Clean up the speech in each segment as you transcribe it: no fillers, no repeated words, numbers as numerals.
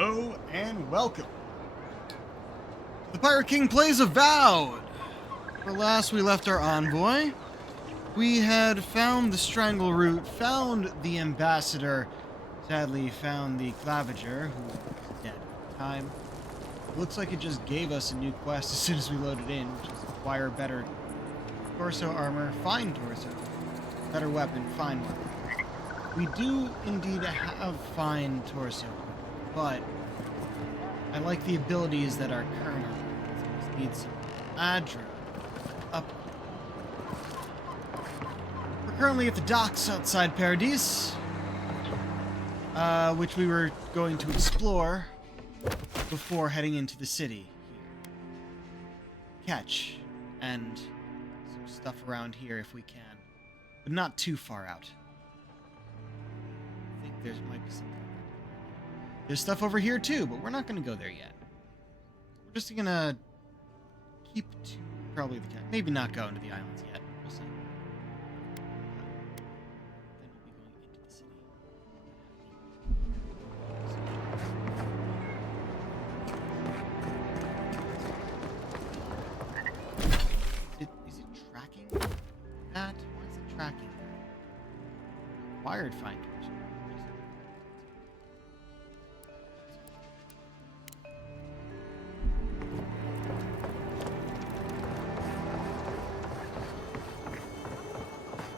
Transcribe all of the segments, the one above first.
Hello and welcome. The Pirate King plays Avowed. For last we left our envoy, we had found the strangle root, found the ambassador, sadly found the claviger, who was dead at the time. It looks like it just gave us a new quest as soon as we loaded in, which is acquire better torso armor, fine torso, better weapon, fine weapon. We do indeed have fine torso, but I like the abilities that are current. So we need some Adra up. We're currently at the docks outside Paradise, which we were going to explore before heading into the city. Catch and some stuff around here if we can, but not too far out. I think there might be something. There's stuff over here too, but we're not going to go there yet. We're just going to keep to probably the maybe not go into the islands yet. We'll see. Then we'll be going into the city. Is it tracking that? Why is it tracking that? Acquired find torch.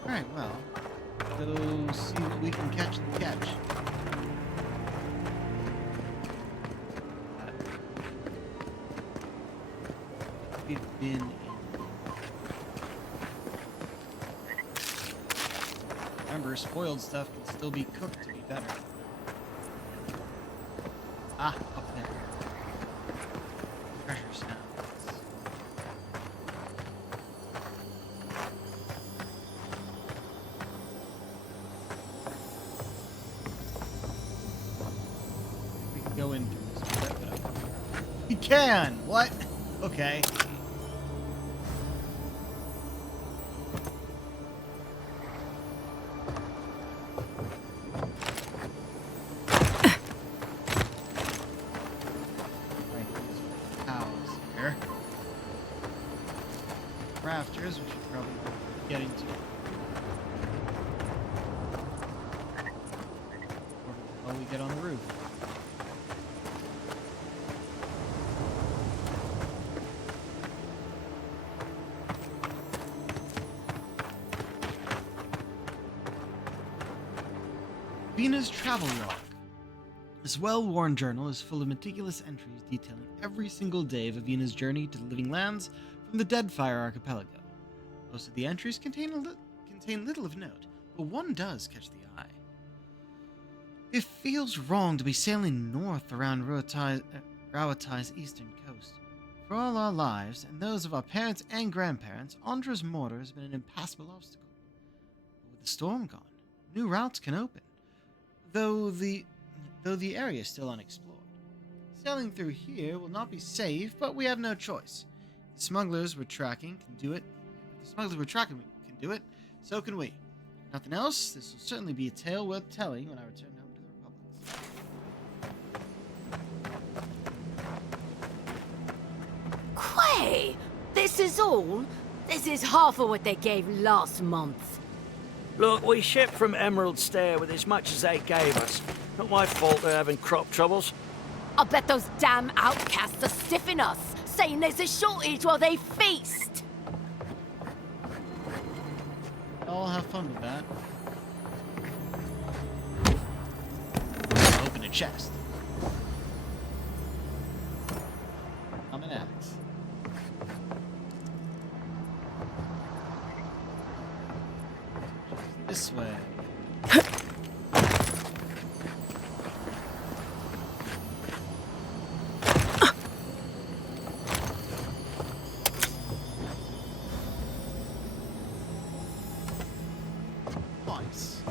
Alright, well, go see what we can catch the catch. We've been in. Remember, spoiled stuff can still be cooked to be better. Ah, up there. Treasure sounds. Go in through this. He can! What? Okay. Cows here. Rafters, we should probably be getting to. While we get on the roof. Vina's travel log. This well-worn journal is full of meticulous entries detailing every single day of Avina's journey to the living lands from the Deadfire Archipelago. Most of the entries contain little of note, but one does catch the eye. It feels wrong to be sailing north around Rawatai's eastern coast. For all our lives, and those of our parents and grandparents, Andra's mortar has been an impassable obstacle. But with the storm gone, new routes can open. Though the area is still unexplored. Sailing through here will not be safe, but we have no choice. The smugglers we're tracking can do it. So can we. If nothing else, this will certainly be a tale worth telling when I return home to the Republic. Quay! This is all? This is half of what they gave last month. Look, we shipped from Emerald Stair with as much as they gave us. Not my fault they're having crop troubles. I bet those damn outcasts are stiffing us, saying there's a shortage while they feast. I'll have fun with that. Open a chest. I'm an axe. This way. Nice.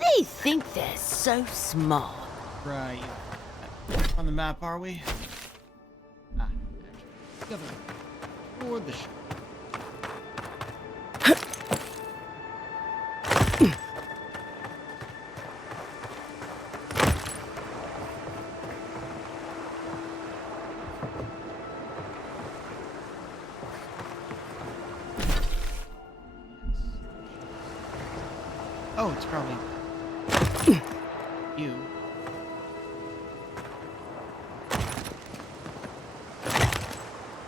They think they're so smart. Right. On the map, are we? Ah, actually. The other way. Toward the ship. Oh, it's probably you.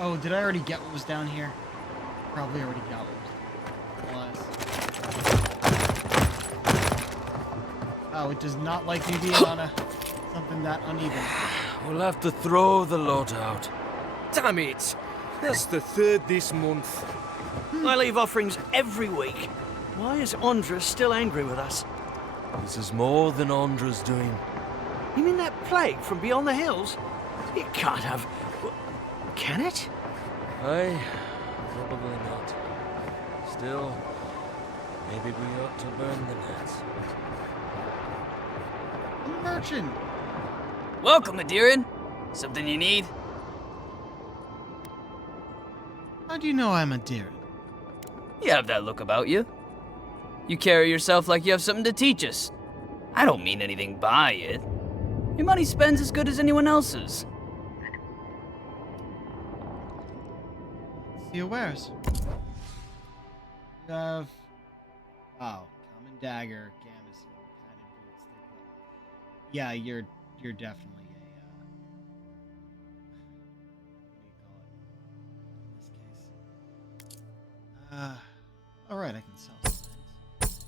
Oh, did I already get what was down here? Probably already got what was. Oh, it does not like me being on something that uneven. We'll have to throw the lot out. Damn it! That's the third this month. I leave offerings every week. Why is Andra still angry with us? This is more than Andra's doing. You mean that plague from beyond the hills? It can't have... Can it? Aye, probably not. Still, maybe we ought to burn the nets. Merchant! Welcome, Adiran. Something you need? How do you know I'm a deer? You have that look about you. You carry yourself like you have something to teach us. I don't mean anything by it. Your money spends as good as anyone else's. See your wares. You have... Oh, common dagger, gamison, padded boots, thick leather. Yeah, you're definitely a, what do you call it? In this case. Alright, I can sell some things.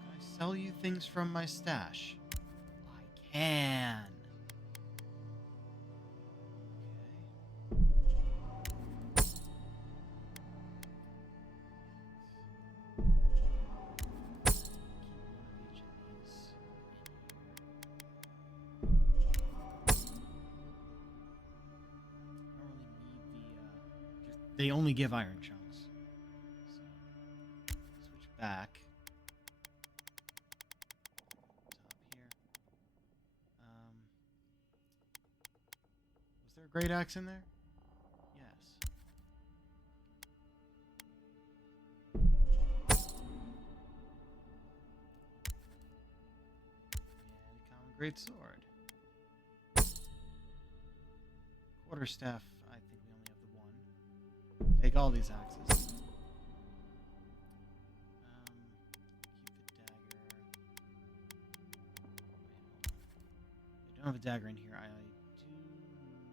Can I sell you things from my stash? I can. They only give iron chunks. So, switch back. Top here. Was there a great axe in there? Yes. And a common great sword. Quarterstaff. I think we only have the one. Take all these axes. Keep the dagger. Wait, hold on. I don't have a dagger in here. I do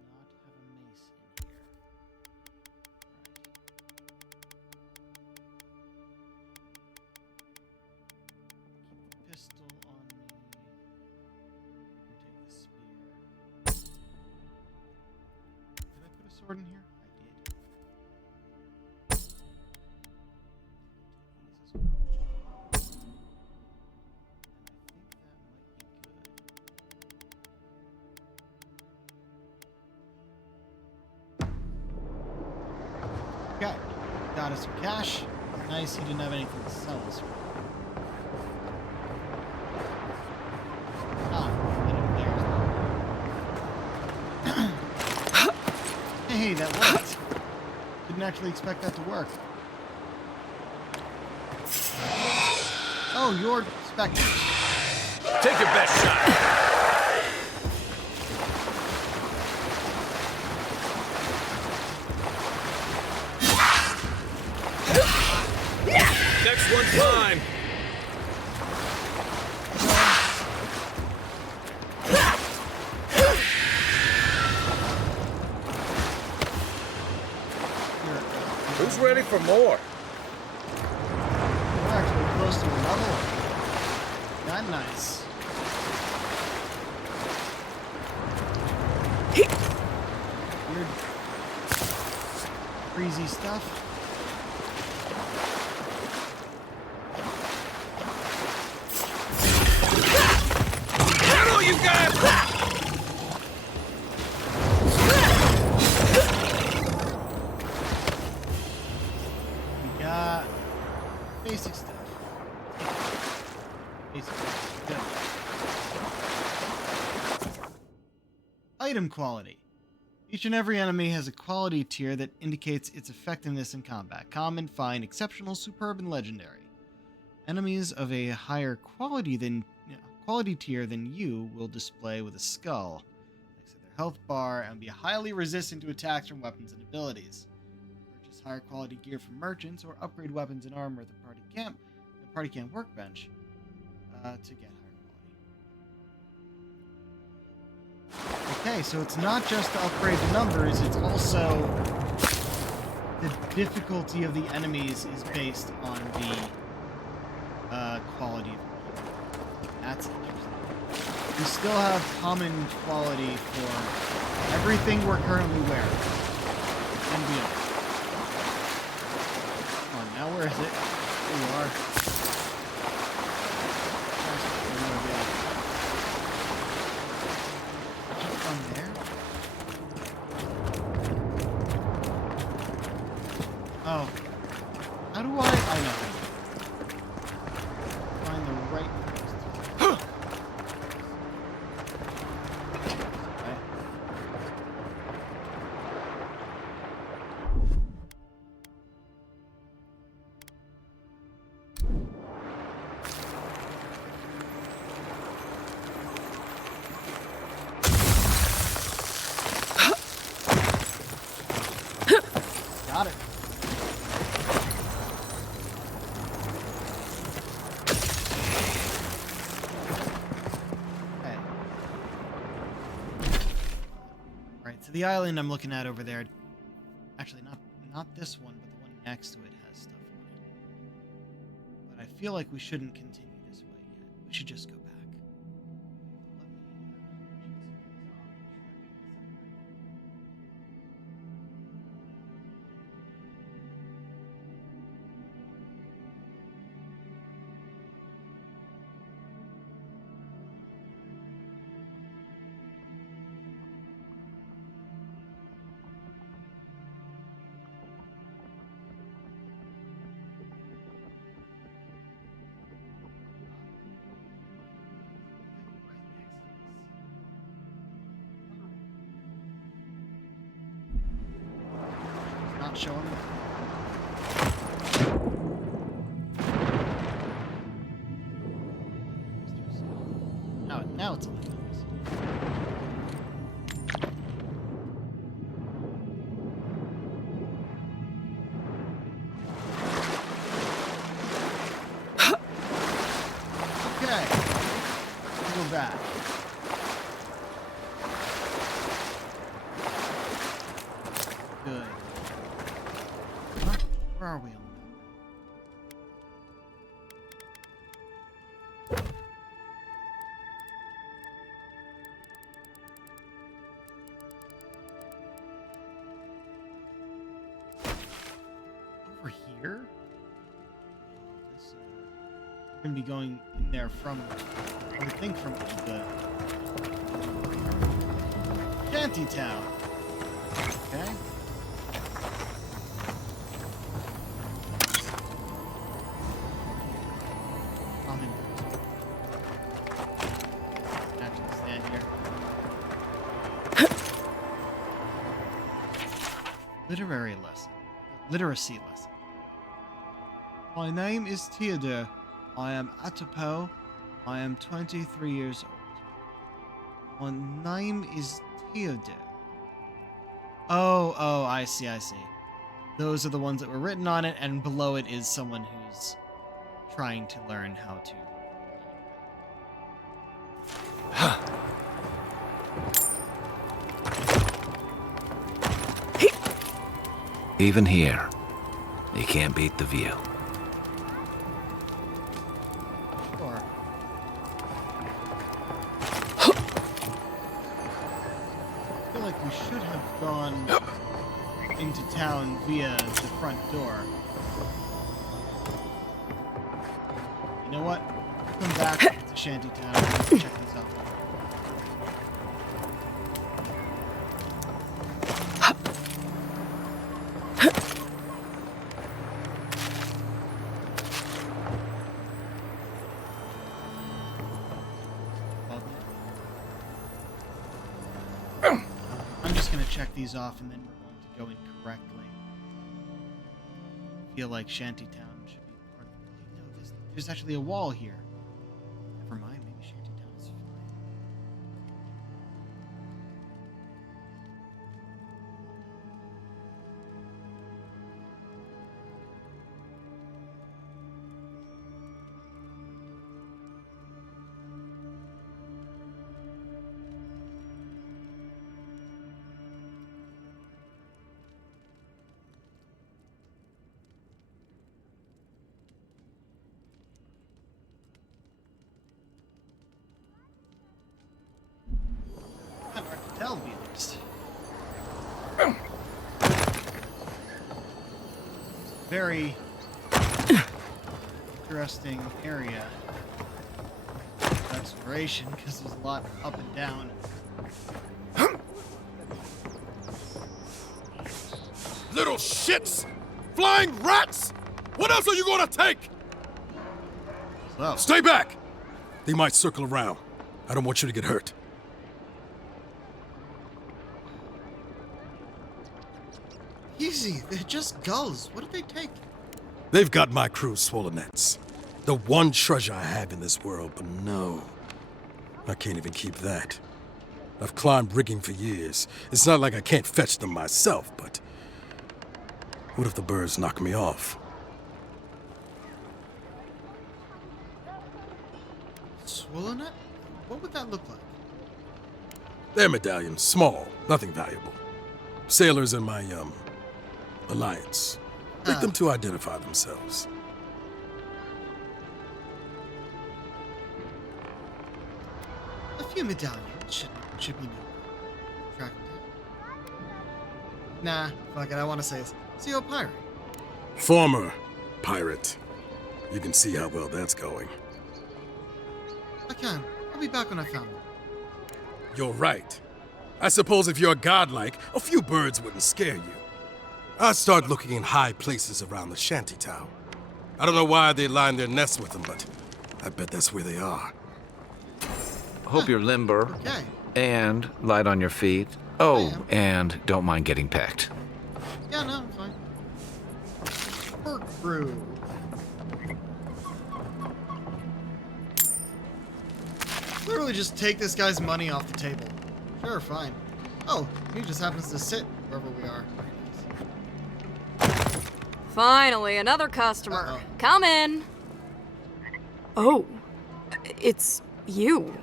not have a mace in here. Right. Keep the pistol on me. You can take the spear. Did I put a sword in here? Okay, got us some cash. Nice, he didn't have anything to sell us for. Ah, there's hey, that worked. Didn't actually expect that to work. Oh, you're Spectre. Take your best shot. Next one's time. Who's ready for more? We're actually close to a level. That nice. Weird, crazy stuff. You got We got basic stuff. Basic stuff. Good. Item quality. Each and every enemy has a quality tier that indicates its effectiveness in combat. Common, fine, exceptional, superb, and legendary. Enemies of a higher quality tier than you will display with a skull next to their health bar and be highly resistant to attacks from weapons and abilities. Purchase higher quality gear from merchants or upgrade weapons and armor at the party camp workbench to get higher quality. Okay, so it's not just to upgrade the numbers, it's also the difficulty of the enemies is based on the quality of the gear. That's interesting. We still have common quality for everything we're currently wearing and beyond. Come on, now where is it? There you are. Jump on there. Oh. How do I know. Find the right place to okay. Got it. Okay. Right, so the island I'm looking at over there, actually not this one, but the one next to it has stuff on it. But I feel like we shouldn't continue this way yet. We should just go back. Not showing. Now it's a little nice. Okay. We'll go back. Good. Huh? Where are we on that? Over here? This, we're gonna be going in there from, I would think, from the shanty town. Okay. I'm in. Actually, stand here. Literacy lesson. My name is Theodore. I am Atapo. I am 23 years old. My name is Theodore. Oh, I see. Those are the ones that were written on it, and below it is someone who's trying to learn how to. Even here, you can't beat the view. Sure. I feel like we should have gone into town via the front door. You know what? Come back to Shantytown and check this out. I'm just gonna check these off and then we're going to go in correctly. I feel like Shantytown should be part of it. Wait, no, there's actually a wall here. Never mind, maybe Shantytown is fine. Kind of hard to tell, to be honest. Very interesting area of exploration because there's a lot up and down. Little shits! Flying rats! What else are you gonna take? So, Stay back! They might circle around. I don't want you to get hurt. easy. They're just gulls. What did they take? They've got my crew's swollen nets. The one treasure I have in this world, but no. I can't even keep that. I've climbed rigging for years. It's not like I can't fetch them myself, but... what if the birds knock me off? Swollen it? What would that look like? They're medallions, small, nothing valuable. Sailors in my, alliance. Rig them to identify themselves. A few medallions should be no track them down. Nah, fuck it, I want to say it's CO Pirate. Former pirate. You can see how well that's going. I can. I'll be back when I found them. You're right. I suppose if you're godlike, a few birds wouldn't scare you. I'd start looking in high places around the shantytown. I don't know why they line their nests with them, but I bet that's where they are. Hope you're limber Okay. and light on your feet. Oh, and don't mind getting pecked. Yeah, no, I'm fine. Pork brew. Literally just take this guy's money off the table. Sure, fine. Oh, he just happens to sit wherever we are. Finally, another customer. Uh-oh. Come in. Oh, it's you.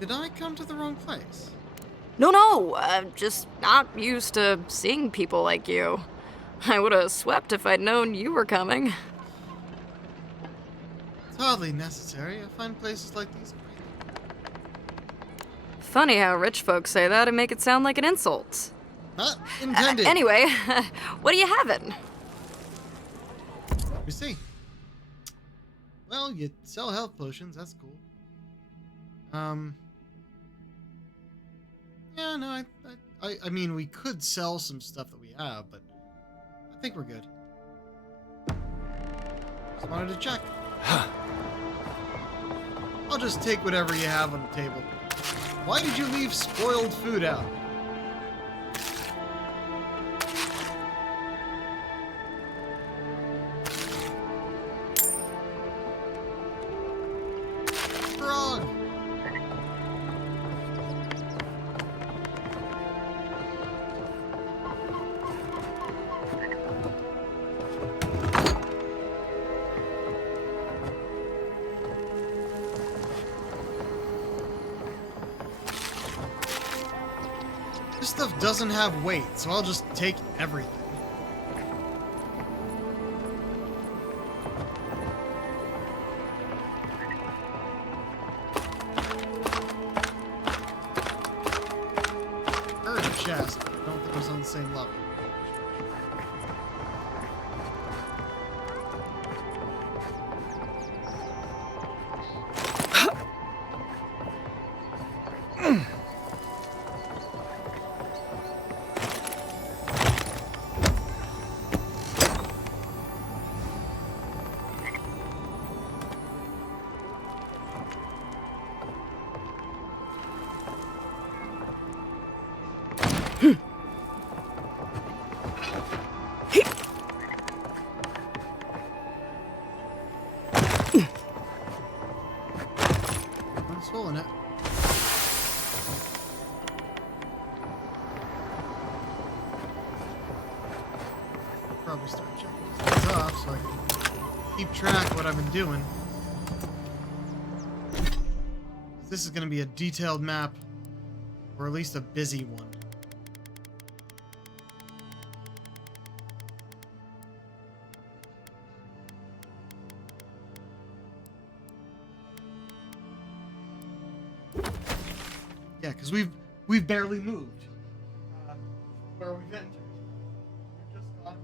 Did I come to the wrong place? No, I'm just not used to seeing people like you. I would have swept if I'd known you were coming. It's hardly necessary. I find places like these great. Funny how rich folks say that and make it sound like an insult. Not intended. Anyway, what are you having? Let me see. Well, you sell health potions. That's cool. Yeah, no, I mean, we could sell some stuff that we have, but I think we're good. Just wanted to check. I'll just take whatever you have on the table. Why did you leave spoiled food out? Frog! This stuff doesn't have weight, so I'll just take everything. Heard a chest, but I don't think it was on the same level. useful, and probably start checking these things off so I can keep track of what I've been doing. This is going to be a detailed map, or at least a busy one. Yeah, because we've barely moved where we've entered. We've just gone up.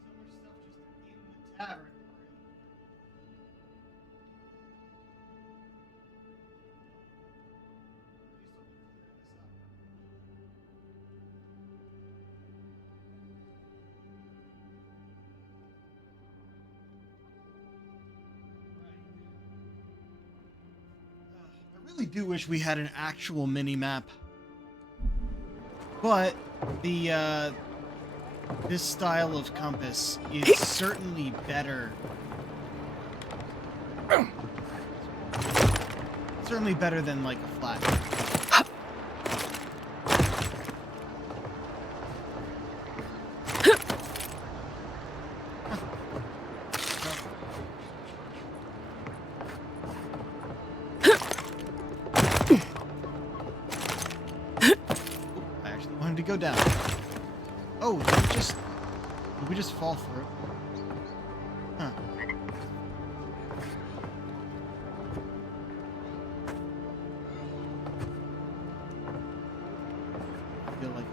So much stuff just in the tavern. I really do wish we had an actual mini map, but the this style of compass is certainly better. Certainly better than like a flat. I actually wanted to go down. Oh, did we just fall through? Huh. I feel like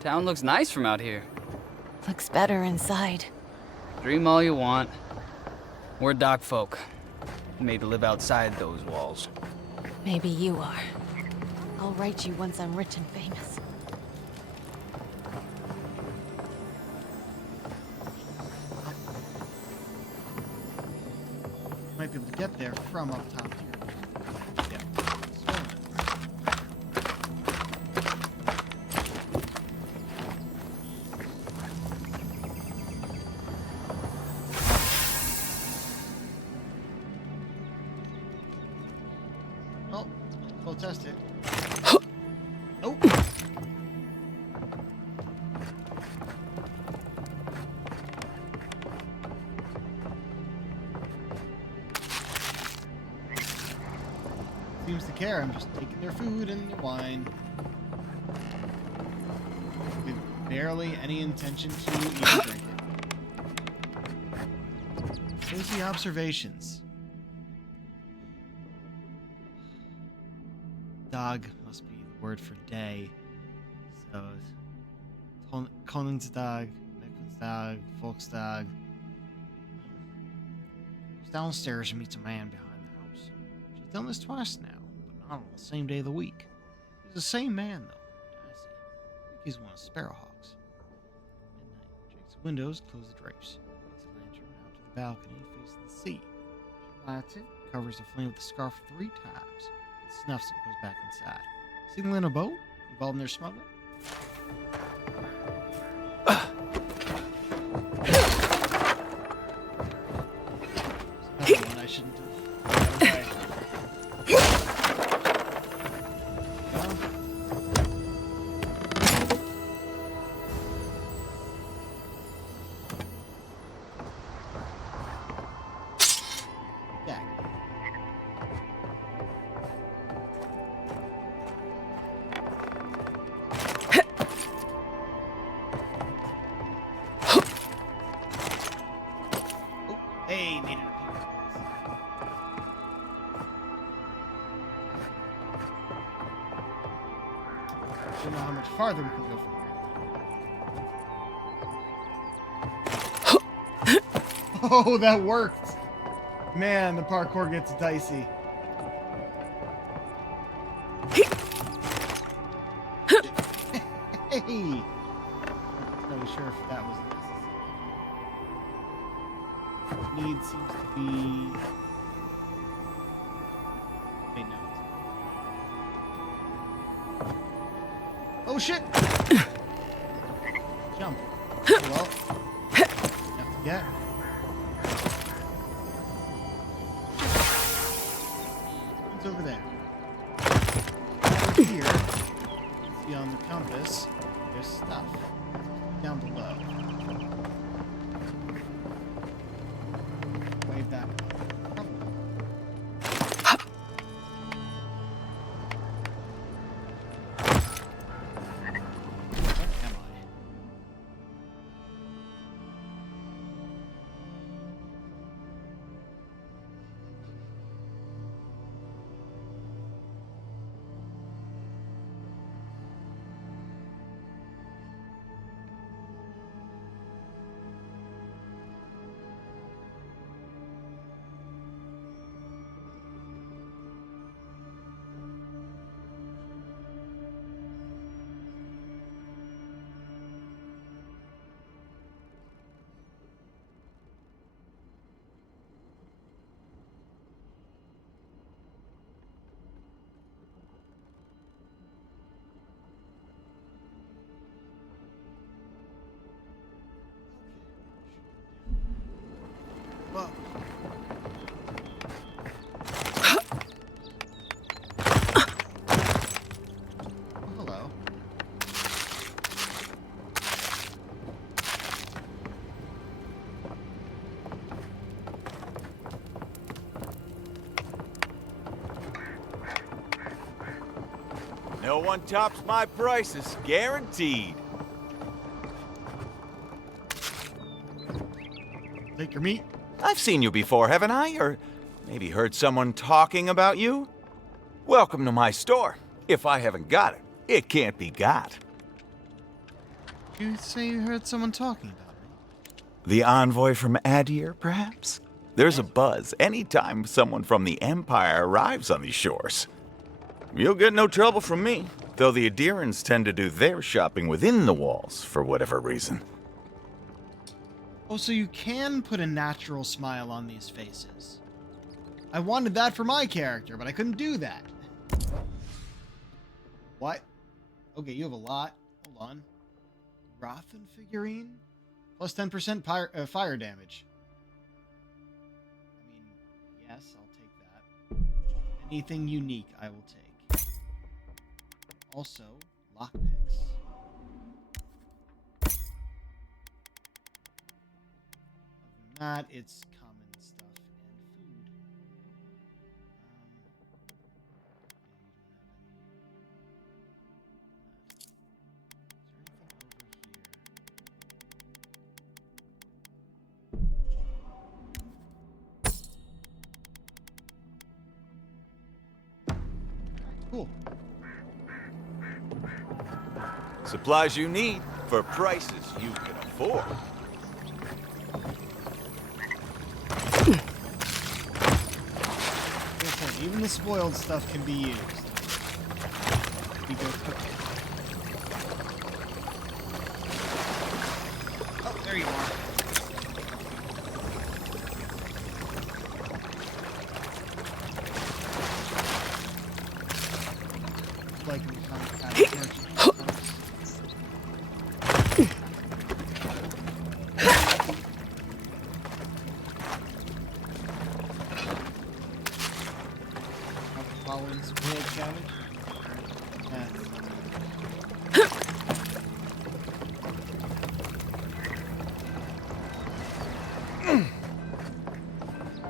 Town looks nice from out here. Looks better inside. Dream all you want. We're dock folk, made to live outside those walls. Maybe you are. I'll write you once I'm rich and famous. might be able to get there from up top here. Yeah. Oh, we'll test it. Nope. Seems to care. I'm just taking their food and their wine. With barely any intention to even drink it. Cozy observations. Dag must be the word for day. So, Koningsdag, Nickelsdag, Volksdag. Goes downstairs and meets a man behind the house. She's done this twice now, but not on the same day of the week. He's the same man, though. I see. I think he's one of Sparrowhawks. Midnight. Jakes the windows, close the drapes. Takes a lantern out to the balcony facing the sea. She lights it, covers the flame with the scarf 3 times. Snuffs it, goes back inside. Signaling a boat involved in their smuggling. Another one I shouldn't have. Okay. Yeah. much farther we can go from here. Oh, that worked! Man, the parkour gets dicey. Hey! Not really sure if that was necessary. Lead seems to be... Wait, no. Oh shit! Jump. Oh, well. Have to get. It's over there. Over here. See on the compass, there's stuff down below. Wave that. Whoa. Hello. No one tops my prices, guaranteed. Take your meat. I've seen you before, haven't I? Or maybe heard someone talking about you? Welcome to my store. If I haven't got it, it can't be got. You say you heard someone talking about me? The envoy from Adir, perhaps? There's a buzz anytime someone from the Empire arrives on these shores. You'll get no trouble from me, though the Adirans tend to do their shopping within the walls for whatever reason. Oh, so you can put a natural smile on these faces. I wanted that for my character, but I couldn't do that. What? Okay, you have a lot. Hold on. Rothan figurine? Plus 10% fire damage. I mean, yes, I'll take that. Anything unique, I will take. Also, lockpicks. That it's common stuff and food. Cool. Supplies you need for prices you can afford. Even the spoiled stuff can be used. We go cooking. Oh, there you are. Like we found the merchant. Following spoiled cabbage.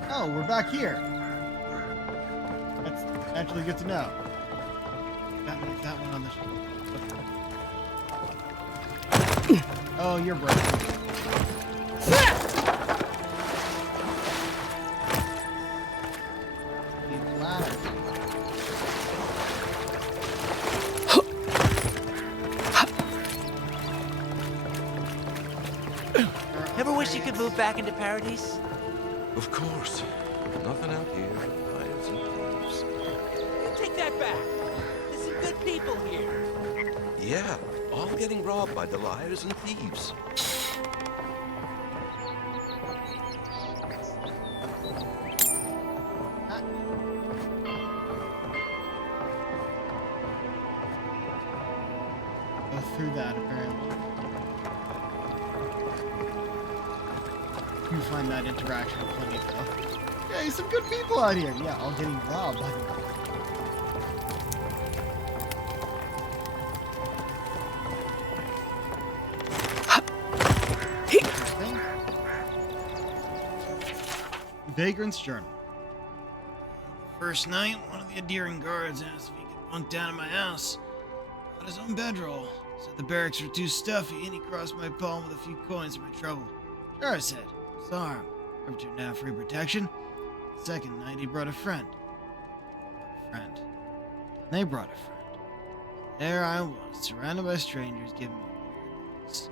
Oh, we're back here. That's actually good to know. That one on the shoulder. Oh, you're broken. Ever wish you could move back into Paradise? Of course. Nothing out here but liars and thieves. You take that back. There's some good people here. Yeah, all getting robbed by the liars and thieves. Go through that, apparently. You find that interaction funny, though. Hey, some good people out here. Yeah, all getting robbed, by the way. Interesting. Vagrant's Journal. First night, one of the Adhering guards asked if he could bunk down at my house. Got his own bedroll. Said the barracks were too stuffy, and he crossed my palm with a few coins for my trouble. Sure, I said. Was armed. I returned now free protection. The second night, he brought a friend. And they brought a friend. There I was, surrounded by strangers giving me weird looks.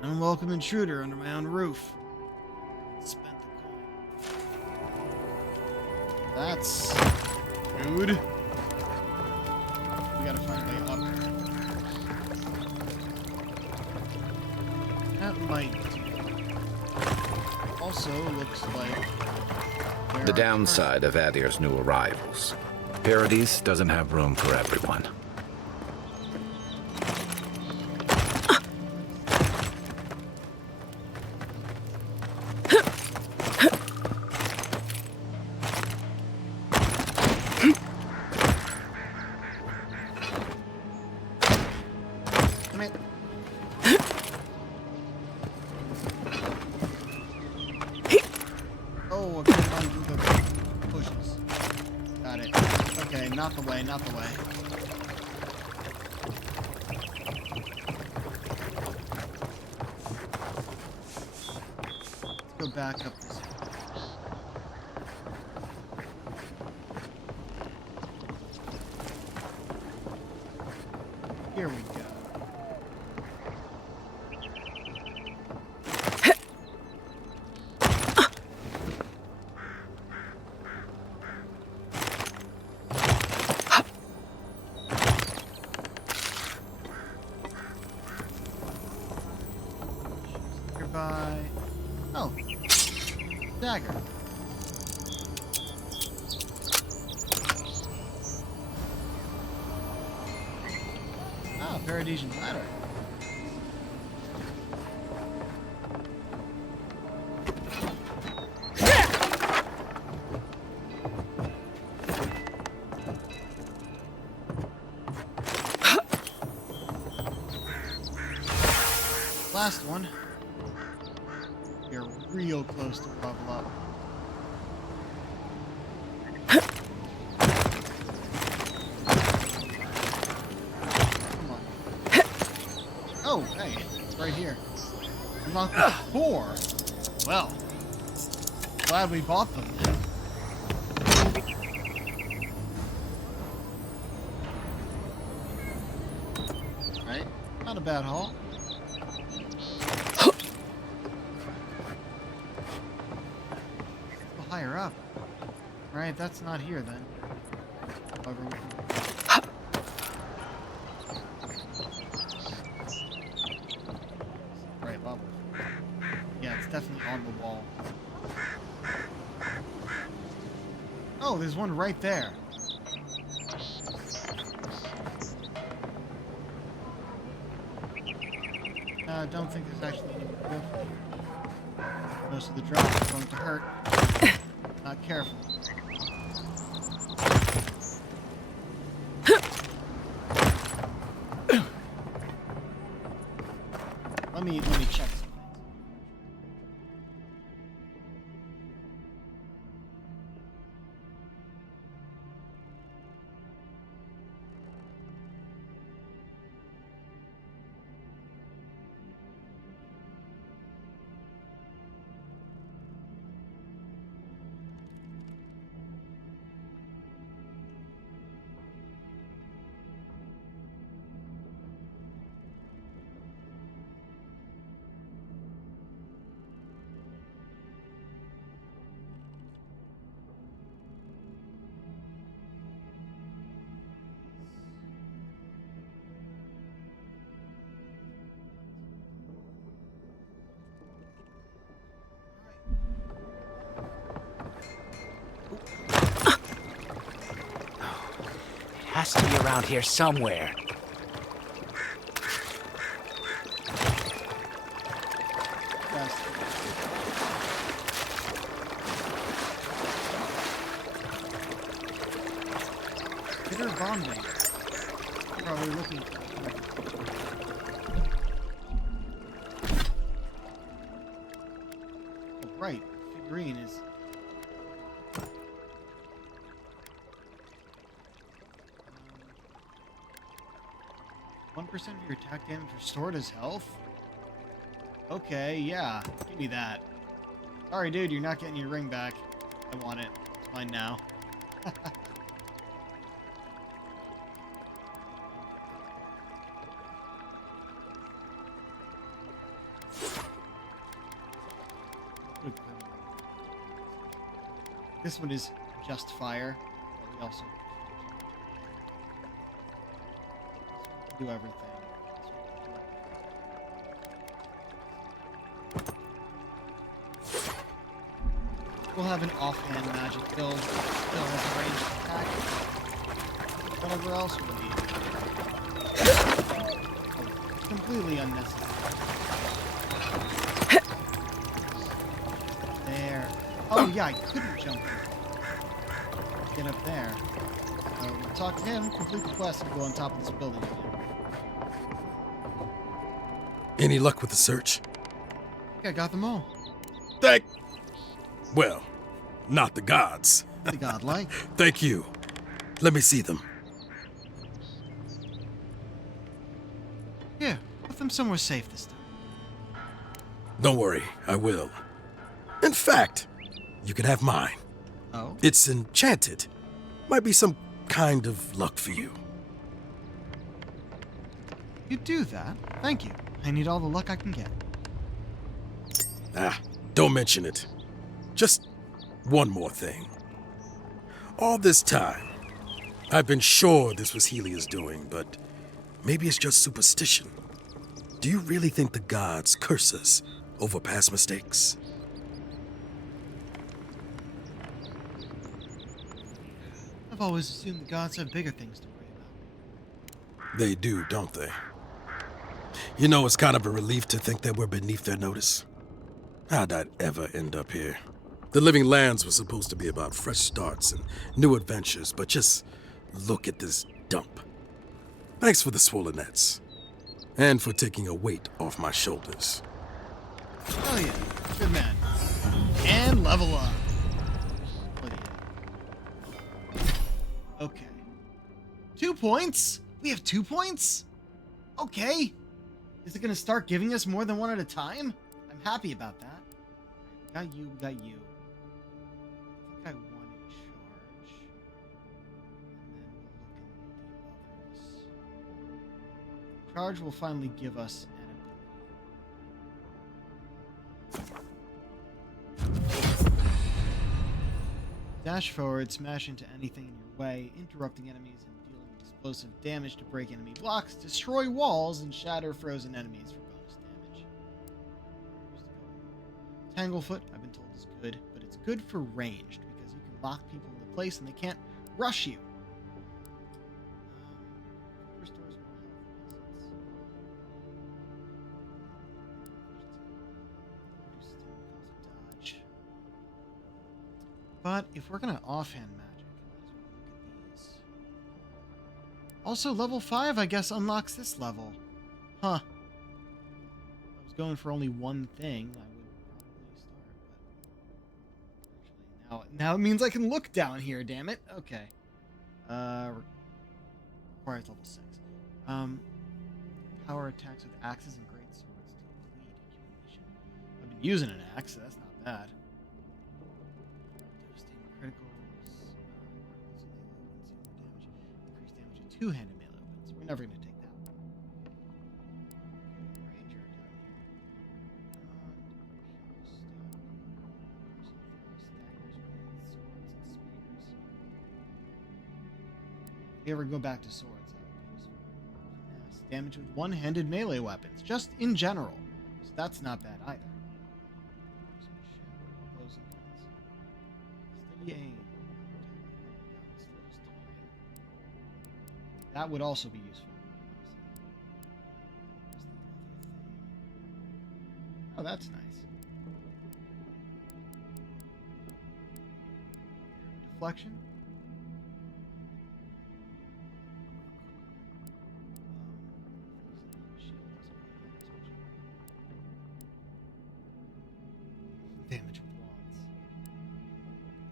An unwelcome intruder under my own roof. Spent the coin. That's rude. We gotta find a way up there. That might do. Also looks like The downside of Adir's new arrivals. Paradise doesn't have room for everyone. Come here. Oh, I couldn't undo the bushes. Got it. Okay, not the way, not the way. Let's go back up this way. Here we go. Nearby. Oh, dagger. Ah, Paradisian ladder. Last one. You're real close to level up. Come on. Oh, hey, it's right here. Unlocked the 4. Well, glad we bought them. Right? Not a bad haul. Higher up. Right, that's not here then. However, we can... Right level. Yeah, it's definitely on the wall. Oh, there's one right there. I don't think there's actually any more good for here. Most of the drops are going to hurt. Not careful. Let me check something. has to be around here somewhere. Yes. Bitter bonding. Probably looking for it. Oh, right. Figurine is. 1% of your attack damage restored as health? Okay, yeah. Give me that. Sorry, dude, you're not getting your ring back. I want it. It's mine now. This one is just fire. But we also do everything. We'll have an offhand magic build. Still has a ranged attack. Whatever else we need. Oh, completely unnecessary. There. Oh yeah, I couldn't jump in. Get up there. We'll talk to him, complete the quest, and go on top of this building again. Any luck with the search? I think I got them all. Well, not the gods. The godlike. Thank you. Let me see them. Here, put them somewhere safe this time. Don't worry, I will. In fact, you can have mine. Oh? It's enchanted. Might be some kind of luck for you. You do that? Thank you. I need all the luck I can get. Don't mention it. Just one more thing. All this time, I've been sure this was Helia's doing, but maybe it's just superstition. Do you really think the gods curse us over past mistakes? I've always assumed the gods have bigger things to worry about. They do, don't they? You know, it's kind of a relief to think that we're beneath their notice. How'd I ever end up here? The Living Lands was supposed to be about fresh starts and new adventures, but just look at this dump. Thanks for the swollenets. And for taking a weight off my shoulders. Oh yeah, good man. And level up. Oh, yeah. Okay. 2 points? We have 2 points? Okay. Is it gonna start giving us more than one at a time? I'm happy about that. Got you, got you. I think I want to charge. And then we'll look at the others. Charge will finally give us an ability. Dash forward, smash into anything in your way, interrupting enemies and dealing explosive damage to break enemy blocks, destroy walls, and shatter frozen enemies for bonus damage. Tanglefoot, I've been told, is good, but it's good for ranged because you can lock people into place and they can't rush you. Restores more health. Dodge. But if we're gonna offhand magic, let's look at these. Also, level 5, I guess, unlocks this level. Huh. I was going for only one thing. I would probably start, but actually, now it means I can look down here. Damn it. Okay. Requires level 6. Power attacks with axes and great swords to bleed accumulation. I've been using an axe, so that's not bad. Devastating criticals. Increased damage to two-handed melee weapons. We're never going to take that. Ranger down here. If you ever go back to swords, that would be useful. Yes, damage with one-handed melee weapons, just in general. So that's not bad either. Blows and guns. Steady aim. Slows time. That would also be useful. Oh, that's nice. Deflection. Damage with wands.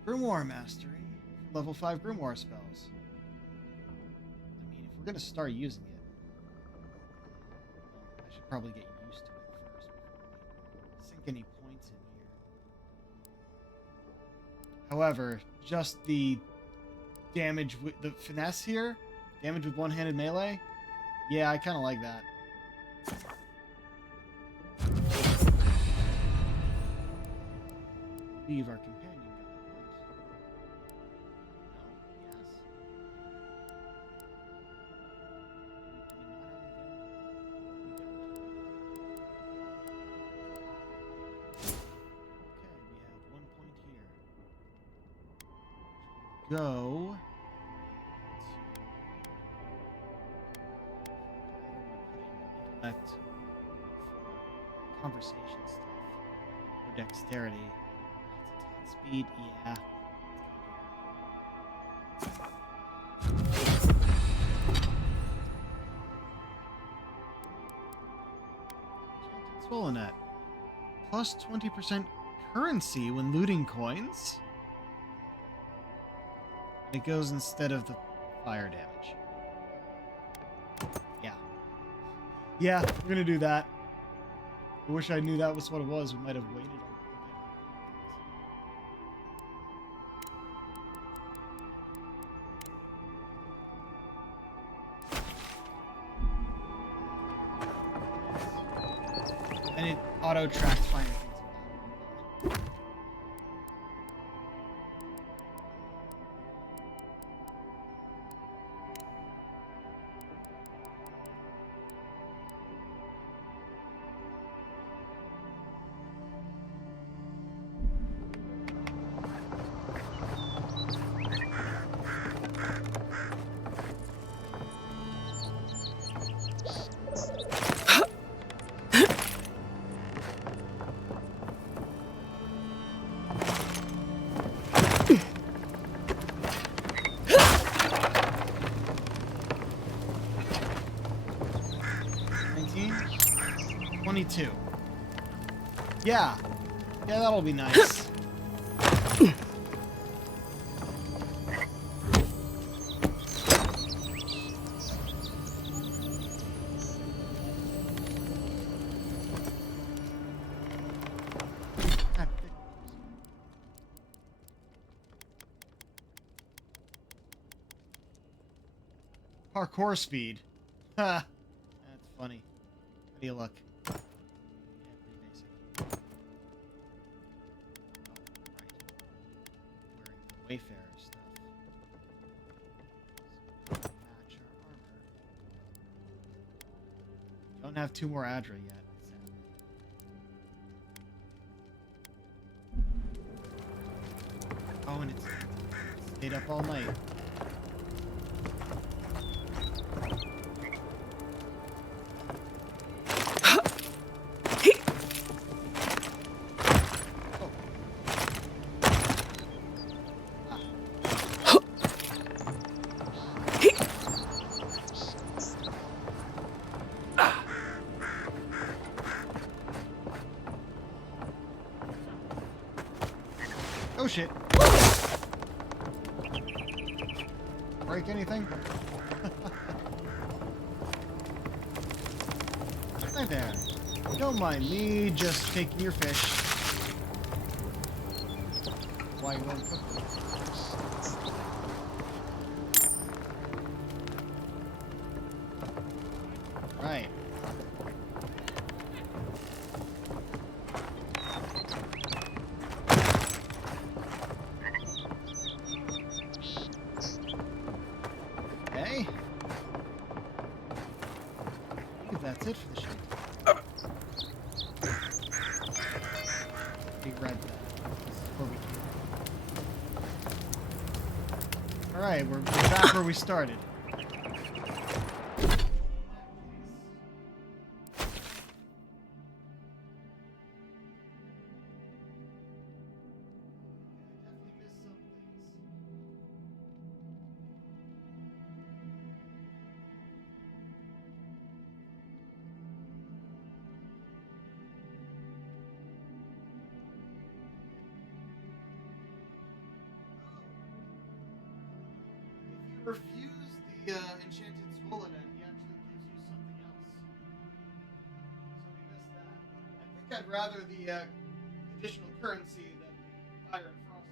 Grimoire Mastery. Level 5 Grimoire spells. I mean, if we're going to start using it, I should probably get used to it first before we sink any points in here. However, just the damage with the finesse here, damage with one-handed melee, yeah, I kind of like that. Leave our companion guide. No? Yes. Okay, we have 1 point here. Go. Intellect. Conversation stuff. Or dexterity. Speed, yeah. Swollen net. Plus 20% currency when looting coins. It goes instead of the fire damage. Yeah. Yeah, we're gonna do that. I wish I knew that was what it was. We might have waited a little bit. And it auto-tracks finding things in battle. $22. Yeah. Yeah, that'll be nice. Parkour speed. Ha. That's funny. How do you look? Yeah, pretty basic. Oh, right. Wearing the Wayfarer stuff. So match our armor. Don't have 2 more Adra yet. Sadly. Oh, and it's stayed up all night. Oh shit. Break anything? Right there. Don't mind me just taking your fish. Why you won't cook them? Right. Okay. I think that's it for the ship. We read that. This is where we came. Alright, we're back where we started. refuse the enchanted scroll event, he actually gives you something else. So we missed that. I think I'd rather the additional currency than fire and frost.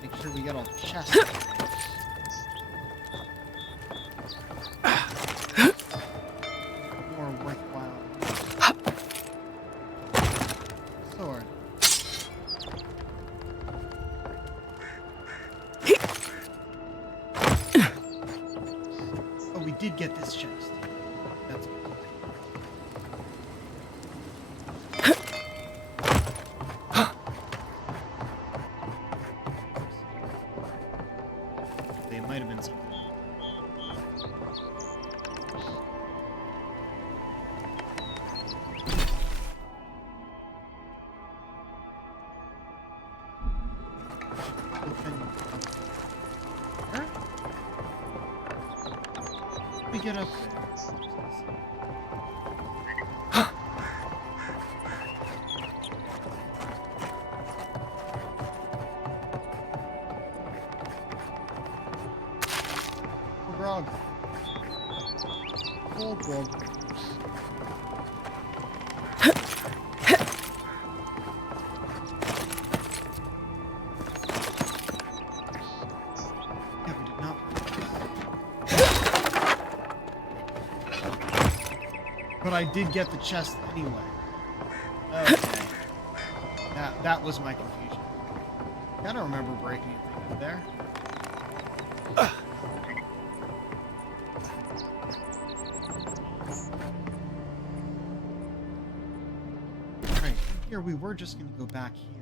Make sure we get all the chests. More worthwhile. Sword. Oh, we did get this chest. That's good. They might have been something. Where? Let me get up there. Grog. Full grog. Yeah, we did not. But I did get the chest anyway. Okay. That was my confusion. I don't remember breaking anything up there. Right, here we were just gonna go back here.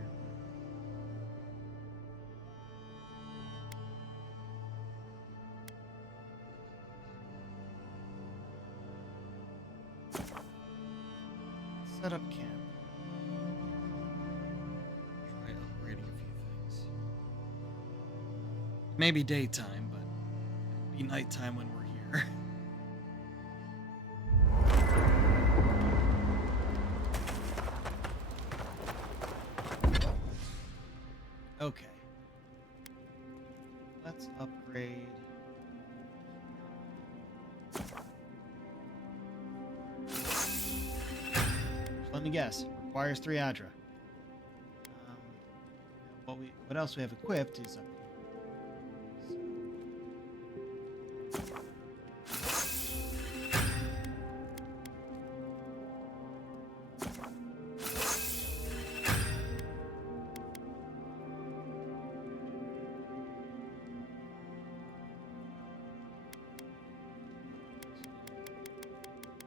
Set up camp. Try upgrading a few things. Maybe daytime, but it'll be nighttime when we're here. Okay. Let's upgrade. Just let me guess. Requires 3 Adra. What else we have equipped is up here.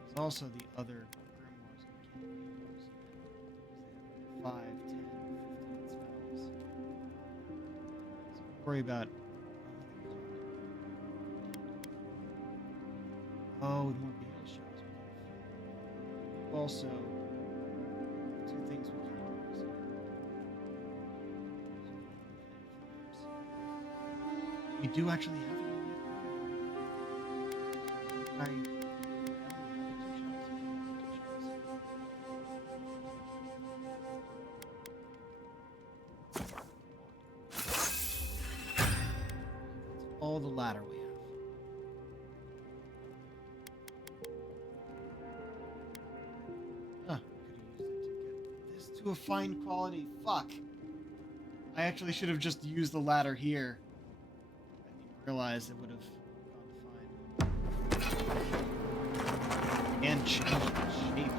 There's also the other grimoires we can't use. They have 5, 10, 15 spells. So worry about. Oh, with more beetle shells. Also, 2 things we can't use. We do actually have it. All the ladder we have. Could have used it to get this to a fine quality. Fuck. I actually should have just used the ladder here. I didn't realize it would have gone fine. And changed the shape.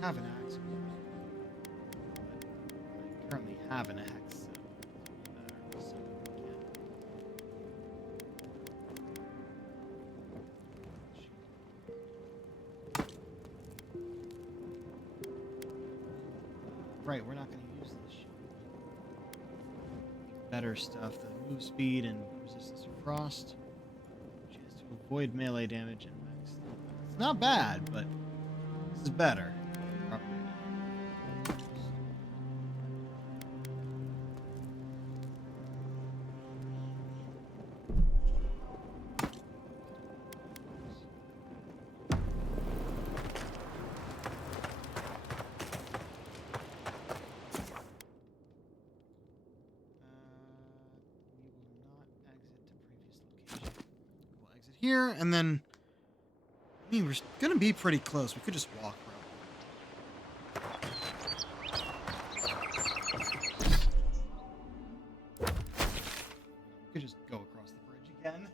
have an axe. I currently have an axe. So right, we're not going to use this shit. Better stuff, the move speed and resistance to frost. Chance to avoid melee damage and max. It's not bad, but this is better. Here, and then, I mean, we're gonna be pretty close. We could just walk around. We could just go across the bridge again.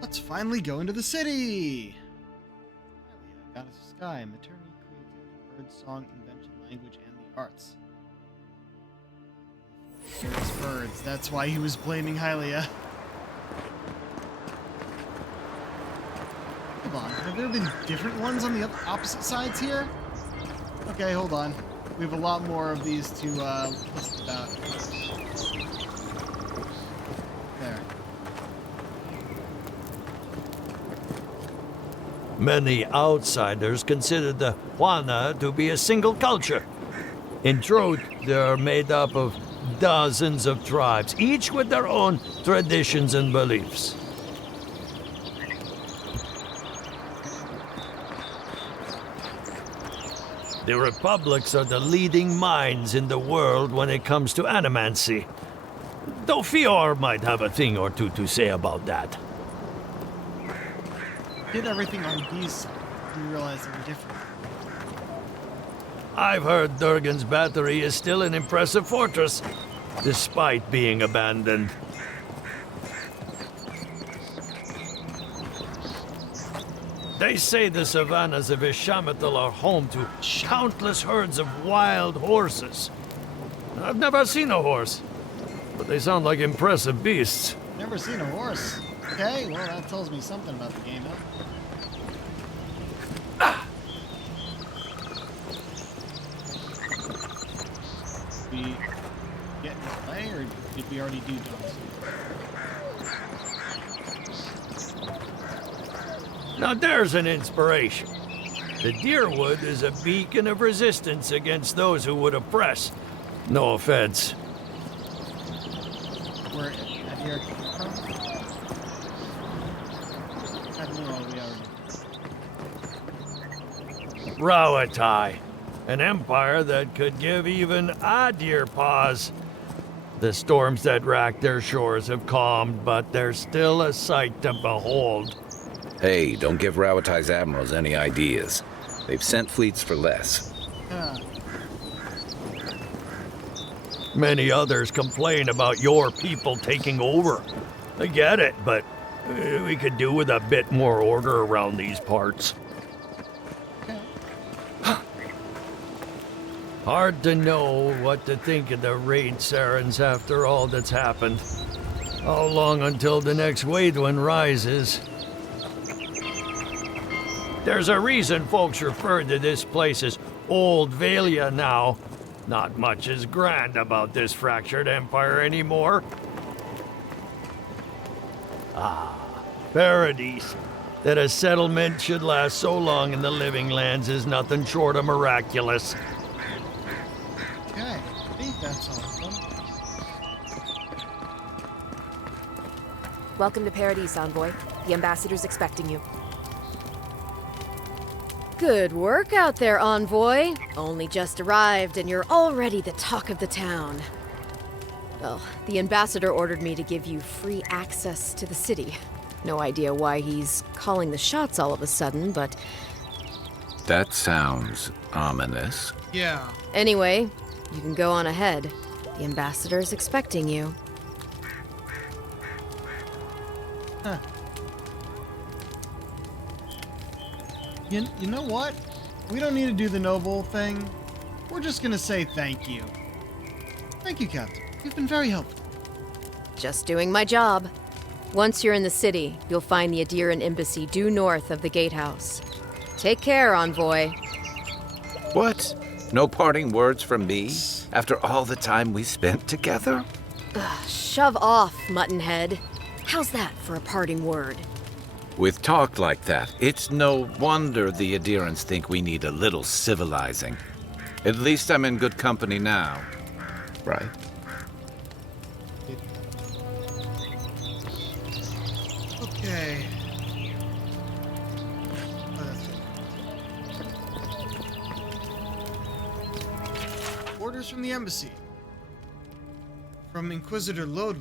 Let's finally go into the city! Goddess of Sky, maternity, creativity, bird song, invention, language, and the arts. There's birds, that's why he was blaming Hylia. Hold on, have there been different ones on the opposite sides here? Okay, hold on. We have a lot more of these to list about. There. Many outsiders consider the Juana to be a single culture. In truth, they're made up of dozens of tribes, each with their own traditions and beliefs. The republics are the leading minds in the world when it comes to animancy. Though Fior might have a thing or two to say about that. Did everything on these sides. You realize they were different. I've heard Durgan's battery is still an impressive fortress, despite being abandoned. They say the savannas of Ishamathal are home to countless herds of wild horses. I've never seen a horse, but they sound like impressive beasts. Never seen a horse. Okay, well that tells me something about the game, huh? Did we get in his way, or did we already do Johnson? Now there's an inspiration. The Deerwood is a beacon of resistance against those who would oppress. No offense. Where Adir came from? I don't know, we already. Rawatai, an empire that could give even Adir pause. The storms that rack their shores have calmed, but they're still a sight to behold. Hey, don't give Rawatai's admirals any ideas. They've sent fleets for less. Many others complain about your people taking over. I get it, but we could do with a bit more order around these parts. Hard to know what to think of the raid Sarens after all that's happened. How long until the next Waidwin rises? There's a reason folks refer to this place as Old Valia now. Not much is grand about this fractured empire anymore. Ah, Paradise. That a settlement should last so long in the Living Lands is nothing short of miraculous. Okay, I think that's all of them. Welcome to Paradise, Envoy. The ambassador's expecting you. Good work out there, Envoy. Only just arrived and you're already the talk of the town. Well, the ambassador ordered me to give you free access to the city. No idea why he's calling the shots all of a sudden, but That sounds ominous. Yeah. anyway, you can go on ahead. The ambassador's expecting you. Huh. You know what? We don't need to do the noble thing. We're just gonna say thank you. Thank you, Captain. You've been very helpful. Just doing my job. Once you're in the city, you'll find the Adiran embassy due north of the gatehouse. Take care, Envoy. What? No parting words from me? After all the time we spent together? Shove off, Muttonhead. How's that for a parting word? With talk like that, it's no wonder the Adirans think we need a little civilizing. At least I'm in good company now. Right? Okay. Orders from the embassy. From Inquisitor Lodwood.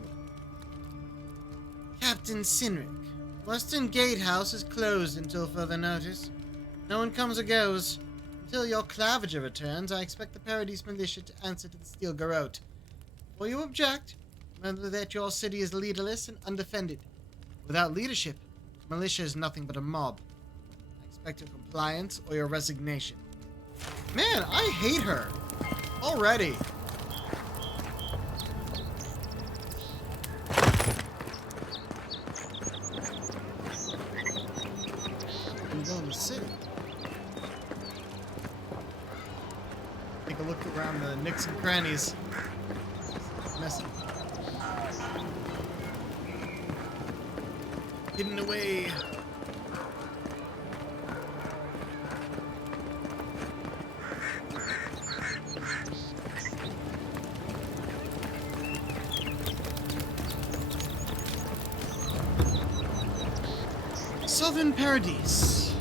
Captain Sinric, Western Gatehouse is closed until further notice. No one comes or goes. Until your Clavager returns, I expect the Paradise Militia to answer to the Steel Garrote. Before you object, remember that your city is leaderless and undefended. Without leadership, the militia is nothing but a mob. I expect your compliance or your resignation. Man, I hate her. Already. I'm going to the city. Take a look around the nooks and crannies. It's messy. Hidden away. Southern Paradise.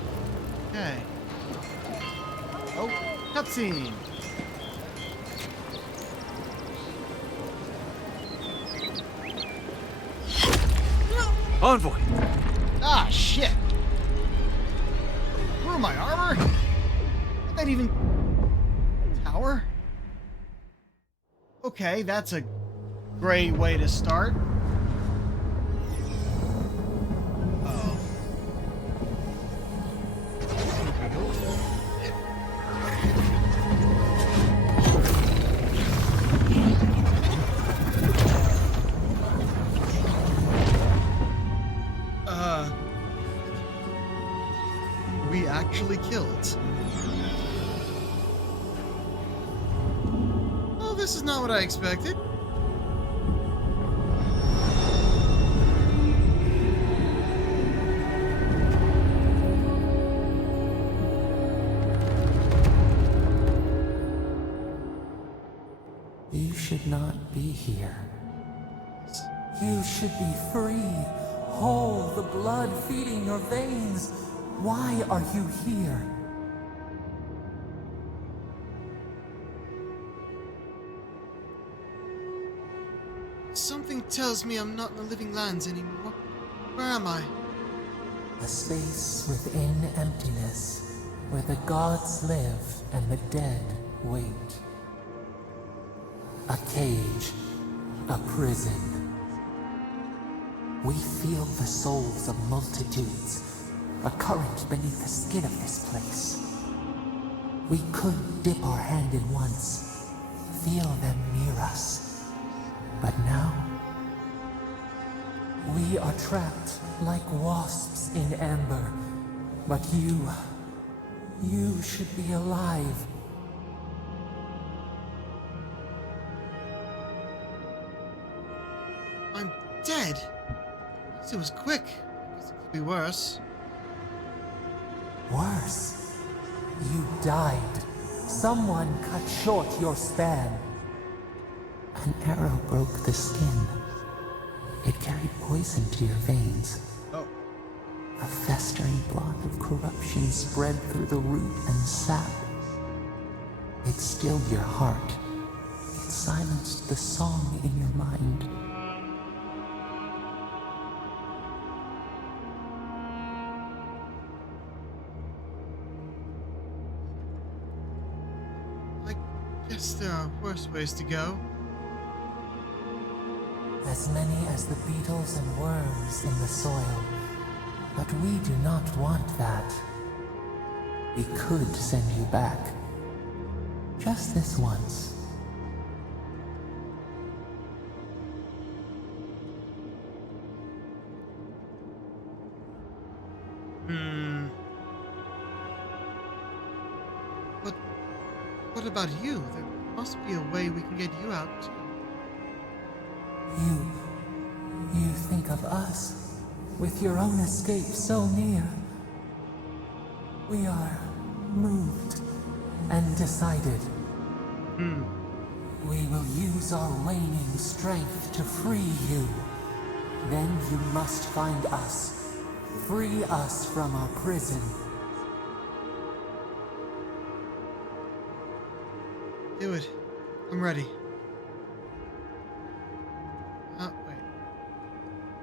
Okay. Oh, cutscene. Envoy! Ah, shit! Through my armor? Did that even... tower? Okay, that's a great way to start. Uh-oh. We actually killed. Oh, this is not what I expected. You should not be here. You should be free, whole, the blood feeding your veins. Why are you here? Something tells me I'm not in the living lands anymore. Where am I? A space within emptiness, where the gods live and the dead wait. A cage, a prison. We feel the souls of multitudes, a current beneath the skin of this place. We could dip our hand in once, feel them near us. But now, we are trapped like wasps in amber. But you should be alive. I'm dead. It was quick. I guess it could be worse. Worse, you died. Someone cut short your span. An arrow broke the skin. It carried poison to your veins. Oh. A festering blot of corruption spread through the root and sap. It stilled your heart. It silenced the song in your mind. I guess there are worse ways to go. As many as the beetles and worms in the soil. But we do not want that. We could send you back. Just this once. But what about you? There must be a way we can get you out too. You think of us, with your own escape so near. We are moved and decided. We will use our waning strength to free you. Then you must find us. Free us from our prison. Do it. I'm ready. Wait.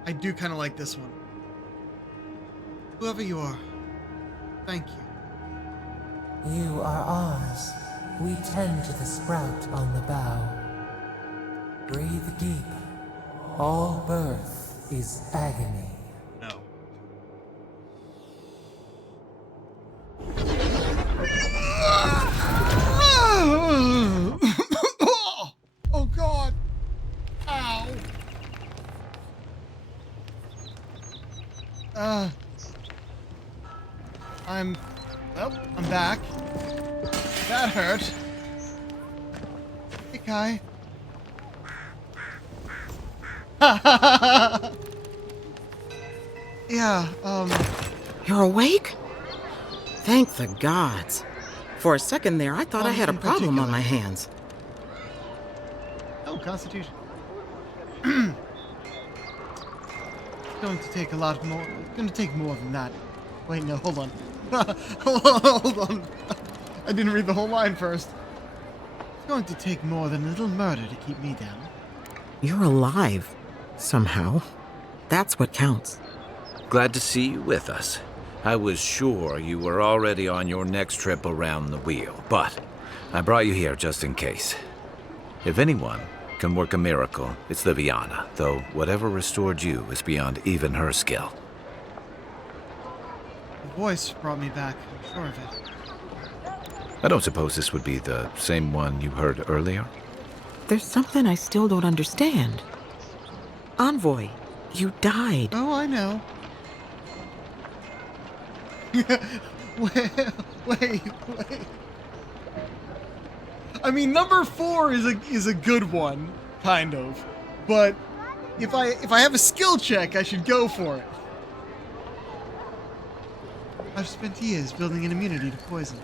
I do kind of like this one. Whoever you are, thank you. You are ours. We tend to the sprout on the bough. Breathe deep. All birth is agony. No. Oh God! Ow! I'm back. That hurt. Hey, Kai. Yeah, You're awake? Thank the gods. For a second there, I thought I had a problem on my hands. Oh, Constitution. It's going to take a lot more. It's going to take more than that. Wait, no, hold on. Hold on. I didn't read the whole line first. It's going to take more than a little murder to keep me down. You're alive. Somehow. That's what counts. Glad to see you with us. I was sure you were already on your next trip around the wheel, but I brought you here just in case. If anyone can work a miracle, it's Liviana, though whatever restored you is beyond even her skill. The voice brought me back, I'm sure of it. I don't suppose this would be the same one you heard earlier? There's something I still don't understand. Envoy, you died. Oh, I know. wait. I mean, number 4 is a good one, kind of. But if I have a skill check, I should go for it. I've spent years building an immunity to poison.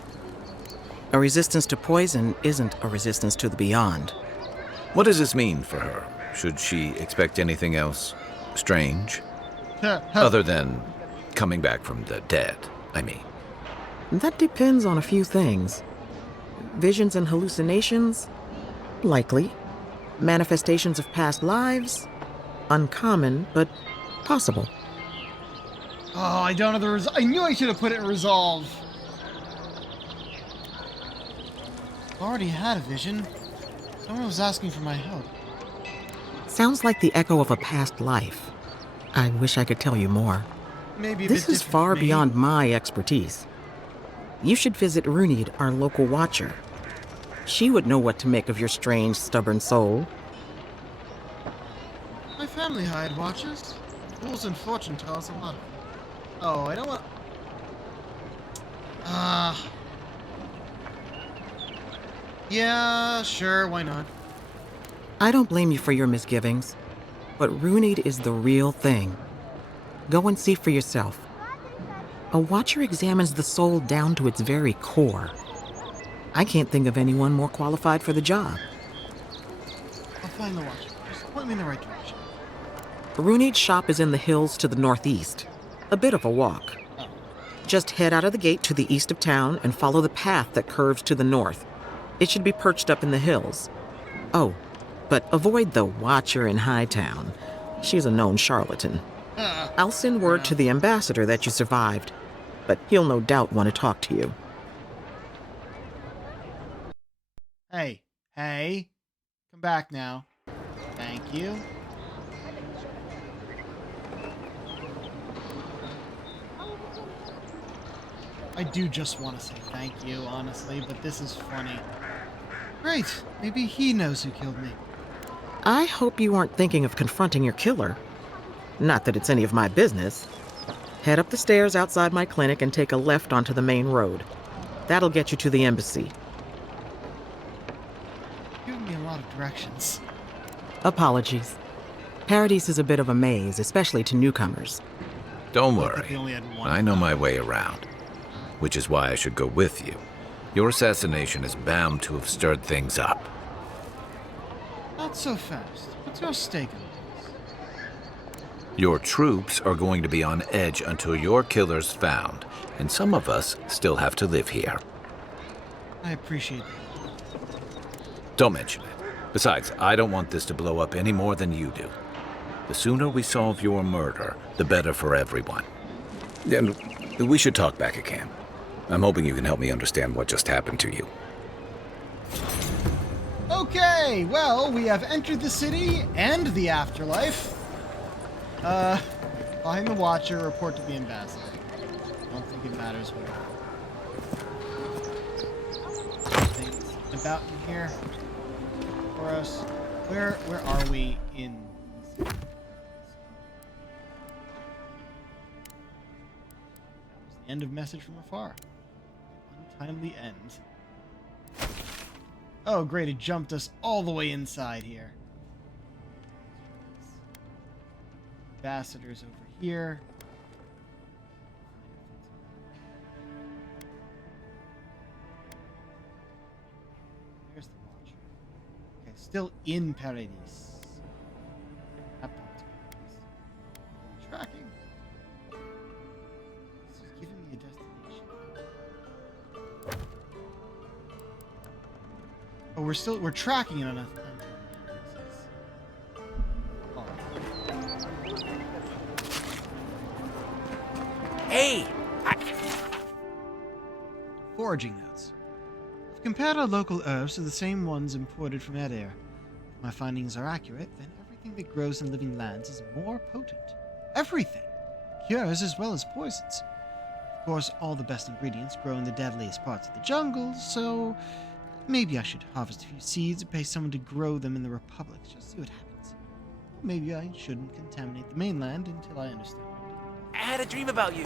A resistance to poison isn't a resistance to the beyond. What does this mean for her? Should she expect anything else strange? Other than coming back from the dead, I mean. That depends on a few things. Visions and hallucinations? Likely. Manifestations of past lives? Uncommon, but possible. Oh, I don't know the I knew I should have put it in resolve. I already had a vision. Someone was asking for my help. Sounds like the echo of a past life. I wish I could tell you more. Maybe a This bit is different far from me. beyond my expertise. You should visit Runid, our local watcher. She would know what to make of your strange, stubborn soul. My family hired watchers. Fools and fortune tellers, a lot of them. Oh, I don't want... Yeah, sure, why not? I don't blame you for your misgivings, but Runid is the real thing. Go and see for yourself. A watcher examines the soul down to its very core. I can't think of anyone more qualified for the job. I'll find the watcher. Just point me in the right direction. Runid's shop is in the hills to the northeast. A bit of a walk. Oh. Just head out of the gate to the east of town and follow the path that curves to the north. It should be perched up in the hills. Oh, but avoid the Watcher in Hightown. She's a known charlatan. I'll send word to the ambassador that you survived, but he'll no doubt want to talk to you. Hey, come back now. Thank you. I do just want to say thank you, honestly, but this is funny. Great, maybe he knows who killed me. I hope you aren't thinking of confronting your killer. Not that it's any of my business. Head up the stairs outside my clinic and take a left onto the main road. That'll get you to the embassy. You're giving me a lot of directions. Apologies. Paradise is a bit of a maze, especially to newcomers. Don't worry. I know my way around, which is why I should go with you. Your assassination is bound to have stirred things up. Not so fast. What's your stake in this? Your troops are going to be on edge until your killer's found, and some of us still have to live here. I appreciate that. Don't mention it. Besides, I don't want this to blow up any more than you do. The sooner we solve your murder, the better for everyone. And we should talk back at camp. I'm hoping you can help me understand what just happened to you. Okay, well, we have entered the city and the afterlife. Find the Watcher, report to the ambassador. I don't think it matters what things about in here for us. Where are we in the city? End of message from afar. Untimely end. Oh, great, it jumped us all the way inside here. Ambassadors over here. There's the Watcher. Okay, still in Paradise. Tracking. Giving me a destination. Oh, we're tracking it on a. Hey! Foraging notes. I've compared our local herbs to the same ones imported from Adair. If my findings are accurate, then everything that grows in living lands is more potent. Everything! Cures as well as poisons. Of course, all the best ingredients grow in the deadliest parts of the jungle, so maybe I should harvest a few seeds and pay someone to grow them in the Republic, just see what happens. Maybe I shouldn't contaminate the mainland until I understand. I had a dream about you.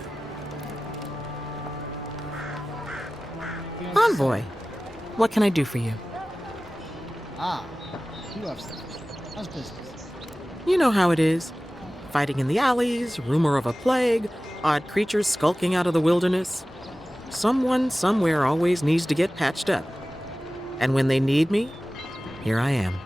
Envoy, what can I do for you? Ah, you have stuff. How's business? You know how it is. Fighting in the alleys, rumor of a plague, odd creatures skulking out of the wilderness. Someone somewhere always needs to get patched up. And when they need me, here I am.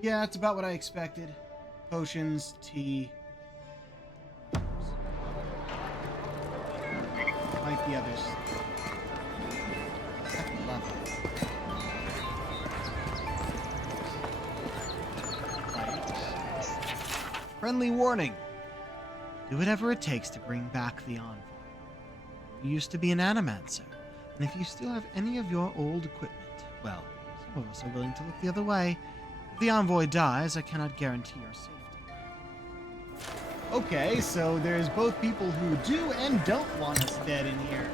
Yeah, it's about what I expected. Potions, tea. Might be others. Second level. Friendly warning. Do whatever it takes to bring back the envoy. You used to be an animancer, and if you still have any of your old equipment, well, some of us are willing to look the other way. If the envoy dies, I cannot guarantee your safety. Okay, so there's both people who do and don't want us dead in here.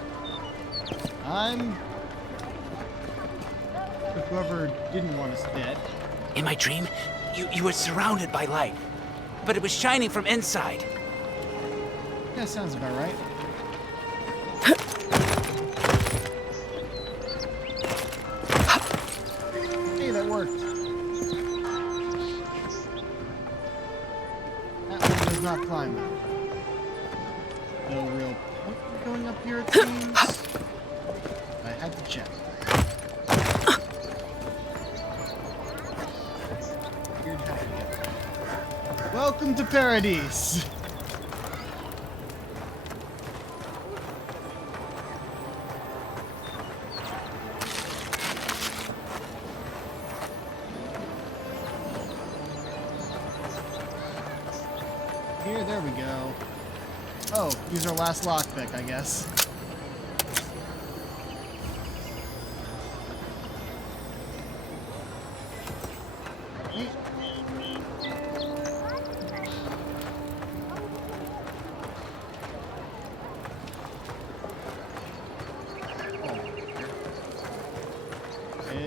Whoever didn't want us dead. In my dream, you were surrounded by light, but it was shining from inside. Yeah, sounds about right. Hey, that worked. not climb that. No real point in going up here, it seems. I had to check. Weird how to get there. Welcome to Paradise! There we go. Oh, use our last lockpick, I guess. Hey.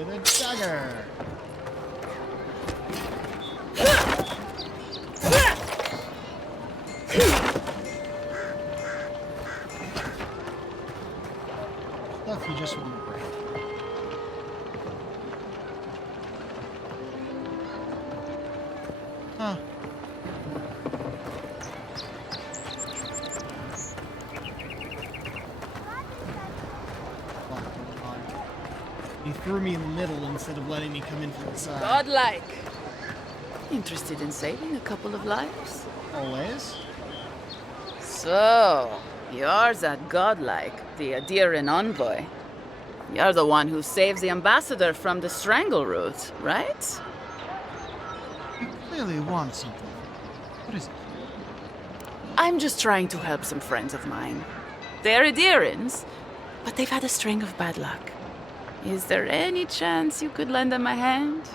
With a dagger. Stuff you just wouldn't break. Huh. He threw me in the middle instead of letting me come in from the side. Godlike. Interested in saving a couple of lives? Always. So, you're that godlike, the Adiran envoy. You're the one who saves the ambassador from the strangle root, right? You clearly want something. What is it? I'm just trying to help some friends of mine. They're Adirans, but they've had a string of bad luck. Is there any chance you could lend them a hand?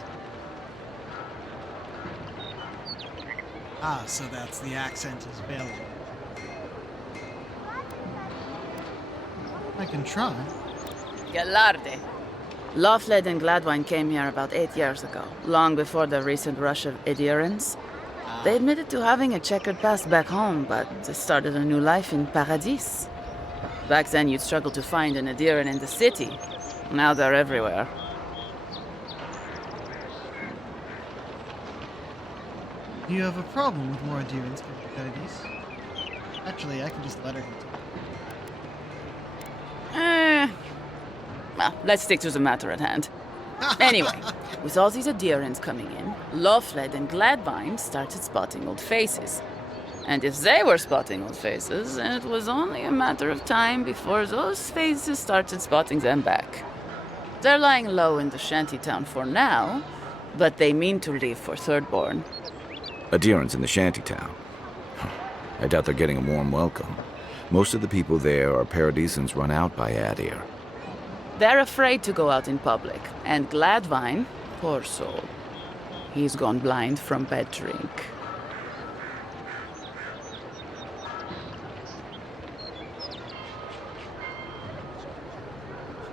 Ah, so that's the accent is available. I can try. Galarde. Loughled and Gladwine came here about 8 years ago, long before the recent rush of Idirans. They admitted to having a checkered past back home, but they started a new life in Paradis. Back then, you'd struggle to find an Adiran in the city. Now they're everywhere. Do you have a problem with more Adirans coming to Paradis? Actually, I can just let her continue. Well, let's stick to the matter at hand. Anyway, with all these Adirans coming in, Loughled and Gladwine started spotting old faces. And if they were spotting old faces, it was only a matter of time before those faces started spotting them back. They're lying low in the shantytown for now, but they mean to leave for Thirdborn. Adirans in the shantytown. I doubt they're getting a warm welcome. Most of the people there are Paradisans run out by Adir. They're afraid to go out in public, and Gladwine, poor soul, he's gone blind from bad drink.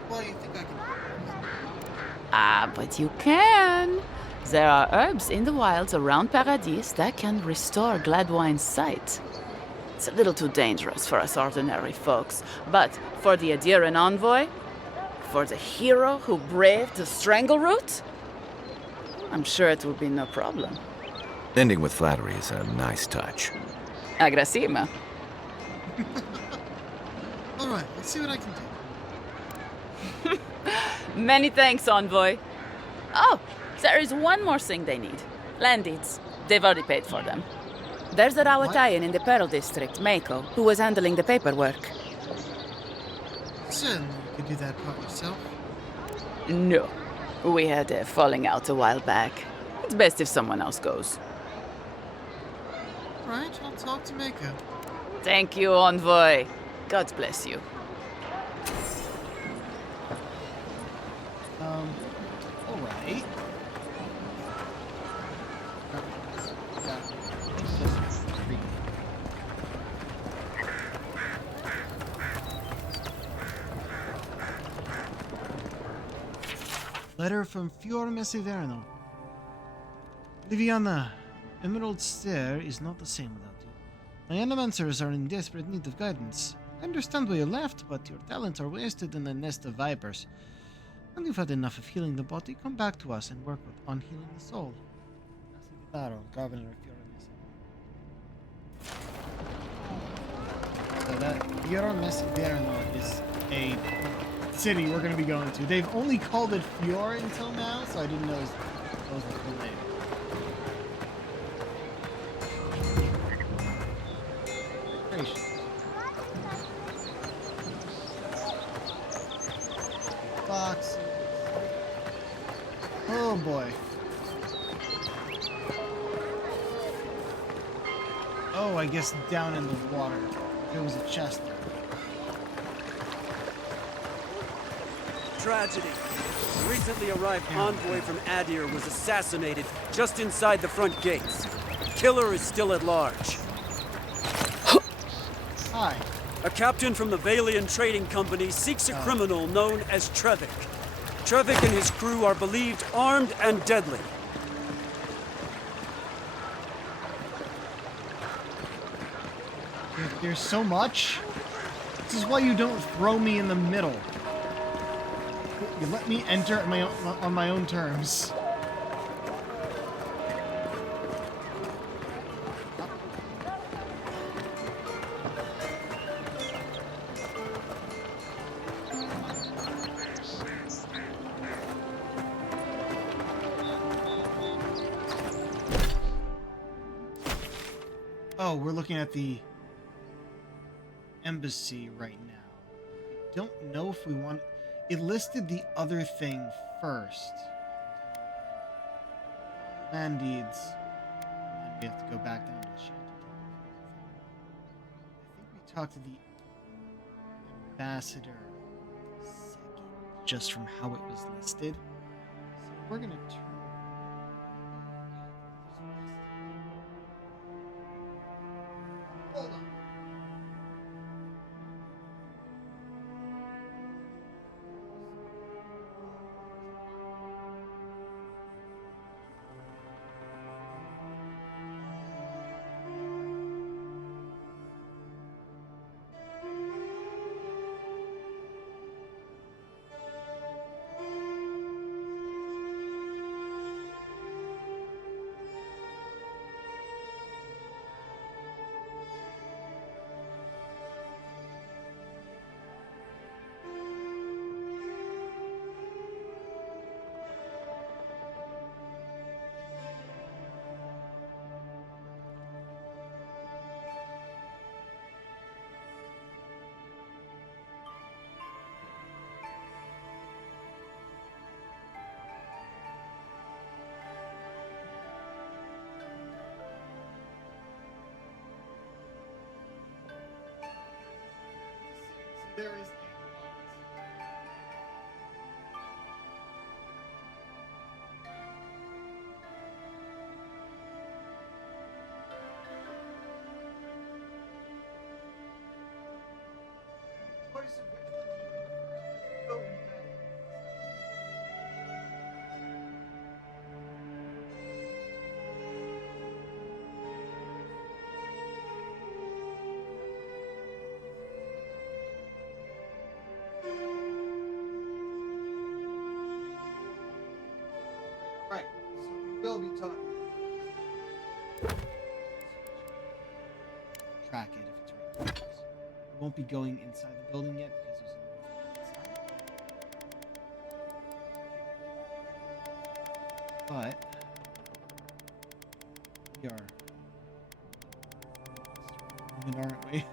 Well, you think I can... Ah, but you can. There are herbs in the wilds around Paradis that can restore Gladwine's sight. It's a little too dangerous for us ordinary folks, but for the Adiran envoy, for the hero who braved the strangle root, I'm sure it will be no problem. Ending with flattery is a nice touch. Agrasima. All right, let's see what I can do. Many thanks, envoy. Oh, there is one more thing they need. Land deeds. They've already paid for them. There's a Rawatayan in the Pearl District, Mako, who was handling the paperwork. Certainly, you could do that part yourself. No. We had a falling out a while back. It's best if someone else goes. All right, I'll talk to Mako. Thank you, envoy. God bless you. All right. Letter from Fiorme Severno. Liviana, Emerald Stair is not the same without you. My animancers are in desperate need of guidance. I understand why you left, but your talents are wasted in a nest of vipers. When you've had enough of healing the body, come back to us and work on healing the soul. Claro, Governor Fiorme. that Fiormes Verno is a city we're going to be going to. They've only called it Fiore until now, so I didn't know it was the full name. Gracious. Boxes. Oh boy. Oh, I guess down in the water. There was a chest there. Tragedy. A recently arrived envoy from Adir was assassinated just inside the front gates. Killer is still at large. Hi. A captain from the Valian Trading Company seeks a criminal known as Trevik. Trevik and his crew are believed armed and deadly. There's so much. This is why you don't throw me in the middle. You let me enter at on my own terms. Oh, we're looking at the embassy right now. I don't know if we want... It listed the other thing first. Land deeds. And then we have to go back down to the shanty. I think we talked to the ambassador second, just from how it was listed. So we're gonna turn... Hold on. There is right, so we will be talking. Track it if it's right. We won't be going inside the building yet because there's another thing inside. But we are moving, aren't we?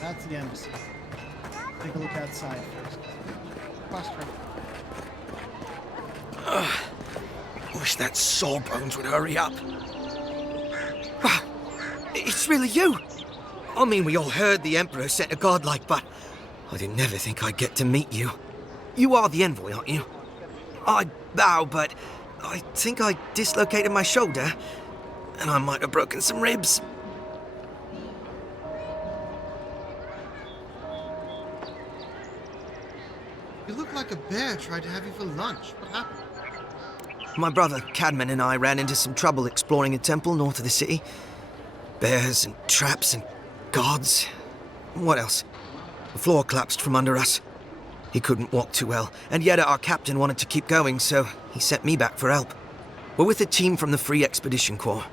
That's the embassy. Take a look outside first. Cross Wish that sawbones would hurry up. Wow, it's really you. I mean, we all heard the Emperor sent a godlike, but I didn't never think I'd get to meet you. You are the envoy, aren't you? I bow, but I think I dislocated my shoulder, and I might have broken some ribs. You look like a bear tried to have you for lunch. What happened? My brother Cadman and I ran into some trouble exploring a temple north of the city. Bears and traps and guards. What else? The floor collapsed from under us. He couldn't walk too well, and yet our captain wanted to keep going, so he sent me back for help. We're with a team from the Free Expedition Corps.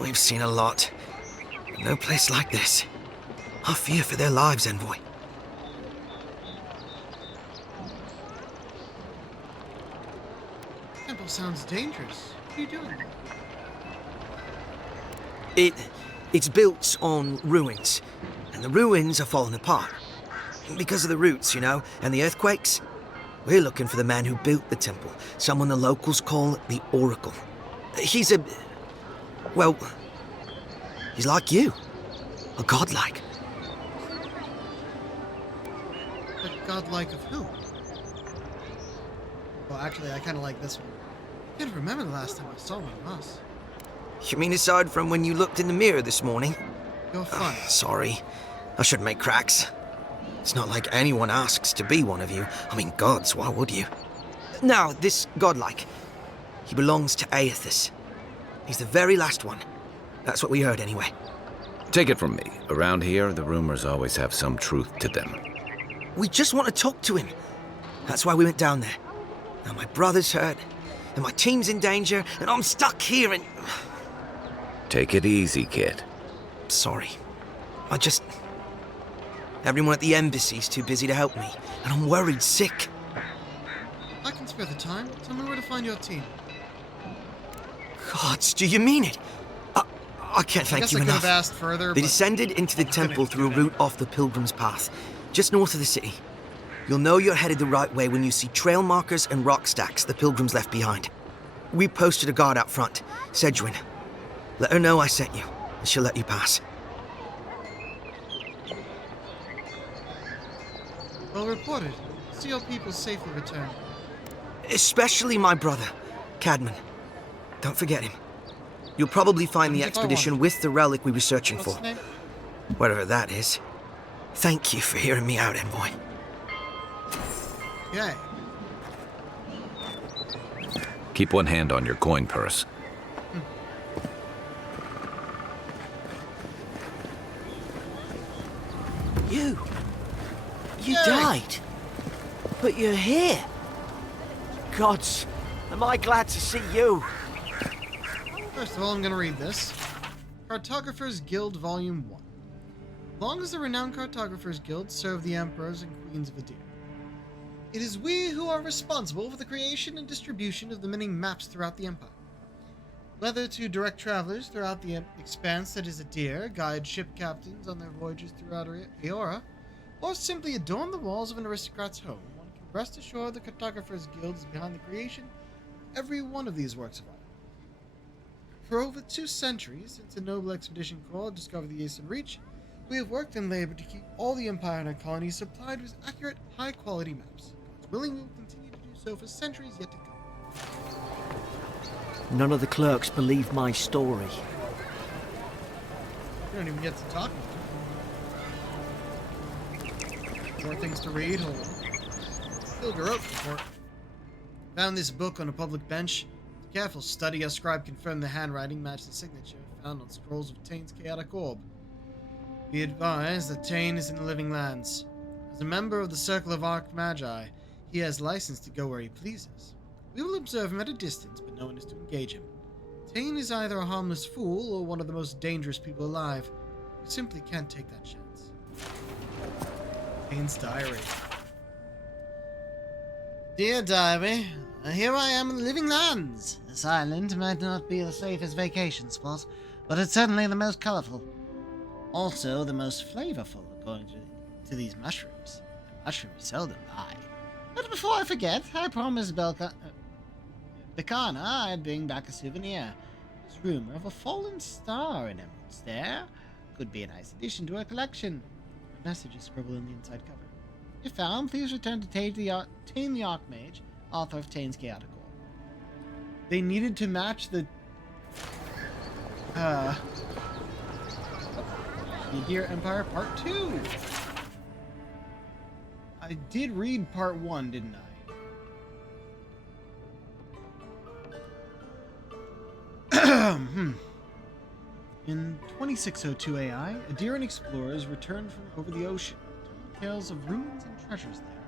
We've seen a lot. No place like this. I fear for their lives, Envoy. Temple sounds dangerous. What are you doing? It's built on ruins, and the ruins are falling apart. Because of the roots, you know, and the earthquakes. We're looking for the man who built the temple, someone the locals call the Oracle. He's well, he's like you. A godlike. But godlike of who? Well, actually, I kind of like this one. I can't remember the last time I saw one of us. You mean aside from when you looked in the mirror this morning? You're funny. Sorry. I shouldn't make cracks. It's not like anyone asks to be one of you. I mean, gods, why would you? Now, this godlike, he belongs to Aethys. He's the very last one. That's what we heard anyway. Take it from me. Around here, the rumors always have some truth to them. We just want to talk to him. That's why we went down there. Now my brother's hurt, and my team's in danger, and I'm stuck here and... Take it easy, kid. Sorry. Everyone at the embassy's too busy to help me, and I'm worried sick. I can spare the time. Tell me where to find your team. Gods, do you mean it? I can't thank you I enough. could have asked further, They but descended into the temple through a route off the Pilgrim's Path, just north of the city. You'll know you're headed the right way when you see trail markers and rock stacks the Pilgrims left behind. We posted a guard out front, Sedgwin. Let her know I sent you, and she'll let you pass. well reported. See your people safely return. Especially my brother, Cadman. Don't forget him. You'll probably find the expedition with the relic we were searching for. What's his name? Whatever that is. Thank you for hearing me out, Envoy. Yay. Keep one hand on your coin purse. You died. But you're here. Gods, am I glad to see you. First of all, I'm going to read this. Cartographers Guild Volume 1. Long as the renowned Cartographers Guild serve the emperors and queens of Adir, it is we who are responsible for the creation and distribution of the many maps throughout the empire. Whether to direct travelers throughout the expanse that is Adir, guide ship captains on their voyages throughout Eora, or simply adorn the walls of an aristocrat's home, one can rest assured the Cartographers Guild is behind the creation of every one of these works of art. For over 2 centuries, since the Noble Expedition Corps discovered the Eastern Reach, we have worked and labored to keep all the Empire and our colonies supplied with accurate, high-quality maps. God's willing, we will continue to do so for centuries yet to come. None of the clerks believe my story. You don't even get to talk about it. More things to read, hold on. Filled your oat report. Found this book on a public bench. With careful study, our scribe confirmed the handwriting matched the signature found on scrolls of Tain's chaotic orb. Be advised that Tain is in the Living Lands. As a member of the Circle of Archmagi, he has license to go where he pleases. We will observe him at a distance, but no one is to engage him. Tain is either a harmless fool or one of the most dangerous people alive. We simply can't take that chance. Tain's diary. Dear diary, here I am in the Living Lands. This island might not be the safest vacation spot, but it's certainly the most colorful. Also, the most flavorful, according to these mushrooms. The mushrooms seldom lie. But before I forget, I promised Bacana I'd bring back a souvenir. This rumor of a fallen star in Emerald Stair could be a nice addition to our collection. A message is scribbled in the inside cover. If found, please return to Tain the Archmage, author of Tain's Chaotic Orb. They needed to match the Adir Empire Part 2. I did read Part 1, didn't I? In 2602 AI, Adiran explorers returned from over the ocean tales of ruins and treasures there,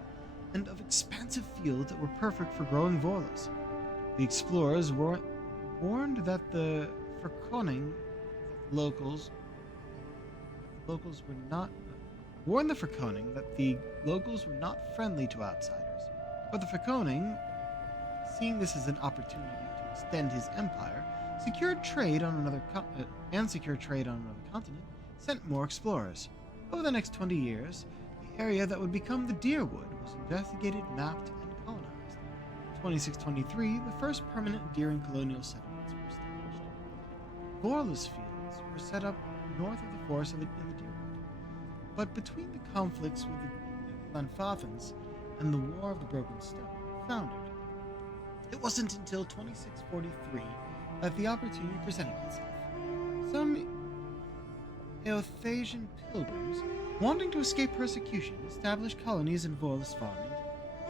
and of expansive fields that were perfect for growing Vorlas. The explorers warned that the Verkoning locals were not warned the Verkoning that the locals were not friendly to outsiders, but the Verkoning, seeing this as an opportunity to extend his empire, secured trade on another continent, sent more explorers. Over the next 20 years, the area that would become the Deerwood was investigated, mapped, and colonized. In 2623, the first permanent Deering colonial settlements were established. Vorlas fields were set up north of the forest in the Deerwood. But between the conflicts with the Glenfathans and the War of the Broken Stone foundered. It wasn't until 2643 that the opportunity presented itself. Some Eothasian pilgrims, wanting to escape persecution, established colonies and Vorlas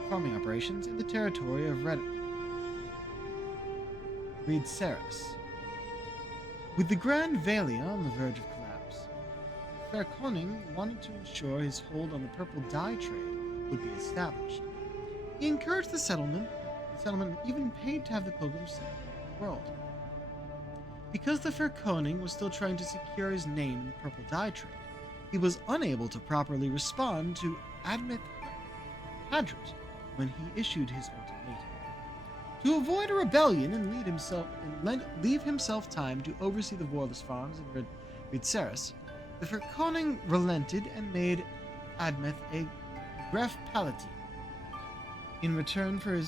farming operations in the territory of Reedceres. With the Grand Valia on the verge of collapse, Verkoning wanted to ensure his hold on the purple dye trade would be established. He encouraged the settlement even paid to have the pilgrims set up in the world. Because the Verkoning was still trying to secure his name in the purple dye trade, he was unable to properly respond to Admeth Hadrat when he issued his ultimatum. To avoid a rebellion and leave himself time to oversee the Vorlas farms in Reedceres, the Verkoning relented and made Admeth a Gref Palatine. In return for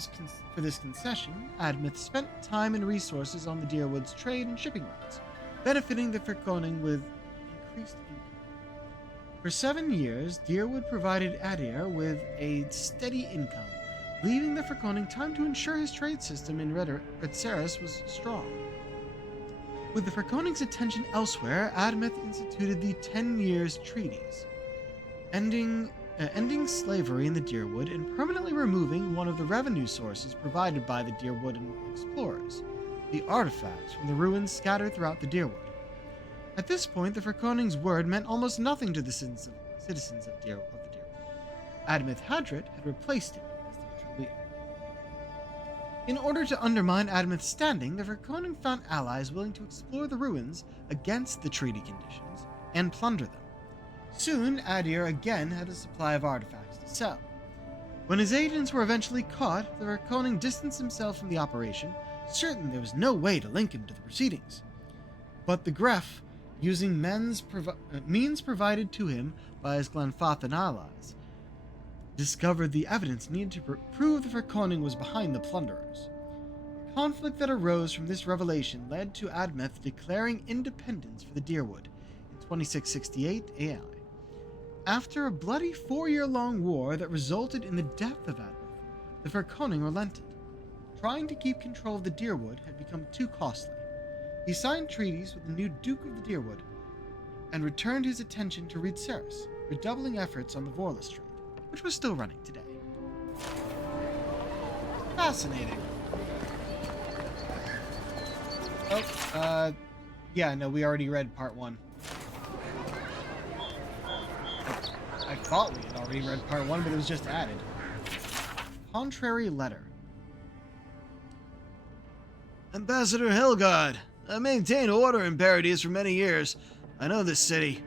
this concession, Admeth spent time and resources on the Deerwood's trade and shipping routes, benefiting the Verkoning with increased income. For 7 years, Deerwood provided Adir with a steady income, leaving the Verkoning time to ensure his trade system in Reedceres was strong. With the Verkoning's attention elsewhere, Admeth instituted the 10 Years' Treaties, ending slavery in the Deerwood and permanently removing one of the revenue sources provided by the Deerwood explorers, the artifacts from the ruins scattered throughout the Deerwood. At this point, the Verkoning's word meant almost nothing to the citizens of the Deerwood. Admeth Hadrat had replaced him as the literal leader. In order to undermine Admeth's standing, the Verkoning found allies willing to explore the ruins against the treaty conditions and plunder them. Soon, Adir again had a supply of artifacts to sell. When his agents were eventually caught, the Verkoning distanced himself from the operation, certain there was no way to link him to the proceedings. But the Gref, using means provided to him by his Glenfathan allies, discovered the evidence needed to prove the Verkoning was behind the plunderers. The conflict that arose from this revelation led to Admeth declaring independence for the Deerwood in 2668 AI. After a bloody 4-year-long war that resulted in the death of Admeth, the Verkoning relented. Trying to keep control of the Deerwood had become too costly. He signed treaties with the new Duke of the Deerwood and returned his attention to Reedceres, redoubling efforts on the Vorlas trade, which was still running today. Fascinating. Yeah, no, we already read part 1. I thought we had already read part 1, but it was just added. Contrary letter. Ambassador Helgard, I maintained order in Paradise for many years. I know this city.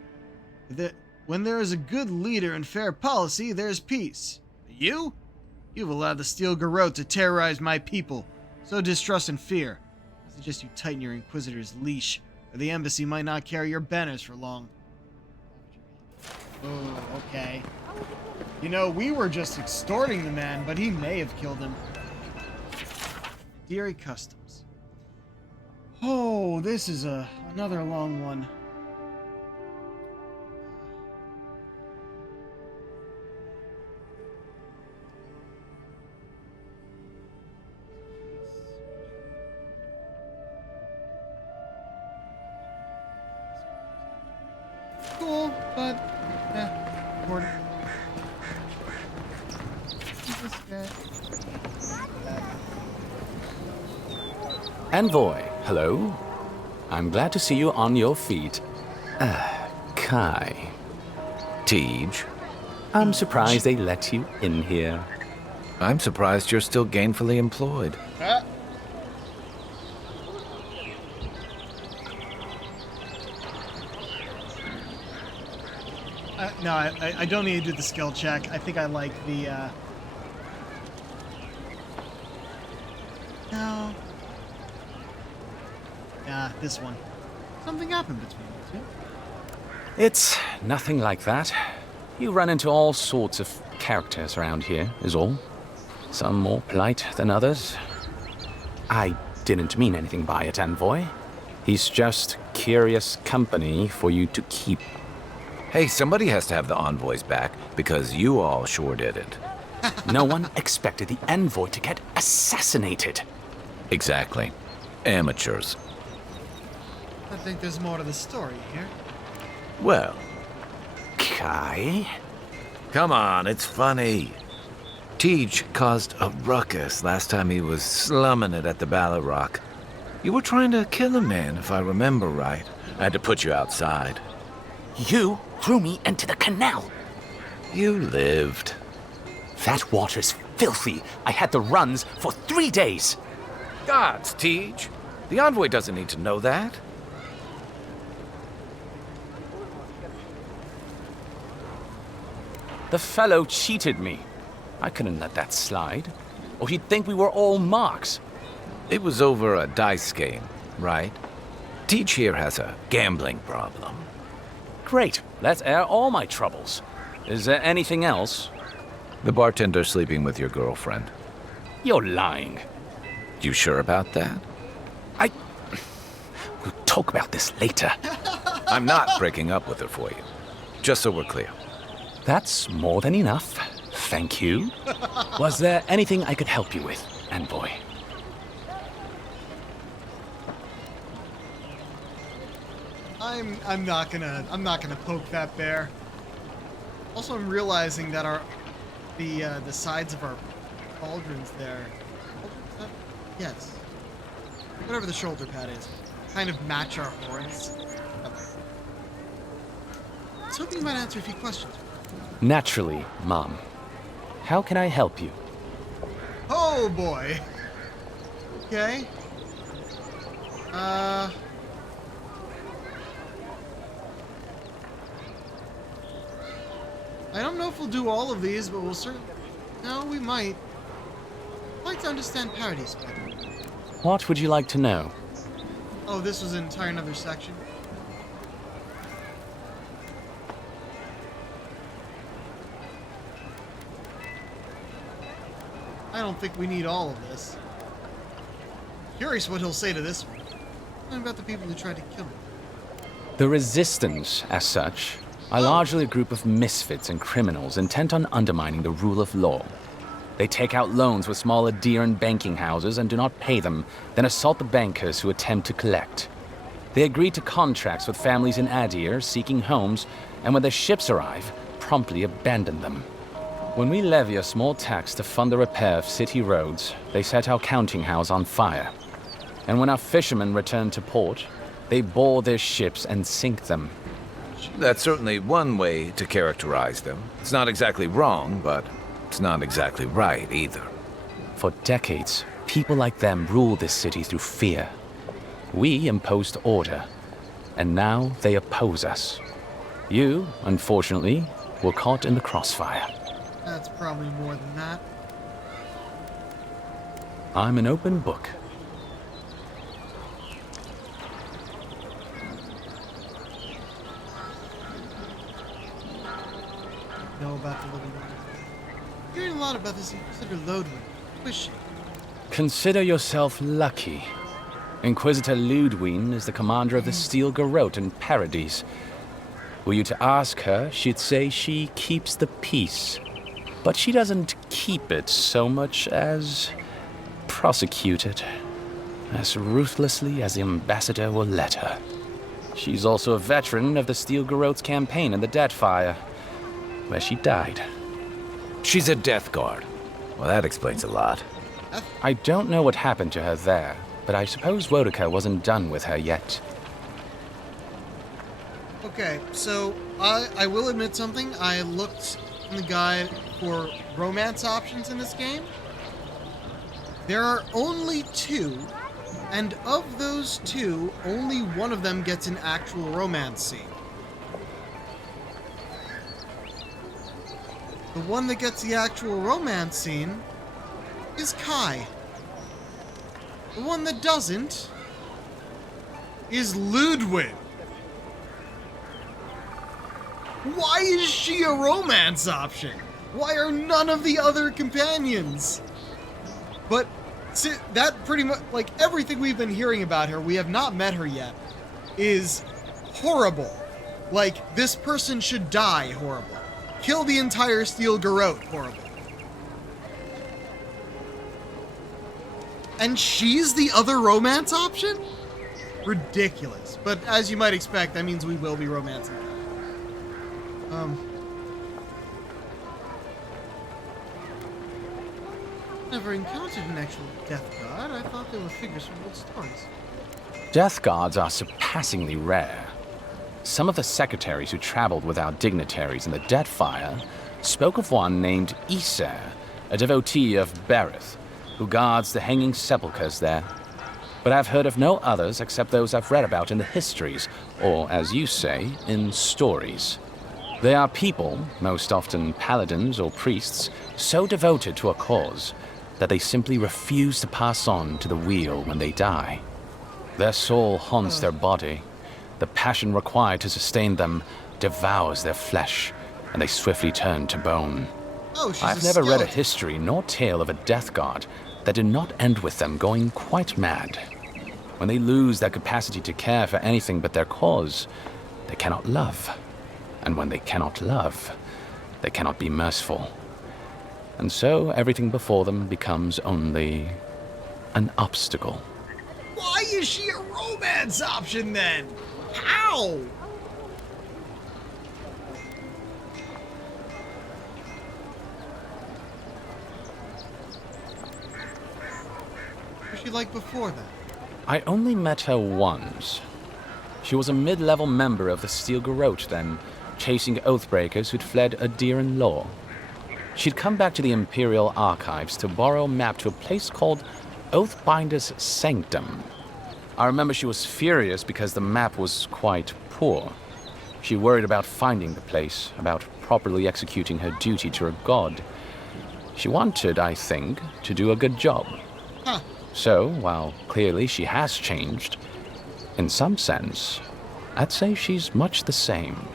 When there is a good leader and fair policy, there's peace. But you? You've allowed the Steel Garrote to terrorize my people. So distrust and fear. I suggest you tighten your Inquisitor's leash, or the embassy might not carry your banners for long. Oh, okay. You know, we were just extorting the man, but he may have killed him. Deary Customs. Oh, this is another long one. Cool, but important. Envoy, hello. I'm glad to see you on your feet. Kai. Tej, I'm surprised they let you in here. I'm surprised you're still gainfully employed. No, I don't need to do the skill check. I think I like the, No. Yeah, this one. Something happened between you two. It's nothing like that. You run into all sorts of characters around here, is all. Some more polite than others. I didn't mean anything by it, Envoy. He's just curious company for you to keep. Hey, somebody has to have the envoys back, because you all sure didn't. No one expected the Envoy to get assassinated. Exactly. Amateurs. I think there's more to the story here. Well. Kai? Come on, it's funny. Tej caused a ruckus last time he was slumming it at the Ballarrock. You were trying to kill a man, if I remember right. I had to put you outside. You threw me into the canal. You lived. That water's filthy. I had the runs for 3 days. Gods, Tej. The envoy doesn't need to know that. The fellow cheated me. I couldn't let that slide. Or he'd think we were all marks. It was over a dice game, right? Tej here has a gambling problem. Great. Let's air all my troubles. Is there anything else? The bartender sleeping with your girlfriend. You're lying. You sure about that? We'll talk about this later. I'm not breaking up with her for you. Just so we're clear. That's more than enough. Thank you. Was there anything I could help you with, Envoy? I'm not gonna poke that bear. Also, I'm realizing that the sides of our cauldrons there, yes, whatever the shoulder pad is, kind of match our horns. Okay. I was hoping you might answer a few questions. Naturally, Mom. How can I help you? Oh boy. Okay. I don't know if we'll do all of these, but we'll certainly... No, we might. I'd like to understand Paradise better. What would you like to know? Oh, this was an entire another section. I don't think we need all of this. Curious what he'll say to this one. What about the people who tried to kill him? The Resistance, as such, are largely a group of misfits and criminals intent on undermining the rule of law. They take out loans with small Adiran banking houses and do not pay them, then assault the bankers who attempt to collect. They agree to contracts with families in Adir seeking homes, and when their ships arrive, promptly abandon them. When we levy a small tax to fund the repair of city roads, they set our counting house on fire. And when our fishermen return to port, they board their ships and sink them. That's certainly one way to characterize them. It's not exactly wrong, but it's not exactly right either. For decades, people like them ruled this city through fear. We imposed order, and now they oppose us. You, unfortunately, were caught in the crossfire. That's probably more than that. I'm an open book. Know about the living one. Hearing a lot about this Inquisitor Lodwin. Who is she? Consider yourself lucky. Inquisitor Ludwine is the commander of the Steel Garrote in Paradise. Were you to ask her, she'd say she keeps the peace. But she doesn't keep it so much as prosecute it. As ruthlessly as the ambassador will let her. She's also a veteran of the Steel Garrote's campaign in the Deadfire, where she died. She's a Death Guard. Well, that explains a lot. I don't know what happened to her there, but I suppose Wodaka wasn't done with her yet. Okay, so I will admit something. I looked in the guide for romance options in this game. There are only 2, and of those 2, only one of them gets an actual romance scene. The one that gets the actual romance scene is Kai. The one that doesn't is Ludwig. Why is she a romance option? Why are none of the other companions? But that pretty much, like, everything we've been hearing about her, we have not met her yet, is horrible. Like, this person should die horrible. Kill the entire Steel Garrote horrible. And she's the other romance option? Ridiculous. But as you might expect, that means we will be romancing. Never encountered an actual death god. I thought they were figures from old stories. Death gods are surpassingly rare. Some of the secretaries who traveled with our dignitaries in the Deadfire spoke of one named Iser, a devotee of Berith, who guards the hanging sepulchres there. But I've heard of no others except those I've read about in the histories, or, as you say, in stories. They are people, most often paladins or priests, so devoted to a cause that they simply refuse to pass on to the wheel when they die. Their soul haunts their body. The passion required to sustain them devours their flesh, and they swiftly turn to bone. I've never read a history nor tale of a death god that did not end with them going quite mad. When they lose their capacity to care for anything but their cause, they cannot love. And when they cannot love, they cannot be merciful. And so everything before them becomes only an obstacle. Why is she a romance option then? How? What was she like before that? I only met her once. She was a mid-level member of the Steel Garrote then, chasing oathbreakers who'd fled Adiran law. She'd come back to the Imperial Archives to borrow a map to a place called Oathbinder's Sanctum. I remember she was furious because the map was quite poor. She worried about finding the place, about properly executing her duty to her god. She wanted, I think, to do a good job. Huh. So, while clearly she has changed, in some sense, I'd say she's much the same.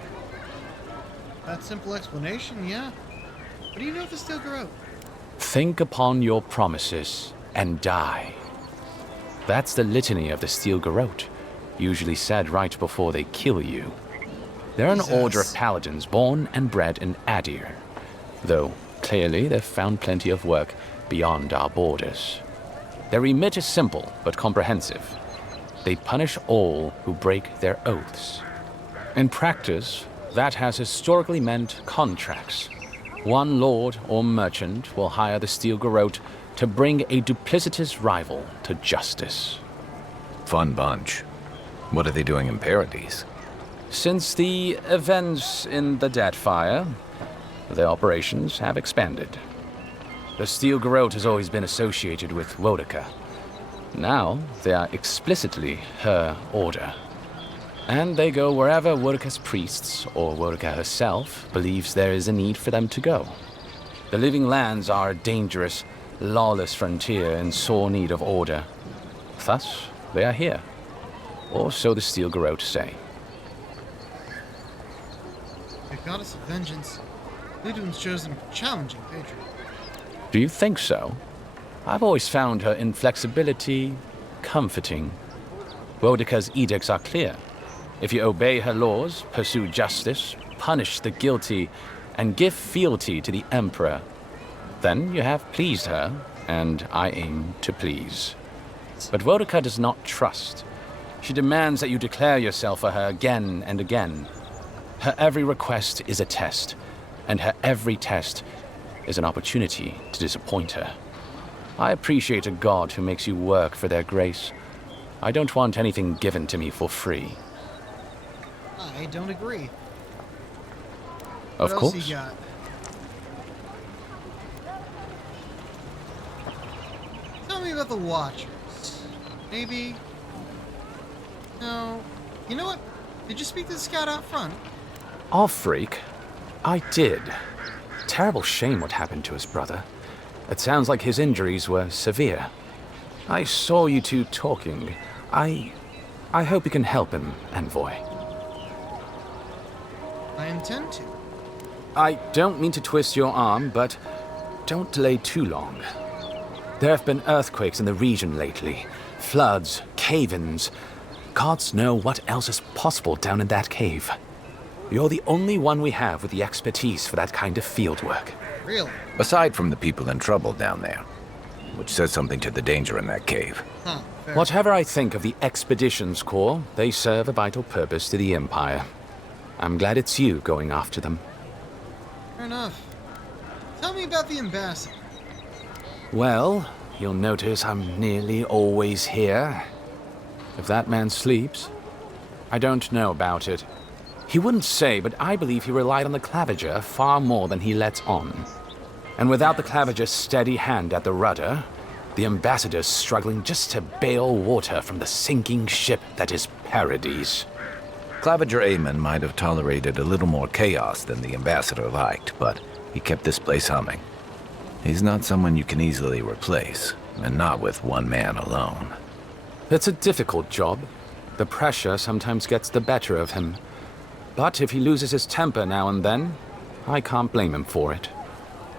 That simple explanation, yeah. What do you know of the Steel Garrote? Think upon your promises and die. That's the litany of the Steel Garrote, usually said right before they kill you. They're an order of paladins born and bred in Adir, though clearly they've found plenty of work beyond our borders. Their remit is simple but comprehensive. They punish all who break their oaths. In practice, that has historically meant contracts. One lord or merchant will hire the Steel Garrote to bring a duplicitous rival to justice. Fun bunch. What are they doing in Paradise? Since the events in the Deadfire, their operations have expanded. The Steel Garrote has always been associated with Wodaka. Now, they are explicitly her order. And they go wherever Wodaka's priests, or Wodaka herself, believes there is a need for them to go. The Living Lands are a dangerous, lawless frontier in sore need of order. Thus, they are here. Or so the Steel Garrote say. The goddess of vengeance. Ludwig's chosen a challenging patron. Do you think so? I've always found her inflexibility comforting. Wodaka's edicts are clear. If you obey her laws, pursue justice, punish the guilty, and give fealty to the Emperor, then you have pleased her, and I aim to please. But Wodaka does not trust. She demands that you declare yourself for her again and again. Her every request is a test, and her every test is an opportunity to disappoint her. I appreciate a god who makes you work for their grace. I don't want anything given to me for free. I don't agree. Of What course. else you got? about the Watchers. Maybe... No. You know what? Did you speak to the scout out front? Freak? I did. Terrible shame what happened to his brother. It sounds like his injuries were severe. I saw you two talking. I hope you can help him, Envoy. I intend to. I don't mean to twist your arm, but don't delay too long. There have been earthquakes in the region lately. Floods, cave-ins. Gods know what else is possible down in that cave. You're the only one we have with the expertise for that kind of field work. Really? Aside from the people in trouble down there, which says something to the danger in that cave. Huh, fair. Whatever I think of the Expeditions Corps, they serve a vital purpose to the Empire. I'm glad it's you going after them. Fair enough. Tell me about the ambassador. Well, you'll notice I'm nearly always here. If that man sleeps, I don't know about it. He wouldn't say, but I believe he relied on the Claviger far more than he lets on. And without the Claviger's steady hand at the rudder, the ambassador's struggling just to bail water from the sinking ship that is Paradise. Claviger Amon might have tolerated a little more chaos than the ambassador liked, but he kept this place humming. He's not someone you can easily replace, and not with one man alone. It's a difficult job. The pressure sometimes gets the better of him. But if he loses his temper now and then, I can't blame him for it.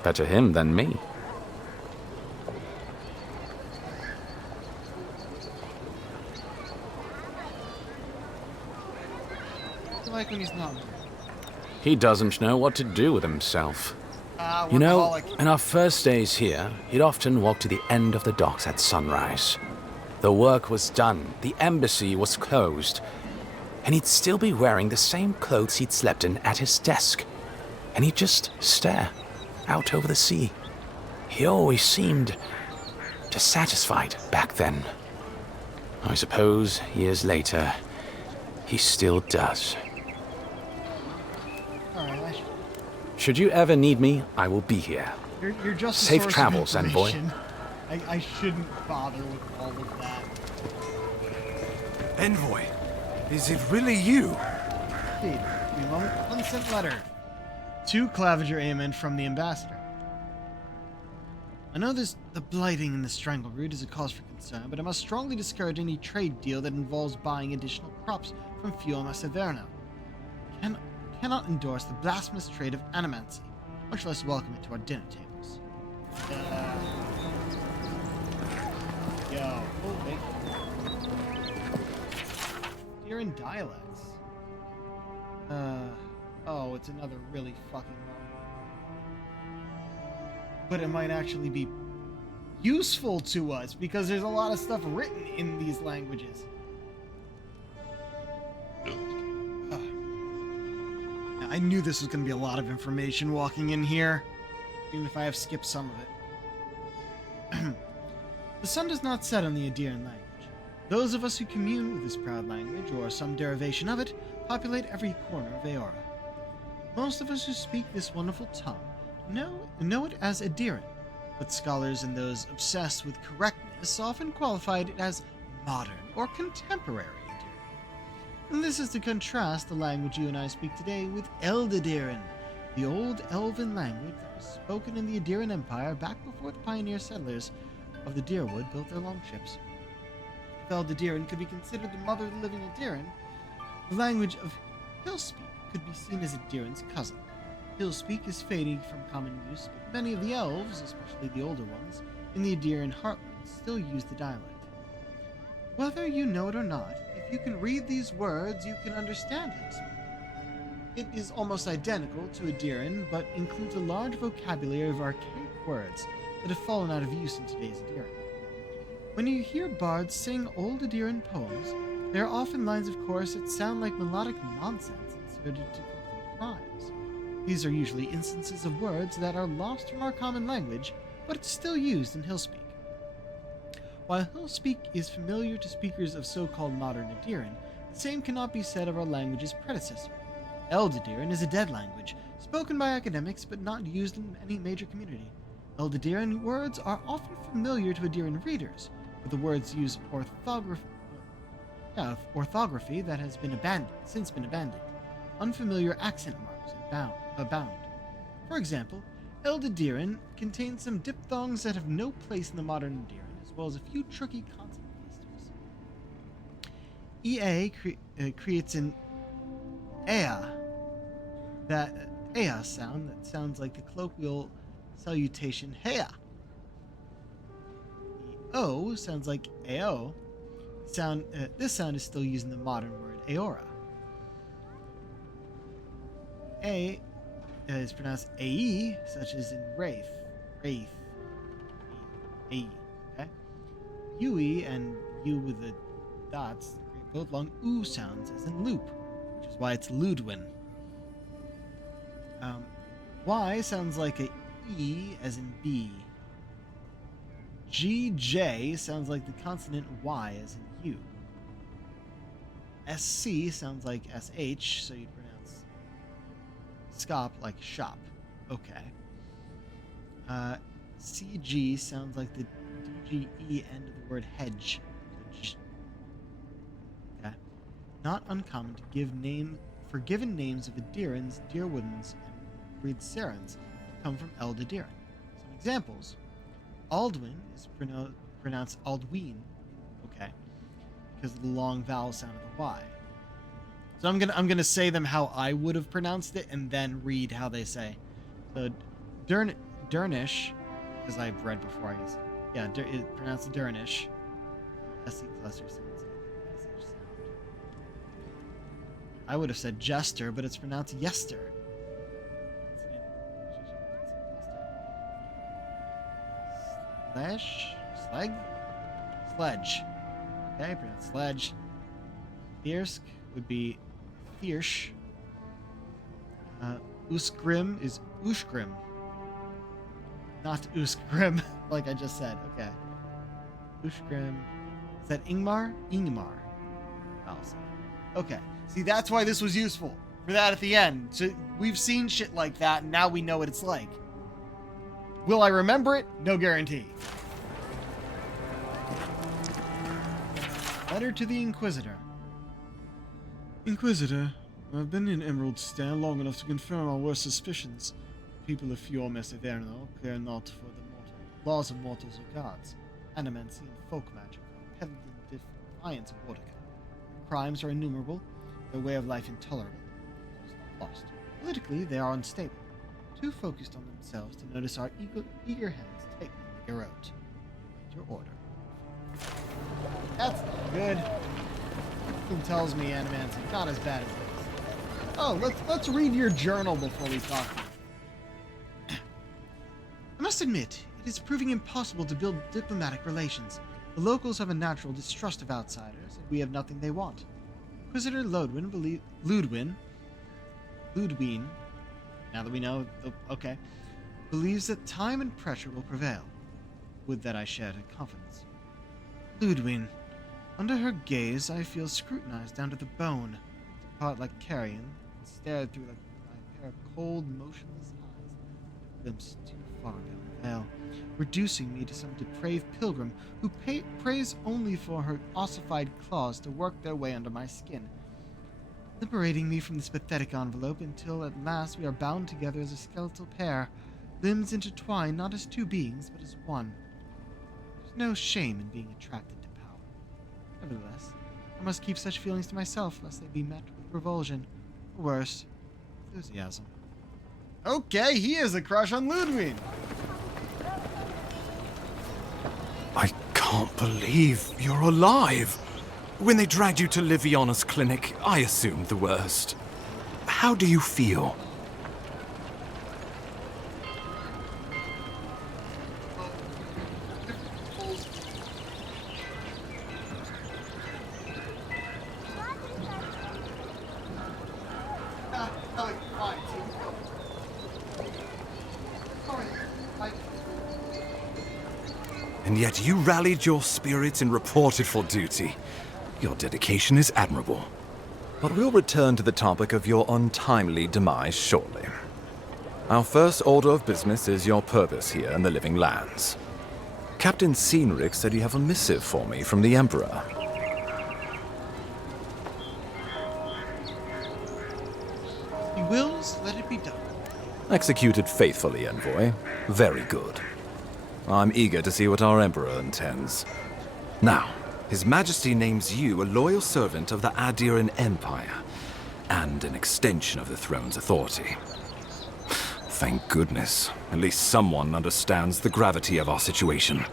Better him than me. I like when he's not. He doesn't know what to do with himself. You know, in our first days here, he'd often walk to the end of the docks at sunrise. The work was done, the embassy was closed, and he'd still be wearing the same clothes he'd slept in at his desk. And he'd just stare out over the sea. He always seemed dissatisfied back then. I suppose, years later, he still does. Alright, Should you ever need me, I will be here. you're just a Safe source of travels, Envoy. information. I shouldn't bother with all of that. Envoy, is it really you? Indeed. Give me a moment. Unsent letter. To Claviger Amon from the ambassador. I know the blighting and the strangleroot is a cause for concern, but I must strongly discourage any trade deal that involves buying additional crops from Fiume Severno. Cannot endorse the blasphemous trade of animancy, much less welcome it to our dinner tables. Yo. Oh, wait. Deering dialects. Oh, it's another really fucking long one. But it might actually be useful to us because there's a lot of stuff written in these languages. Now, I knew this was going to be a lot of information walking in here, even if I have skipped some of it. The sun does not set on the Adiran language. Those of us who commune with this proud language, or some derivation of it, populate every corner of Aora. Most of us who speak this wonderful tongue know it as Adiran, but scholars and those obsessed with correctness often qualified it as modern or contemporary Adiran. And this is to contrast the language you and I speak today with Eldadiran, the old elven language that was spoken in the Adiran Empire back before the pioneer settlers of the Deerwood built their longships. If Eldadiran could be considered the mother of the living Adiran, the language of Hillspeak could be seen as Adiran's cousin. Hillspeak is fading from common use, but many of the elves, especially the older ones, in the Adiran heartland still use the dialect. Whether you know it or not, if you can read these words, you can understand Hillspeak. It is almost identical to Adiran, but includes a large vocabulary of archaic words that have fallen out of use in today's Adiran. When you hear bards sing old Adiran poems, there are often lines of chorus that sound like melodic nonsense inserted to complete rhymes. These are usually instances of words that are lost from our common language, but it's still used in Hillspeak. While Hillspeak is familiar to speakers of so-called modern Adiran, the same cannot be said of our language's predecessor. Eldadiran is a dead language, spoken by academics but not used in any major community. Eldidiran words are often familiar to Adiran readers, but the words use orthography that has been since been abandoned. Unfamiliar accent marks abound. For example, Eldidiran contains some diphthongs that have no place in the modern Adiran, as well as a few tricky consonant clusters. EA creates an Ea sound that sounds like the colloquial salutation Heya. The O sounds like Ao. This sound is still using the modern word Aora. A is pronounced Ae, such as in Wraith. Ae. Okay? Ue and U with the dots create both long oo sounds, as in loop, which is why it's Ludwin. Y sounds like a E, as in bee. GJ sounds like the consonant Y, as in U. SC sounds like SH, so you'd pronounce scop like shop. Okay. CG sounds like the DGE end of the word hedge. Okay. Not uncommon to give given names of Adirans, Deerwoodens, and Reedserans to come from Eldidiran. Some examples. Aldwin is pronounced Aldween, okay, because of the long vowel sound of the Y. So I'm gonna say them how I would have pronounced it, and then read how they say. So Dernish, because I've read before, I guess. Yeah, it pronounced Dernish. SC cluster sounds like SH sound. I would have said Jester, but it's pronounced Yester. Sledge. Okay, pronounced sledge. Thirsk would be Thirsch. Uskgrim is Ushgrim. Not Uskgrim, like I just said. Okay. Ushgrim. Is that Ingmar? Ingmar. Okay. See, that's why this was useful. For that at the end. So we've seen shit like that, and now we know what it's like. Will I remember it? No guarantee. Letter to the Inquisitor. Inquisitor, I've been in Emerald Stair long enough to confirm our worst suspicions. The people of Fiormes Averno care not for the laws of mortals or gods. Animancy and folk magic are peddled in defiance of Wartica. Crimes are innumerable, their way of life intolerable. Lost. Politically, they are unstable. Too focused on themselves to notice our eager hands taking the garrote. Your order. That's not good. Something tells me Animancy not as bad as this. Oh, let's read your journal before we talk. I must admit, it is proving impossible to build diplomatic relations. The locals have a natural distrust of outsiders, and we have nothing they want. Inquisitor Ludwin, now that we know, okay, believes that time and pressure will prevail. Would that I shared her confidence. Ludwin, under her gaze, I feel scrutinized down to the bone. To part like carrion, and stared through like a pair of cold, motionless eyes, a glimpse too far down the veil, reducing me to some depraved pilgrim who prays only for her ossified claws to work their way under my skin, liberating me from this pathetic envelope until at last we are bound together as a skeletal pair, limbs intertwined not as two beings, but as one. There's no shame in being attracted to power. Nevertheless, I must keep such feelings to myself, lest they be met with revulsion, or worse, enthusiasm. Okay, he has a crush on Ludwig. I can't believe you're alive. When they dragged you to Liviana's clinic, I assumed the worst. How do you feel? And yet you rallied your spirits and reported for duty. Your dedication is admirable. But we'll return to the topic of your untimely demise shortly. Our first order of business is your purpose here in the Living Lands. Captain Cynric said you have a missive for me from the Emperor. He wills, let it be done. Executed faithfully, Envoy. Very good. I'm eager to see what our Emperor intends. Now, His Majesty names you a loyal servant of the Adiran Empire, and an extension of the throne's authority. Thank goodness. At least someone understands the gravity of our situation.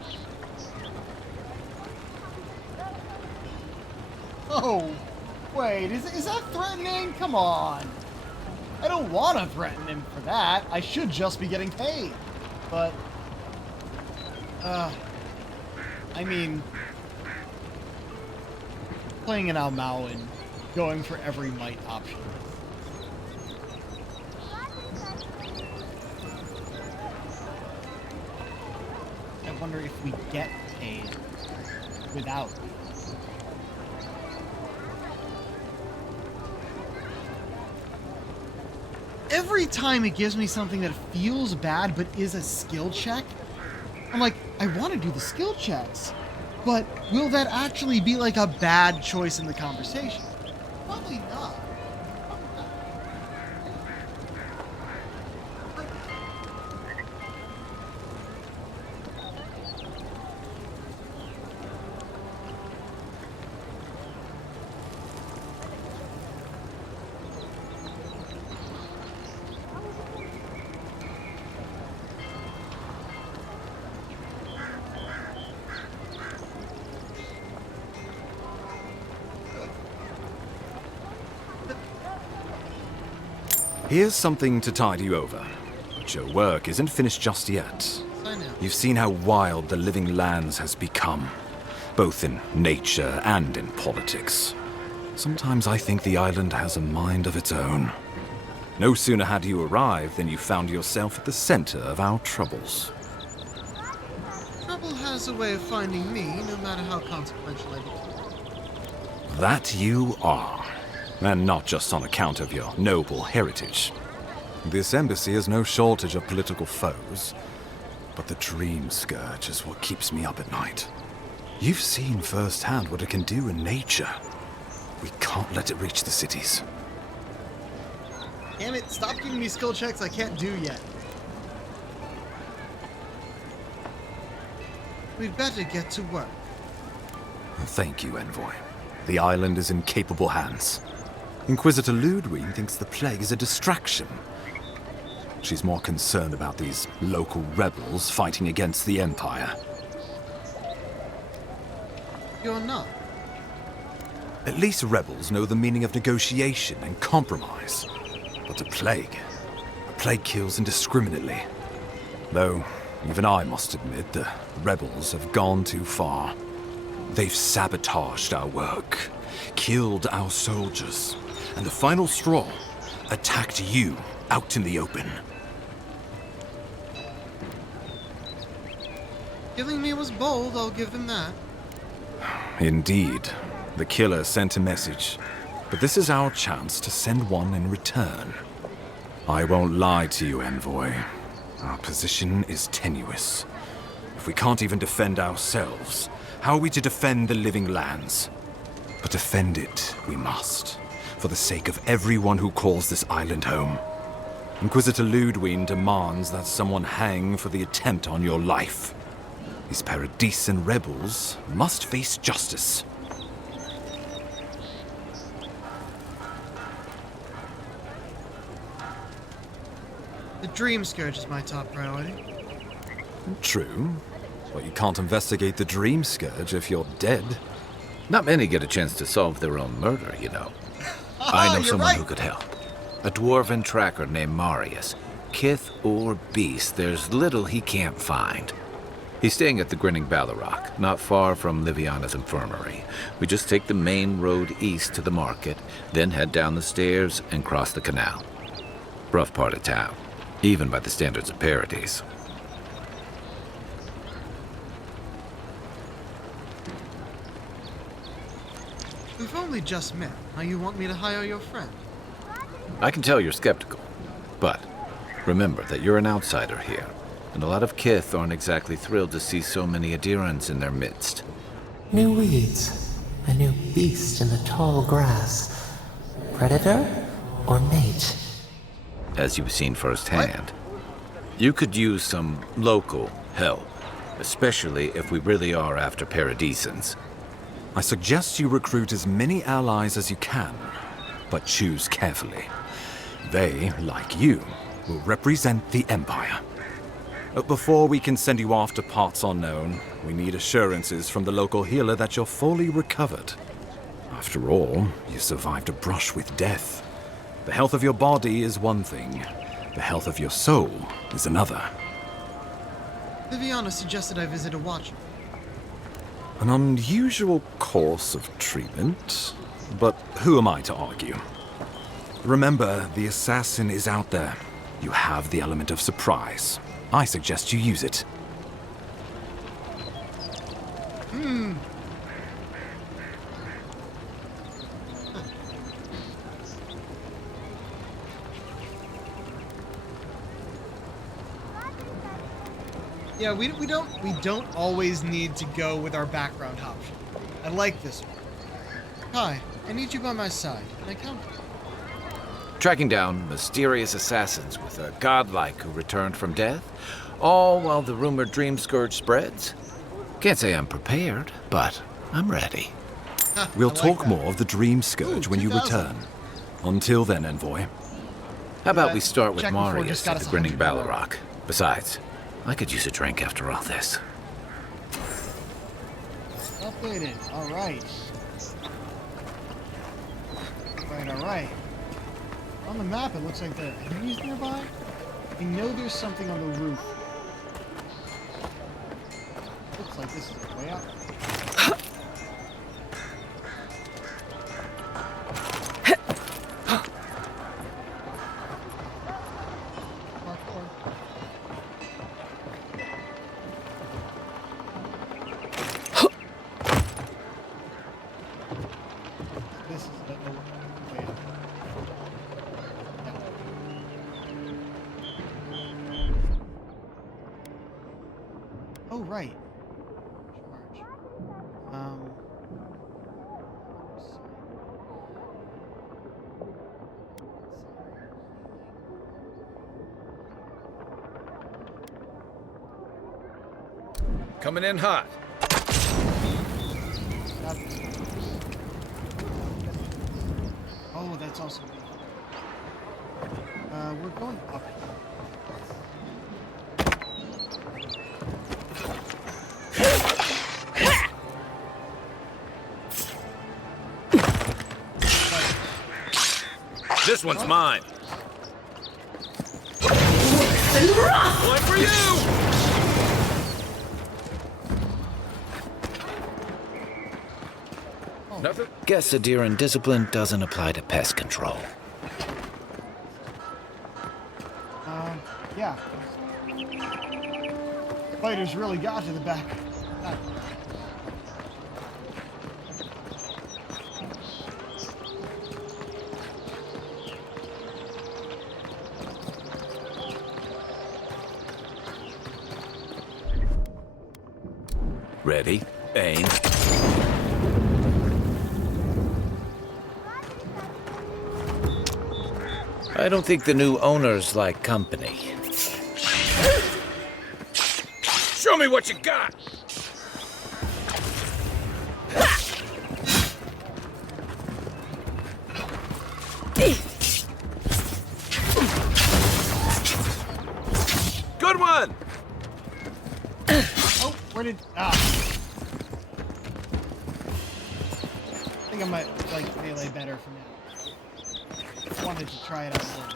Oh, wait, is that threatening? Come on. I don't want to threaten him for that. I should just be getting paid. But, I mean, playing an Ao Mao and going for every might option. I wonder if we get paid without. Every time it gives me something that feels bad but is a skill check, I'm like, I want to do the skill checks, but will that actually be like a bad choice in the conversation? Probably not. Here's something to tide you over. But your work isn't finished just yet. I know. You've seen how wild the Living Lands has become, both in nature and in politics. Sometimes I think the island has a mind of its own. No sooner had you arrived than you found yourself at the center of our troubles. Trouble has a way of finding me, no matter how consequential I become. That you are. And not just on account of your noble heritage. This embassy has no shortage of political foes, but the Dream Scourge is what keeps me up at night. You've seen firsthand what it can do in nature. We can't let it reach the cities. Damn it, stop giving me skill checks I can't do yet. We'd better get to work. Thank you, Envoy. The island is in capable hands. Inquisitor Ludwig thinks the plague is a distraction. She's more concerned about these local rebels fighting against the Empire. You're not. At least rebels know the meaning of negotiation and compromise. But a plague kills indiscriminately. Though, even I must admit, the rebels have gone too far. They've sabotaged our work, killed our soldiers, and the final straw, attacked you out in the open. Killing me was bold, I'll give them that. Indeed. The killer sent a message, but this is our chance to send one in return. I won't lie to you, Envoy. Our position is tenuous. If we can't even defend ourselves, how are we to defend the Living Lands? But defend it we must, for the sake of everyone who calls this island home. Inquisitor Ludwig demands that someone hang for the attempt on your life. These Paradisen rebels must face justice. The Dream Scourge is my top priority. True, but you can't investigate the Dream Scourge if you're dead. Not many get a chance to solve their own murder, you know. I know someone who could help. A dwarven tracker named Marius. Kith or beast, there's little he can't find. He's staying at the Grinning Ballarrock, not far from Liviana's infirmary. We just take the main road east to the market, then head down the stairs and cross the canal. Rough part of town, even by the standards of Paradise. We've only just met. Now you want me to hire your friend? I can tell you're skeptical, but Remember that you're an outsider here, and a lot of Kith aren't exactly thrilled to see so many Adirans in their midst. New weeds, a new beast in the tall grass. Predator or mate? As you've seen firsthand. You could use some local help, especially if we really are after Paradisans. I suggest you recruit as many allies as you can, but choose carefully. They, like you, will represent the Empire. But before we can send you off to parts unknown, we need assurances from the local healer that you're fully recovered. After all, you survived a brush with death. The health of your body is one thing. The health of your soul is another. Viviana suggested I visit a watcher. An unusual course of treatment, but who am I to argue? Remember, the assassin is out there. You have the element of surprise. I suggest you use it. Yeah, we don't always need to go with our background option. I like this one. Hi, I need you by my side. Can I count? Tracking down mysterious assassins with a godlike who returned from death, all while the rumored dream scourge spreads. Can't say I'm prepared, but I'm ready. We'll talk more of the dream scourge when you return. Until then, Envoy. How about we start with check before Marius just got at the us Grinning 100 Balrog? Besides, I could use a drink after all this. Updated. All right. All right. On the map, it looks like there are enemies nearby. I know there's something on the roof. Looks like this is the way up. This is the way up. Oh, right. Charge. Coming in hot. Oh, that's also me. We're going up. This one's mine. One for you! Nothing. Guess Adiran discipline doesn't apply to pest control. Yeah. Fighters really got to the back. Ready, aim. I don't think the new owners like company. Show me what you got! Good one! Oh, where did... Ah. I think I might like melee better for now. Wanted to try it out a little bit.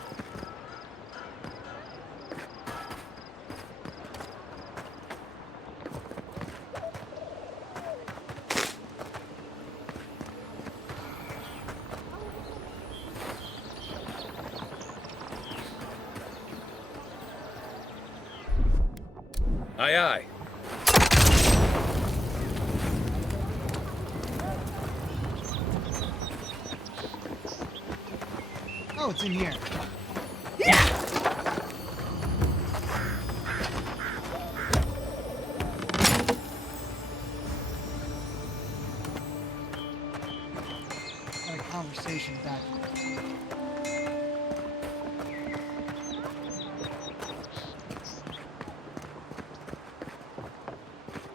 Aye, aye. Oh, it's in here. conversation back here.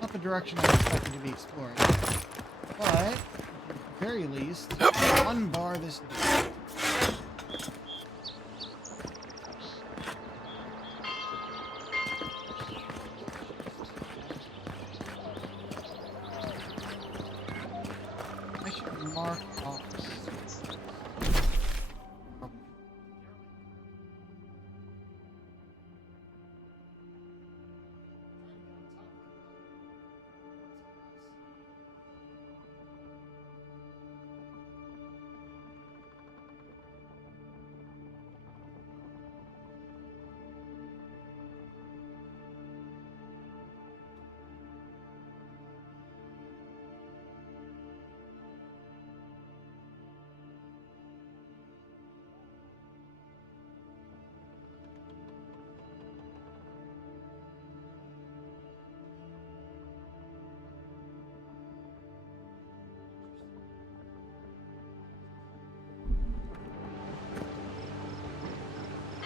Not the direction I expected to be exploring. But, at the very least, unbar this door. I should mark off this.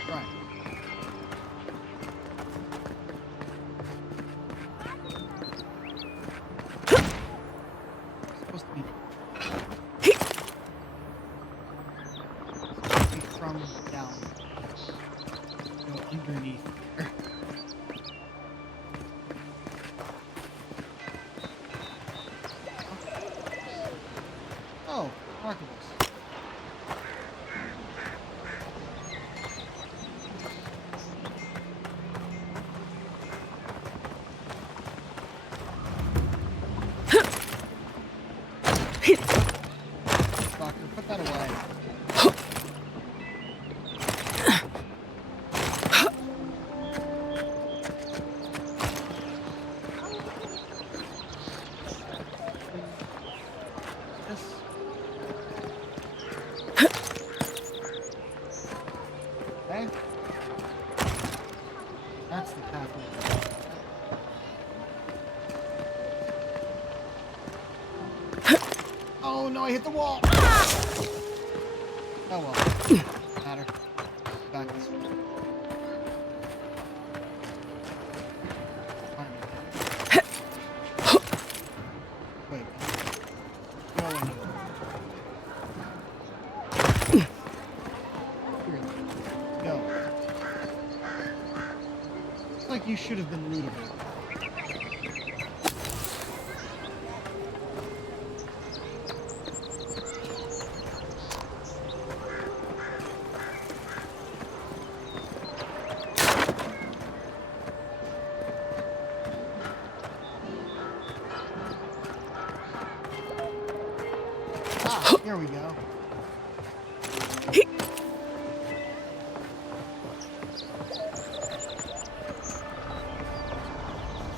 Right. Supposed to be from down. Go underneath there. Oh, markables. Doctor, put that away. Yes. Okay. That's the pathway. Oh no, I hit the wall! Oh well. Matter. Back this way. Wait. Go anywhere. Here. Go. Looks like you should have been rootable. Ah, here we go.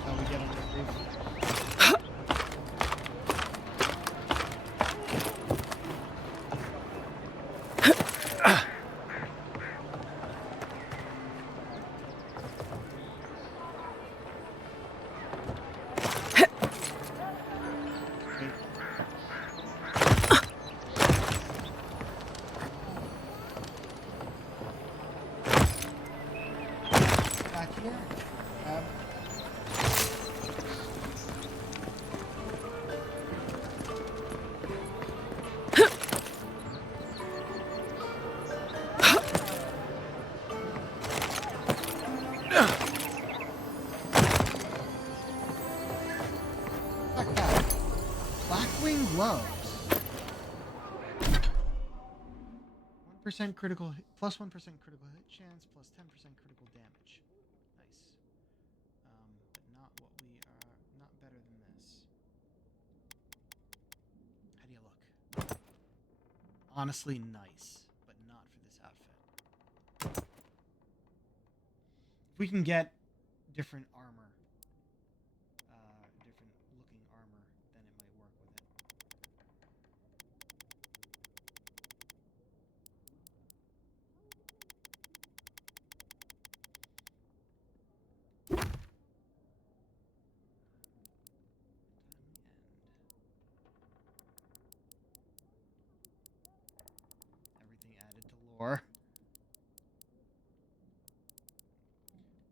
How we get on the roof. Back here. Check that. Blackwing gloves. 1% critical hit, plus 1% critical hit chance, plus 10% critical damage. Nice. But not what we are. Not better than this. How do you look? Honestly, nice, but not for this outfit. If we can get different armor, different looking armor, then it might work with it. before.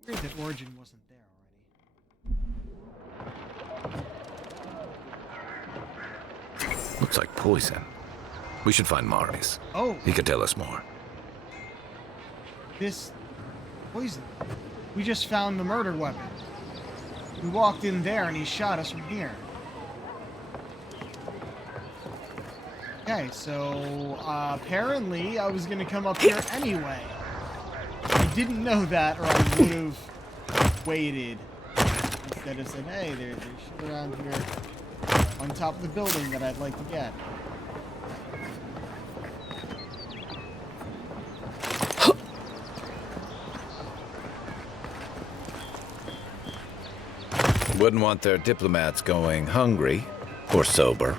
Weird that Origin wasn't there already. Looks like poison. We should find Marius. Oh. He could tell us more. This poison. We just found the murder weapon. We walked in there and he shot us from here. Okay, so apparently I was gonna come up here anyway. I didn't know that, or I would have waited instead of saying, "Hey, there's shit around here on top of the building that I'd like to get." Wouldn't want their diplomats going hungry or sober.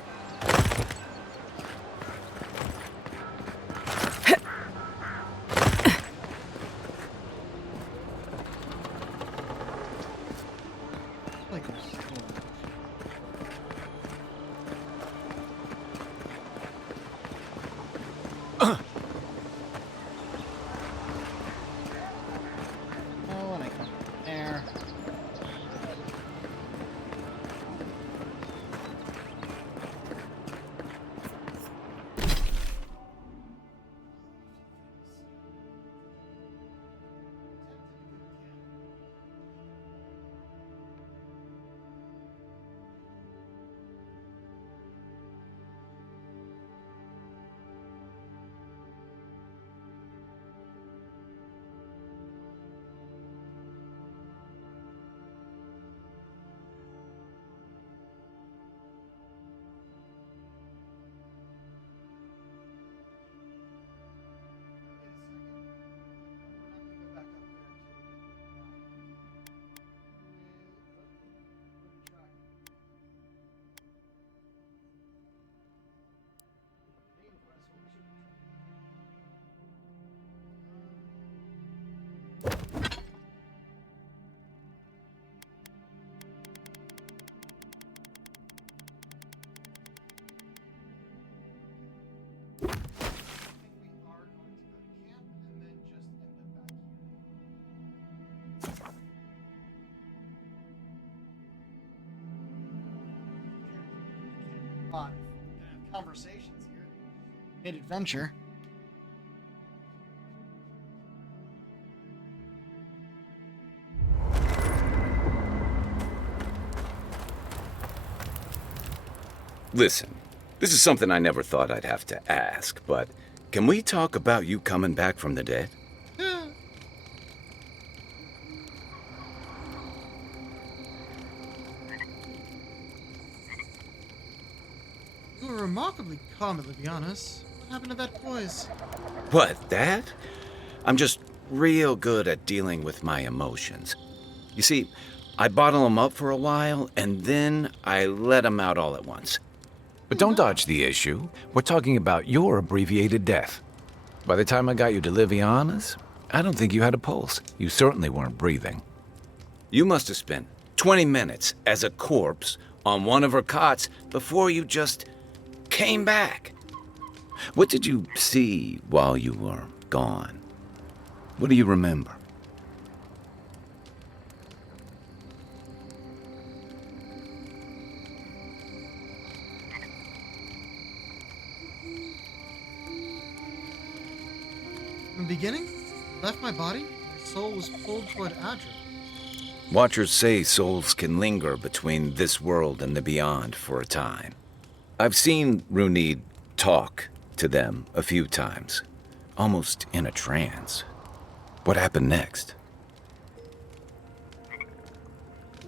Conversations here. Mid-adventure. Listen, this is something I never thought I'd have to ask, but can we talk about you coming back from the dead? You were remarkably calm at Livianas. What happened to that poise? What, that? I'm just real good at dealing with my emotions. You see, I bottle them up for a while, and then I let them out all at once. But don't dodge the issue. We're talking about your abbreviated death. By the time I got you to Liviana's, I don't think you had a pulse. You certainly weren't breathing. You must have spent 20 minutes as a corpse on one of her cots before you just came back. What did you see while you were gone? What do you remember? In the beginning, I left my body, my soul was pulled toward Adra. Watchers say souls can linger between this world and the beyond for a time. I've seen Runid talk to them a few times, almost in a trance. What happened next?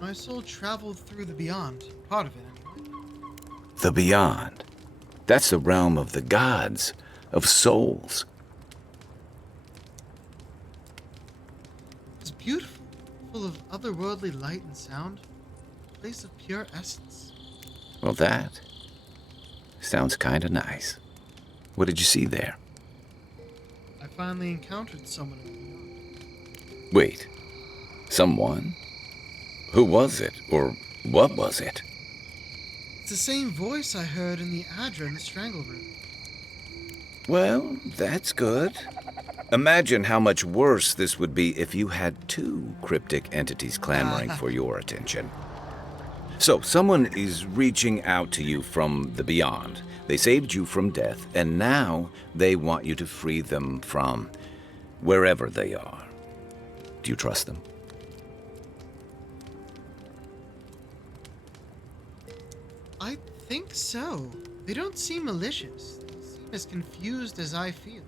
My soul traveled through the beyond, part of it anyway. The beyond. That's the realm of the gods, of souls. It's beautiful, full of otherworldly light and sound, a place of pure essence. Well, that sounds kinda nice. What did you see there? I finally encountered someone in the beyond. Wait, someone? Who was it, or what was it? It's the same voice I heard in the Adra in the Strangle Room. Well, that's good. Imagine how much worse this would be if you had two cryptic entities clamoring for your attention. So, someone is reaching out to you from the beyond. They saved you from death, and now they want you to free them from wherever they are. Do you trust them? I think so. They don't seem malicious. They seem as confused as I feel.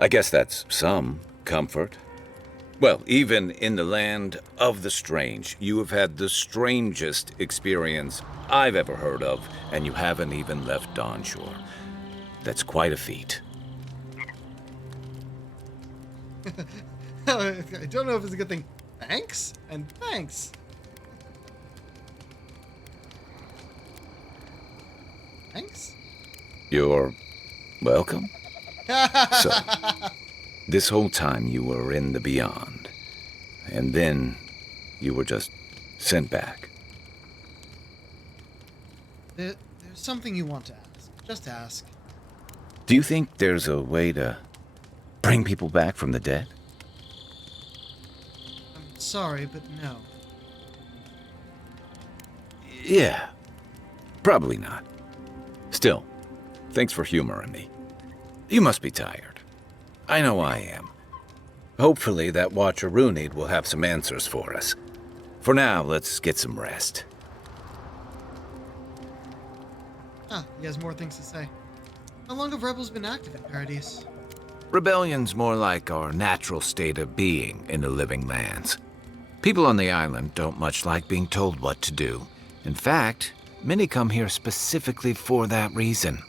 I guess that's some comfort. Well, even in the land of the strange, you have had the strangest experience I've ever heard of, and you haven't even left Dawnshore. That's quite a feat. I don't know if it's a good thing. Thanks, and thanks. Thanks? You're welcome. So, this whole time you were in the beyond, and then you were just sent back. There's something you want to ask. Just ask. Do you think there's a way to bring people back from the dead? I'm sorry, but no. Yeah, probably not. Still, thanks for humoring me. You must be tired. I know I am. Hopefully that Watcher Runid will have some answers for us. For now, let's get some rest. Ah, he has more things to say. How long have rebels been active in Paradise? Rebellion's more like our natural state of being in the living lands. People on the island don't much like being told what to do. In fact, many come here specifically for that reason.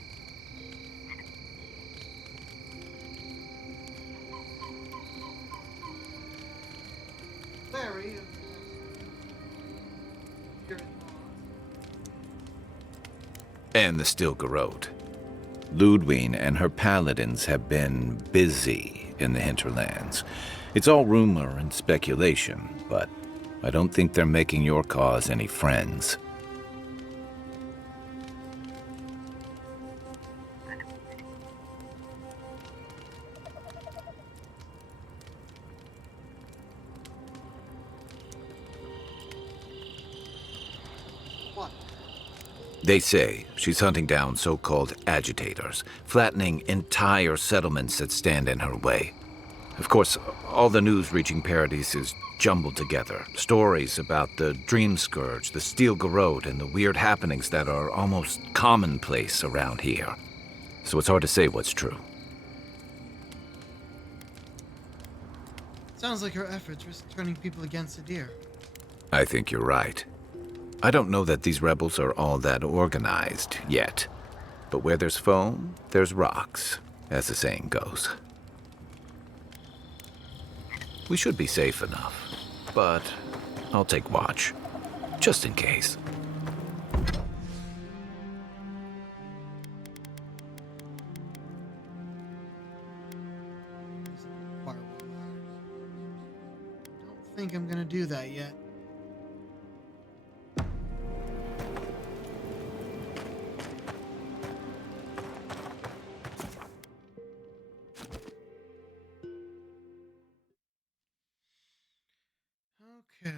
Larry. And the Stilgar Road. Ludwine and her paladins have been busy in the hinterlands. It's all rumor and speculation, but I don't think they're making your cause any friends. They say she's hunting down so-called agitators, flattening entire settlements that stand in her way. Of course, all the news reaching Paradise is jumbled together. Stories about the Dream Scourge, the Stilgar Road, and the weird happenings that are almost commonplace around here. So it's hard to say what's true. Sounds like her efforts risk turning people against Adir. I think you're right. I don't know that these rebels are all that organized yet. But where there's foam, there's rocks, as the saying goes. We should be safe enough, but I'll take watch, just in case. Don't think I'm gonna do that yet. Okay.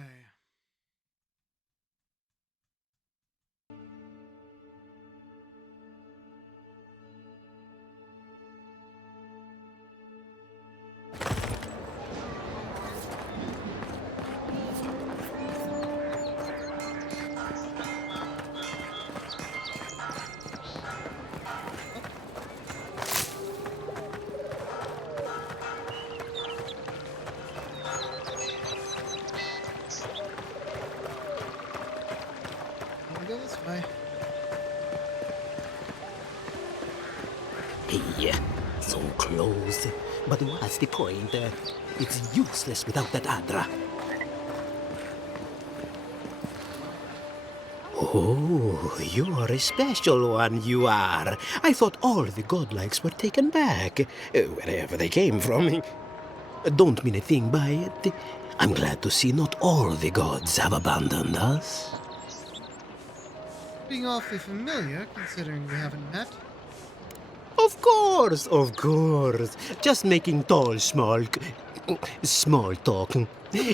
Go this way. Hey, so close. But what's the point? It's useless without that Adra. Oh, you're a special one, you are. I thought all the godlikes were taken back, wherever they came from. Don't mean a thing by it. I'm glad to see not all the gods have abandoned us. Being awfully familiar, considering we haven't met. Of course, of course. Just making small talk.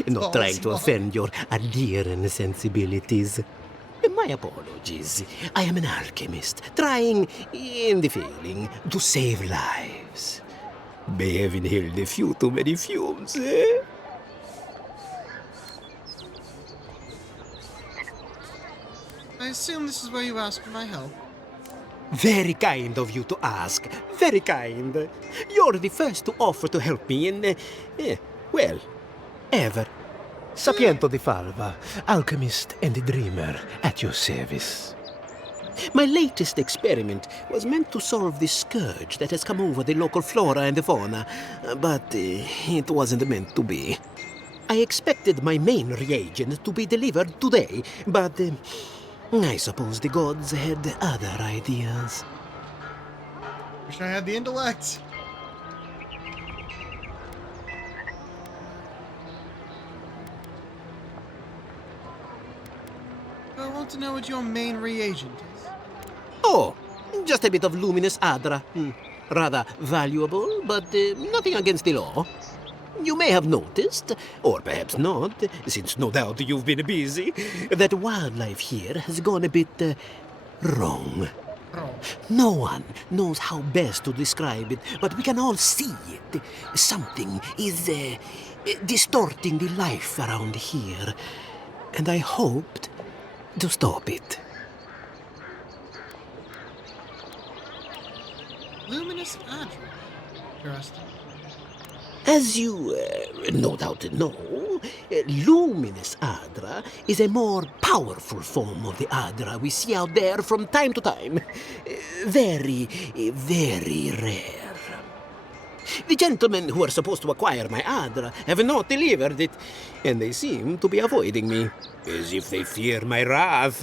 Not trying to offend your Adiran sensibilities. My apologies. I am an alchemist, trying, and failing, to save lives. May have inhaled a few too many fumes, eh? I assume this is where you ask for my help. Very kind of you to ask. Very kind. You're the first to offer to help me in, well, ever. Sapiento di Falva, alchemist and dreamer, at your service. My latest experiment was meant to solve the scourge that has come over the local flora and fauna, but it wasn't meant to be. I expected my main reagent to be delivered today, but I suppose the gods had other ideas. Wish I had the intellect. I want to know what your main reagent is. Oh, just a bit of luminous adra. Rather valuable, but nothing against the law. You may have noticed, or perhaps not, since no doubt you've been busy, that wildlife here has gone a bit wrong. No one knows how best to describe it, but we can all see it. Something is distorting the life around here, and I hoped to stop it. Luminous Adra. Interesting. As you no doubt know, luminous Adra is a more powerful form of the Adra we see out there from time to time. Very, very rare. The gentlemen who are supposed to acquire my Adra have not delivered it, and they seem to be avoiding me, as if they fear my wrath.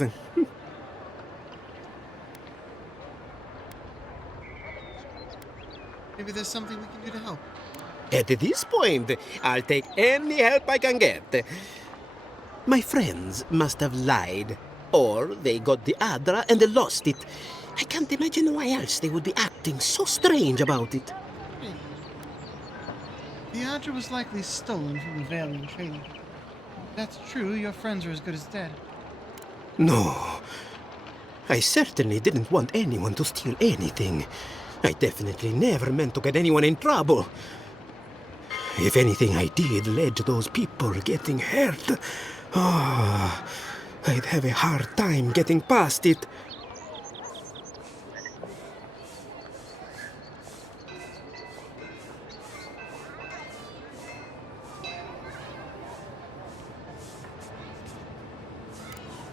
Maybe there's something we can do to help. At this point, I'll take any help I can get. My friends must have lied, or they got the Adra and they lost it. I can't imagine why else they would be acting so strange about it. The Adra was likely stolen from the Valiant trading. If that's true, your friends are as good as dead. No. I certainly didn't want anyone to steal anything. I definitely never meant to get anyone in trouble. If anything I did led to those people getting hurt, I'd have a hard time getting past it.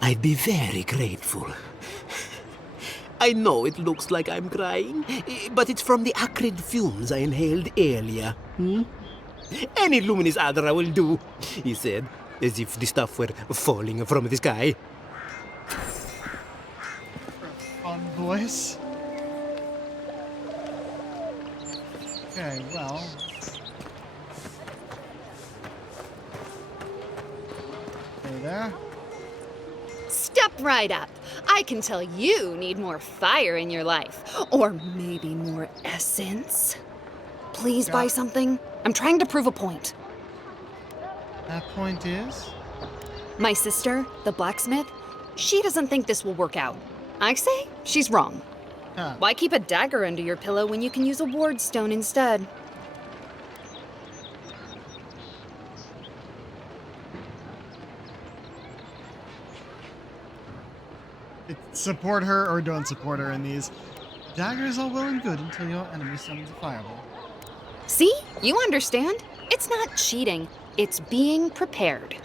I'd be very grateful. I know it looks like I'm crying, but it's from the acrid fumes I inhaled earlier. Any luminous Adra will do, he said, as if the stuff were falling from the sky. Fun voice. Okay, well. Hey there. Step right up. I can tell you need more fire in your life. Or maybe more essence. Please buy something. I'm trying to prove a point. That point is? My sister, the blacksmith, she doesn't think this will work out. I say she's wrong. Huh. Why keep a dagger under your pillow when you can use a ward stone instead? Support her or don't support her in these. Dagger is all well and good until your enemy summons a fireball. See? You understand? It's not cheating. It's being prepared.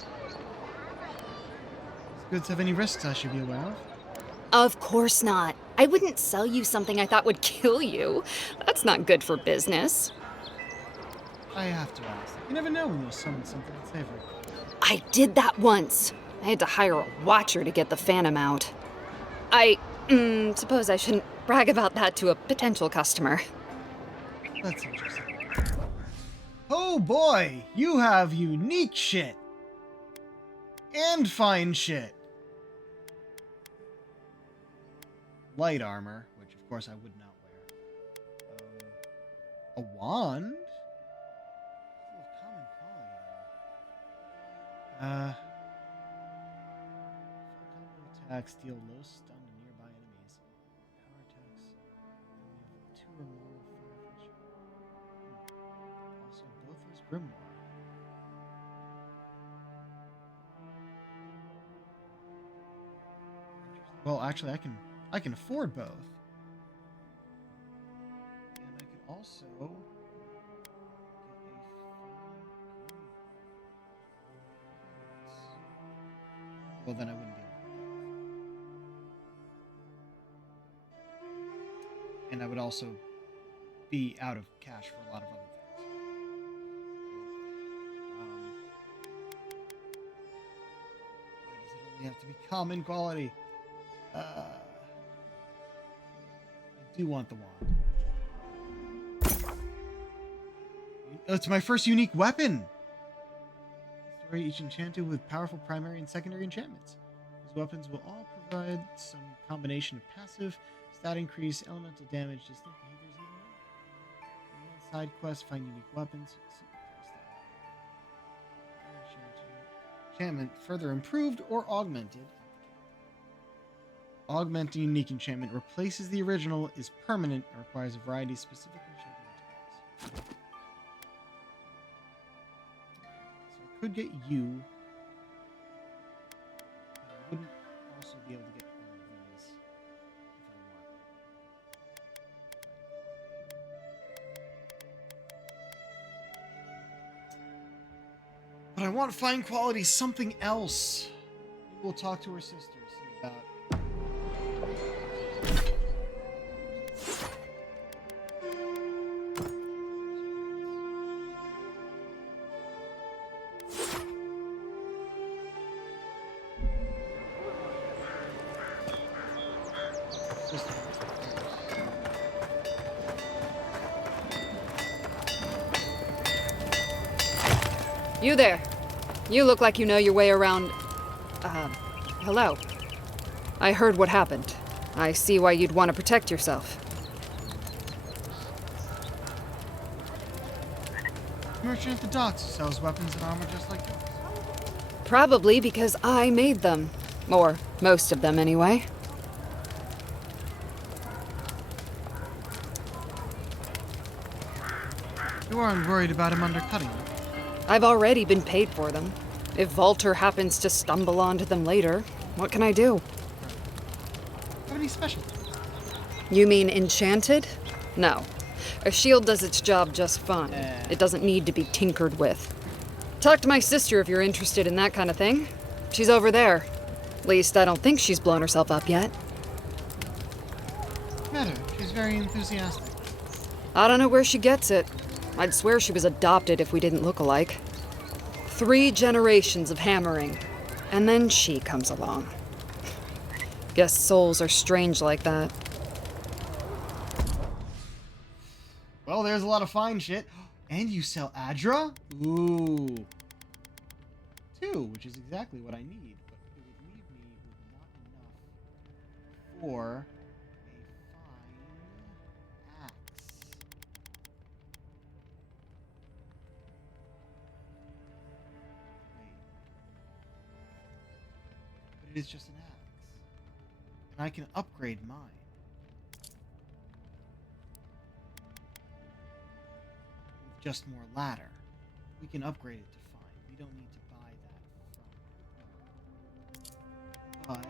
Goods have any risks I should be aware of? Of course not. I wouldn't sell you something I thought would kill you. That's not good for business. I have to ask. You never know when you'll summon something unsavory. I did that once. I had to hire a watcher to get the phantom out. I suppose I shouldn't brag about that to a potential customer. That's interesting. Oh boy, you have unique shit. And fine shit. Light armor, which of course I would not wear. A wand? Full of common quality, though. Full combo attacks deal low stun to nearby enemies. Power attacks only have 2 or more fire feature. Also, both those grimoire. Well, actually, I can afford both, and I can also get a fine. Well, then I wouldn't be able to get both, and I would also be out of cash for a lot of other things. Why does it only have to be common quality? I do want the wand. It's my first unique weapon! Story each enchanted with powerful primary and secondary enchantments. These weapons will all provide some combination of passive, stat increase, elemental damage, distinct behaviors, and more. In side quests, find unique weapons. Enchantment further improved or augmented. Augmenting unique enchantment replaces the original, is permanent, and requires a variety of specific enchanting materials. So I could get you, but I wouldn't also be able to get all of these if I wanted. But I want fine quality something else. Maybe we'll talk to her sister, see about. You there. You look like you know your way around. Hello. I heard what happened. I see why you'd want to protect yourself. Merchant at the docks who sells weapons and armor just like yours. Probably because I made them. Or most of them, anyway. You aren't worried about him undercutting you? I've already been paid for them. If Volter happens to stumble onto them later, what can I do? Have any special? You mean enchanted? No. A shield does its job just fine. It doesn't need to be tinkered with. Talk to my sister if you're interested in that kind of thing. She's over there. At least I don't think she's blown herself up yet. Matter. She's very enthusiastic. I don't know where she gets it. I'd swear she was adopted if we didn't look alike. 3 generations of hammering, and then she comes along. Guess souls are strange like that. Well, there's a lot of fine shit. And you sell Adra? Ooh. 2, which is exactly what I need, but it would leave me with not enough for a fine axe. Wait. But it is just an axe. And I can upgrade mine. With just more ladder. We can upgrade it to fine. We don't need to buy that from her. But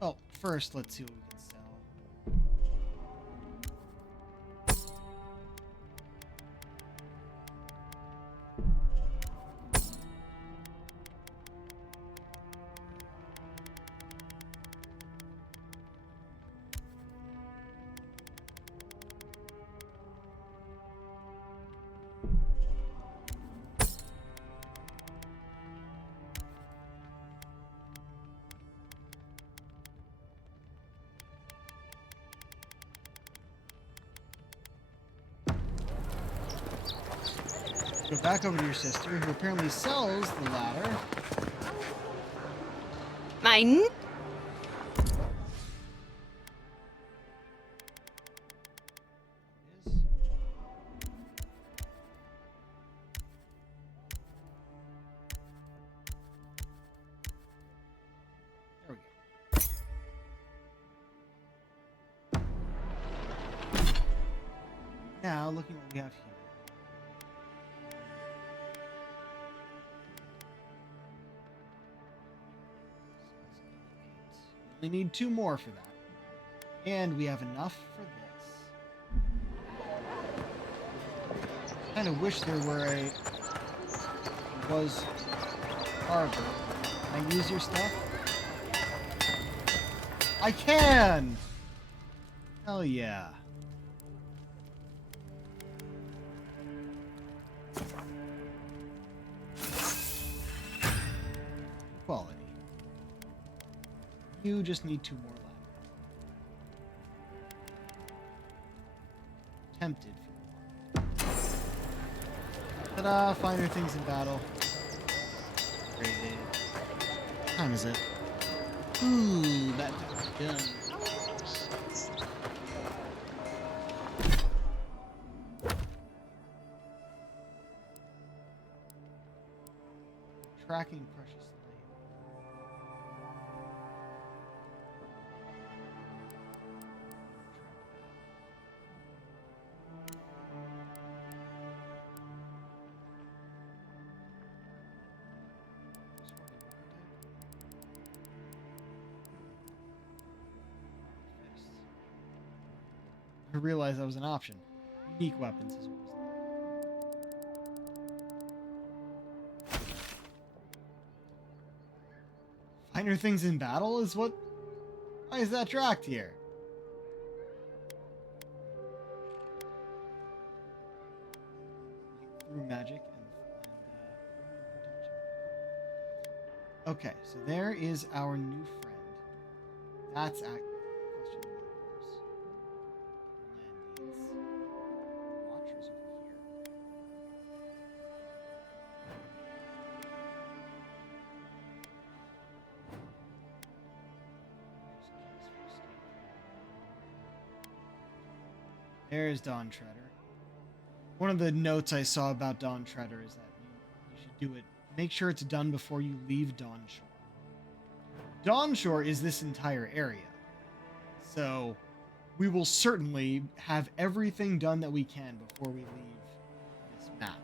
well, first, let's see what we can sell. Go back over to your sister, who apparently sells the ladder. Mine. There we go. Now, looking at what we have here. We need 2 more for that. And we have enough for this. Kind of wish there were was harbor. Can I use your stuff? I can! Hell yeah. Quality. You just need 2 more left. Tempted for more. Ta-da! Finer things in battle. Graded. What time is it? Ooh, that done. Tracking precious I realized that was an option. Unique weapons as well. Finer things in battle is what? Why is that tracked here? Through magic and okay, so there is our new friend. That's question. Watchers over here. There's Dawn Treader. One of the notes I saw about Dawn Treader is that you should do it. Make sure it's done before you leave Dawnshore. Dawnshore is this entire area. So we will certainly have everything done that we can before we leave this map.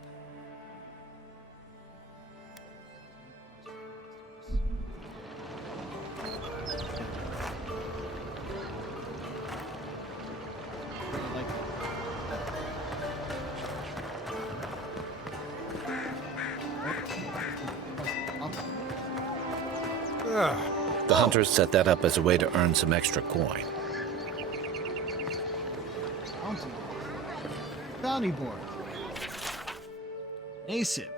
The hunters set that up as a way to earn some extra coin. Bounty board. Nasib.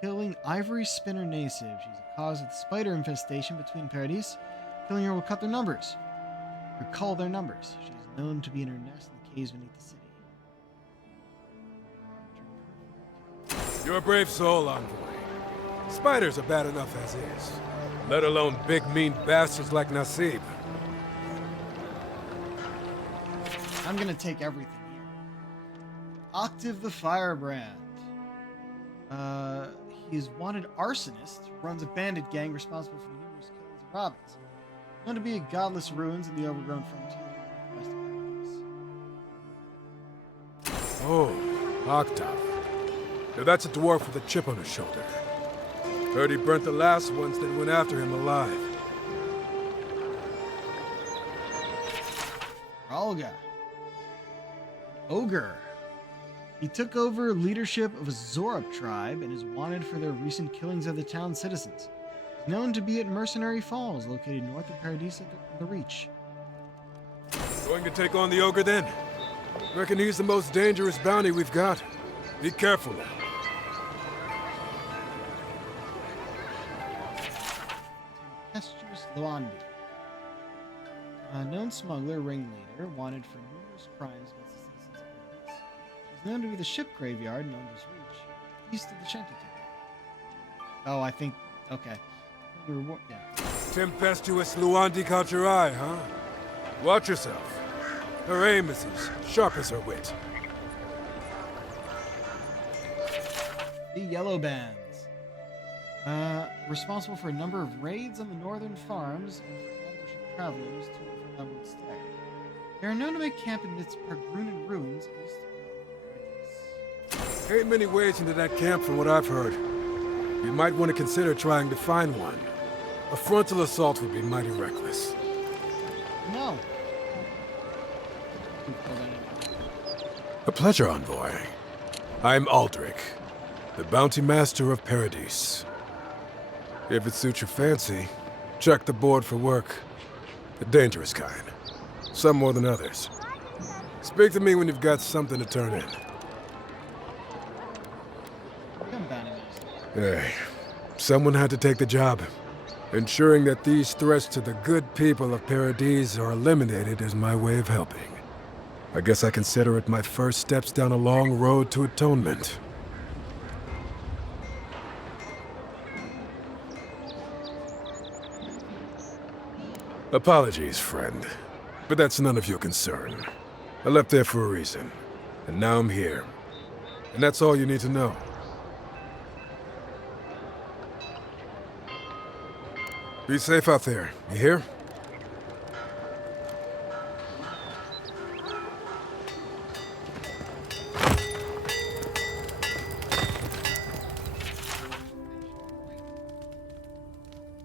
Killing Ivory Spinner Nasib. She's a cause of the spider infestation between Paradis. Killing her will cut their numbers. Recall their numbers. She is known to be in her nest in the caves beneath the city. You're a brave soul, Envoy. Spiders are bad enough as is. Let alone big, mean bastards like Nasib. I'm gonna take everything here. Octave the Firebrand. He is wanted arsonist who runs a bandit gang responsible for numerous killings of robins. Known to be at godless ruins in the overgrown frontier west of Paradis. Oh, Octave. Now that's a dwarf with a chip on his shoulder. Heard he burnt the last ones, then went after him alive. Olga. Ogre. He took over leadership of a Zorab tribe and is wanted for their recent killings of the town's citizens. He's known to be at Mercenary Falls, located north of Paradis at the Reach. Going to take on the ogre then? Reckon he's the most dangerous bounty we've got. Be careful now. Tempestuous Luandi. A known smuggler ringleader wanted for numerous crimes against the citizens of Paradis. She's known to be the ship graveyard in Ondra's Reach. east of the shantytown. Oh, I think. Okay. Yeah. Tempestuous Luandi caught your eye, huh? Watch yourself. Her aim is as sharp as her wit. The Yellow Bands. Responsible for a number of raids on the northern farms and for ambushing travelers to and from Avowed Stay. They are known to make camp amidst Pargrunan ruins east of Ain't many ways into that camp from what I've heard. You might want to consider trying to find one. A frontal assault would be mighty reckless. No. A pleasure, Envoy. I'm Aldrich, the Bounty Master of Paradise. If it suits your fancy, check the board for work. The dangerous kind. Some more than others. Speak to me when you've got something to turn in. Hey, someone had to take the job. Ensuring that these threats to the good people of Paradise are eliminated is my way of helping. I guess I consider it my first steps down a long road to atonement. Apologies, friend, but that's none of your concern. I left there for a reason, and now I'm here. And that's all you need to know. Be safe out there, you hear?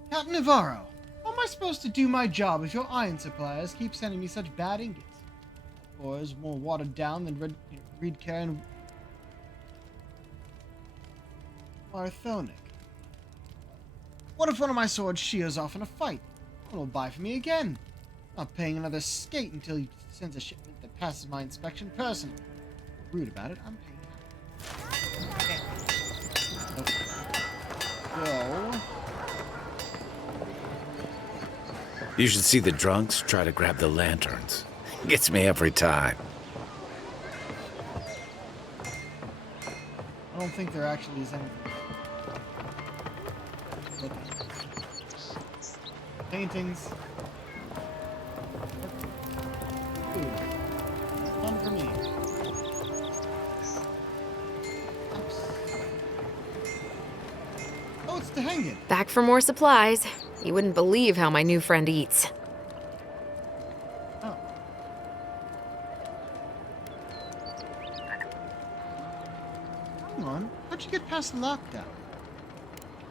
Captain Navarro, how am I supposed to do my job if your iron suppliers keep sending me such bad ingots? Or is more watered down than Reed Karen Marthonic? What if one of my swords shears off in a fight? What will buy for me again? Not paying another skate until he sends a shipment that passes my inspection personally. Rude about it, I'm paying out. So... You should see the drunks try to grab the lanterns. Gets me every time. I don't think there actually is anything. Paintings. Food. Fun for me. Oh, it's to hang it. Back for more supplies. You wouldn't believe how my new friend eats. Oh. Hang on. How'd you get past the lockdown?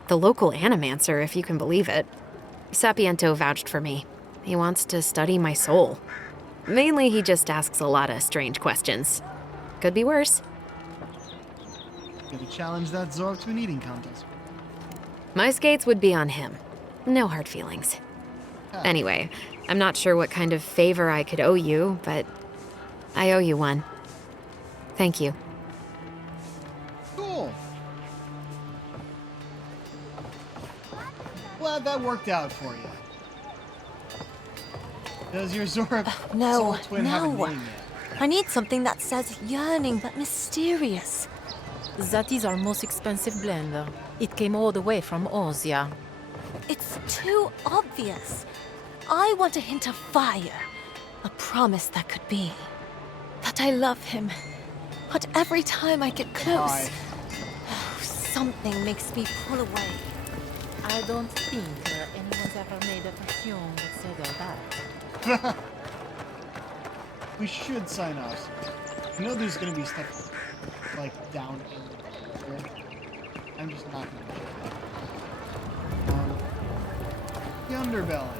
The local animancer, if you can believe it. Sapiento vouched for me. He wants to study my soul. Mainly, he just asks a lot of strange questions. Could be worse. Gonna challenge that Zorg to an eating contest. My skates would be on him. No hard feelings. Anyway, I'm not sure what kind of favor I could owe you, but I owe you one. Thank you. Cool. Glad that worked out for you. Does your Zora soul twin have a name yet? I need something that says yearning but mysterious. That is our most expensive blend. It came all the way from Ozia. It's too obvious. I want a hint of fire. A promise that could be. That I love him. But every time I get close, something makes me pull away. I don't think anyone's ever made a perfume that said all that. We should sign off. I know there's gonna be stuff like down in the future. I'm just not gonna do that. The underbelly.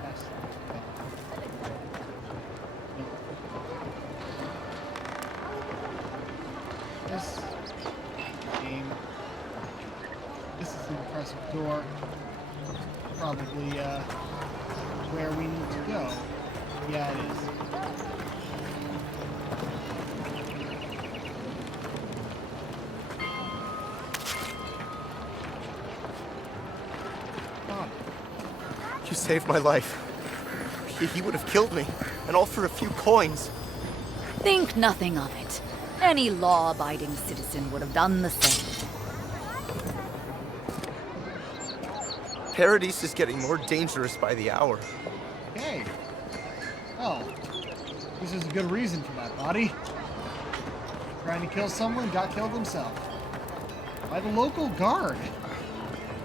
Yes. This game. This is an impressive door. Probably where we need to go. Yeah, it is. You saved my life. He would have killed me, and all for a few coins. Think nothing of it. Any law-abiding citizen would have done the same. Paradise is getting more dangerous by the hour. Okay. Oh. This is a good reason for that body. Trying to kill someone, got killed himself. By the local guard.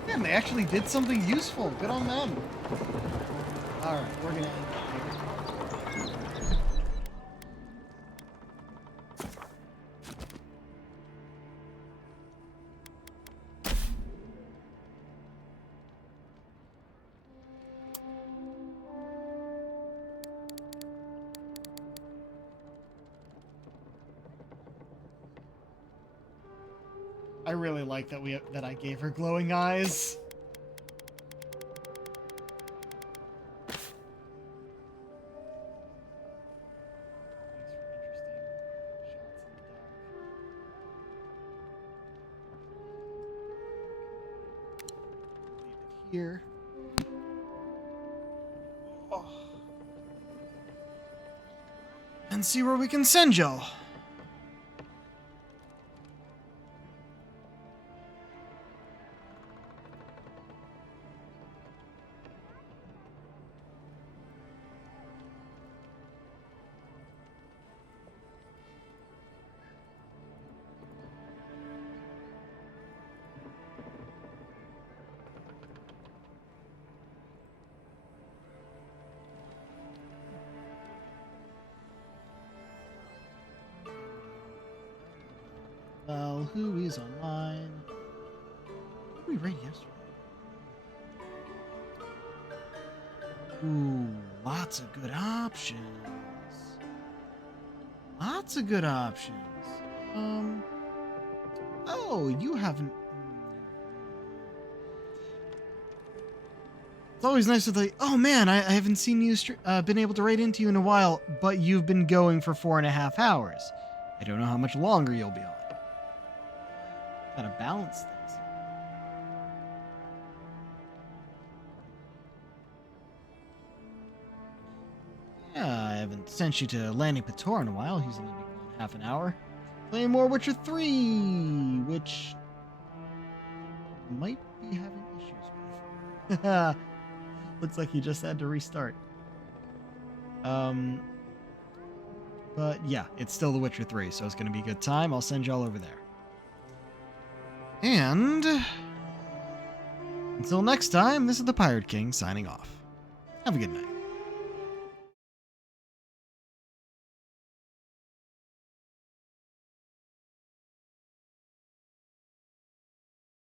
Man, they actually did something useful. Good on them. Alright, we're gonna end it here. I really like that I gave her glowing eyes. Here. Oh. And see where we can send y'all. Well, who is online? What did we read yesterday? Ooh, lots of good options. Lots of good options. Oh, you haven't... It's always nice to think, oh man, I haven't seen you, been able to raid into you in a while, but you've been going for 4.5 hours. I don't know how much longer you'll be on. Gotta balance things. Yeah, I haven't sent you to Lanny Pator in a while. He's only been gone half an hour. Playing more Witcher 3, which might be having issues with. Looks like he just had to restart. But yeah, it's still The Witcher 3, so it's gonna be a good time. I'll send y'all over there. And until next time, this is the Pirate King signing off. Have a good night.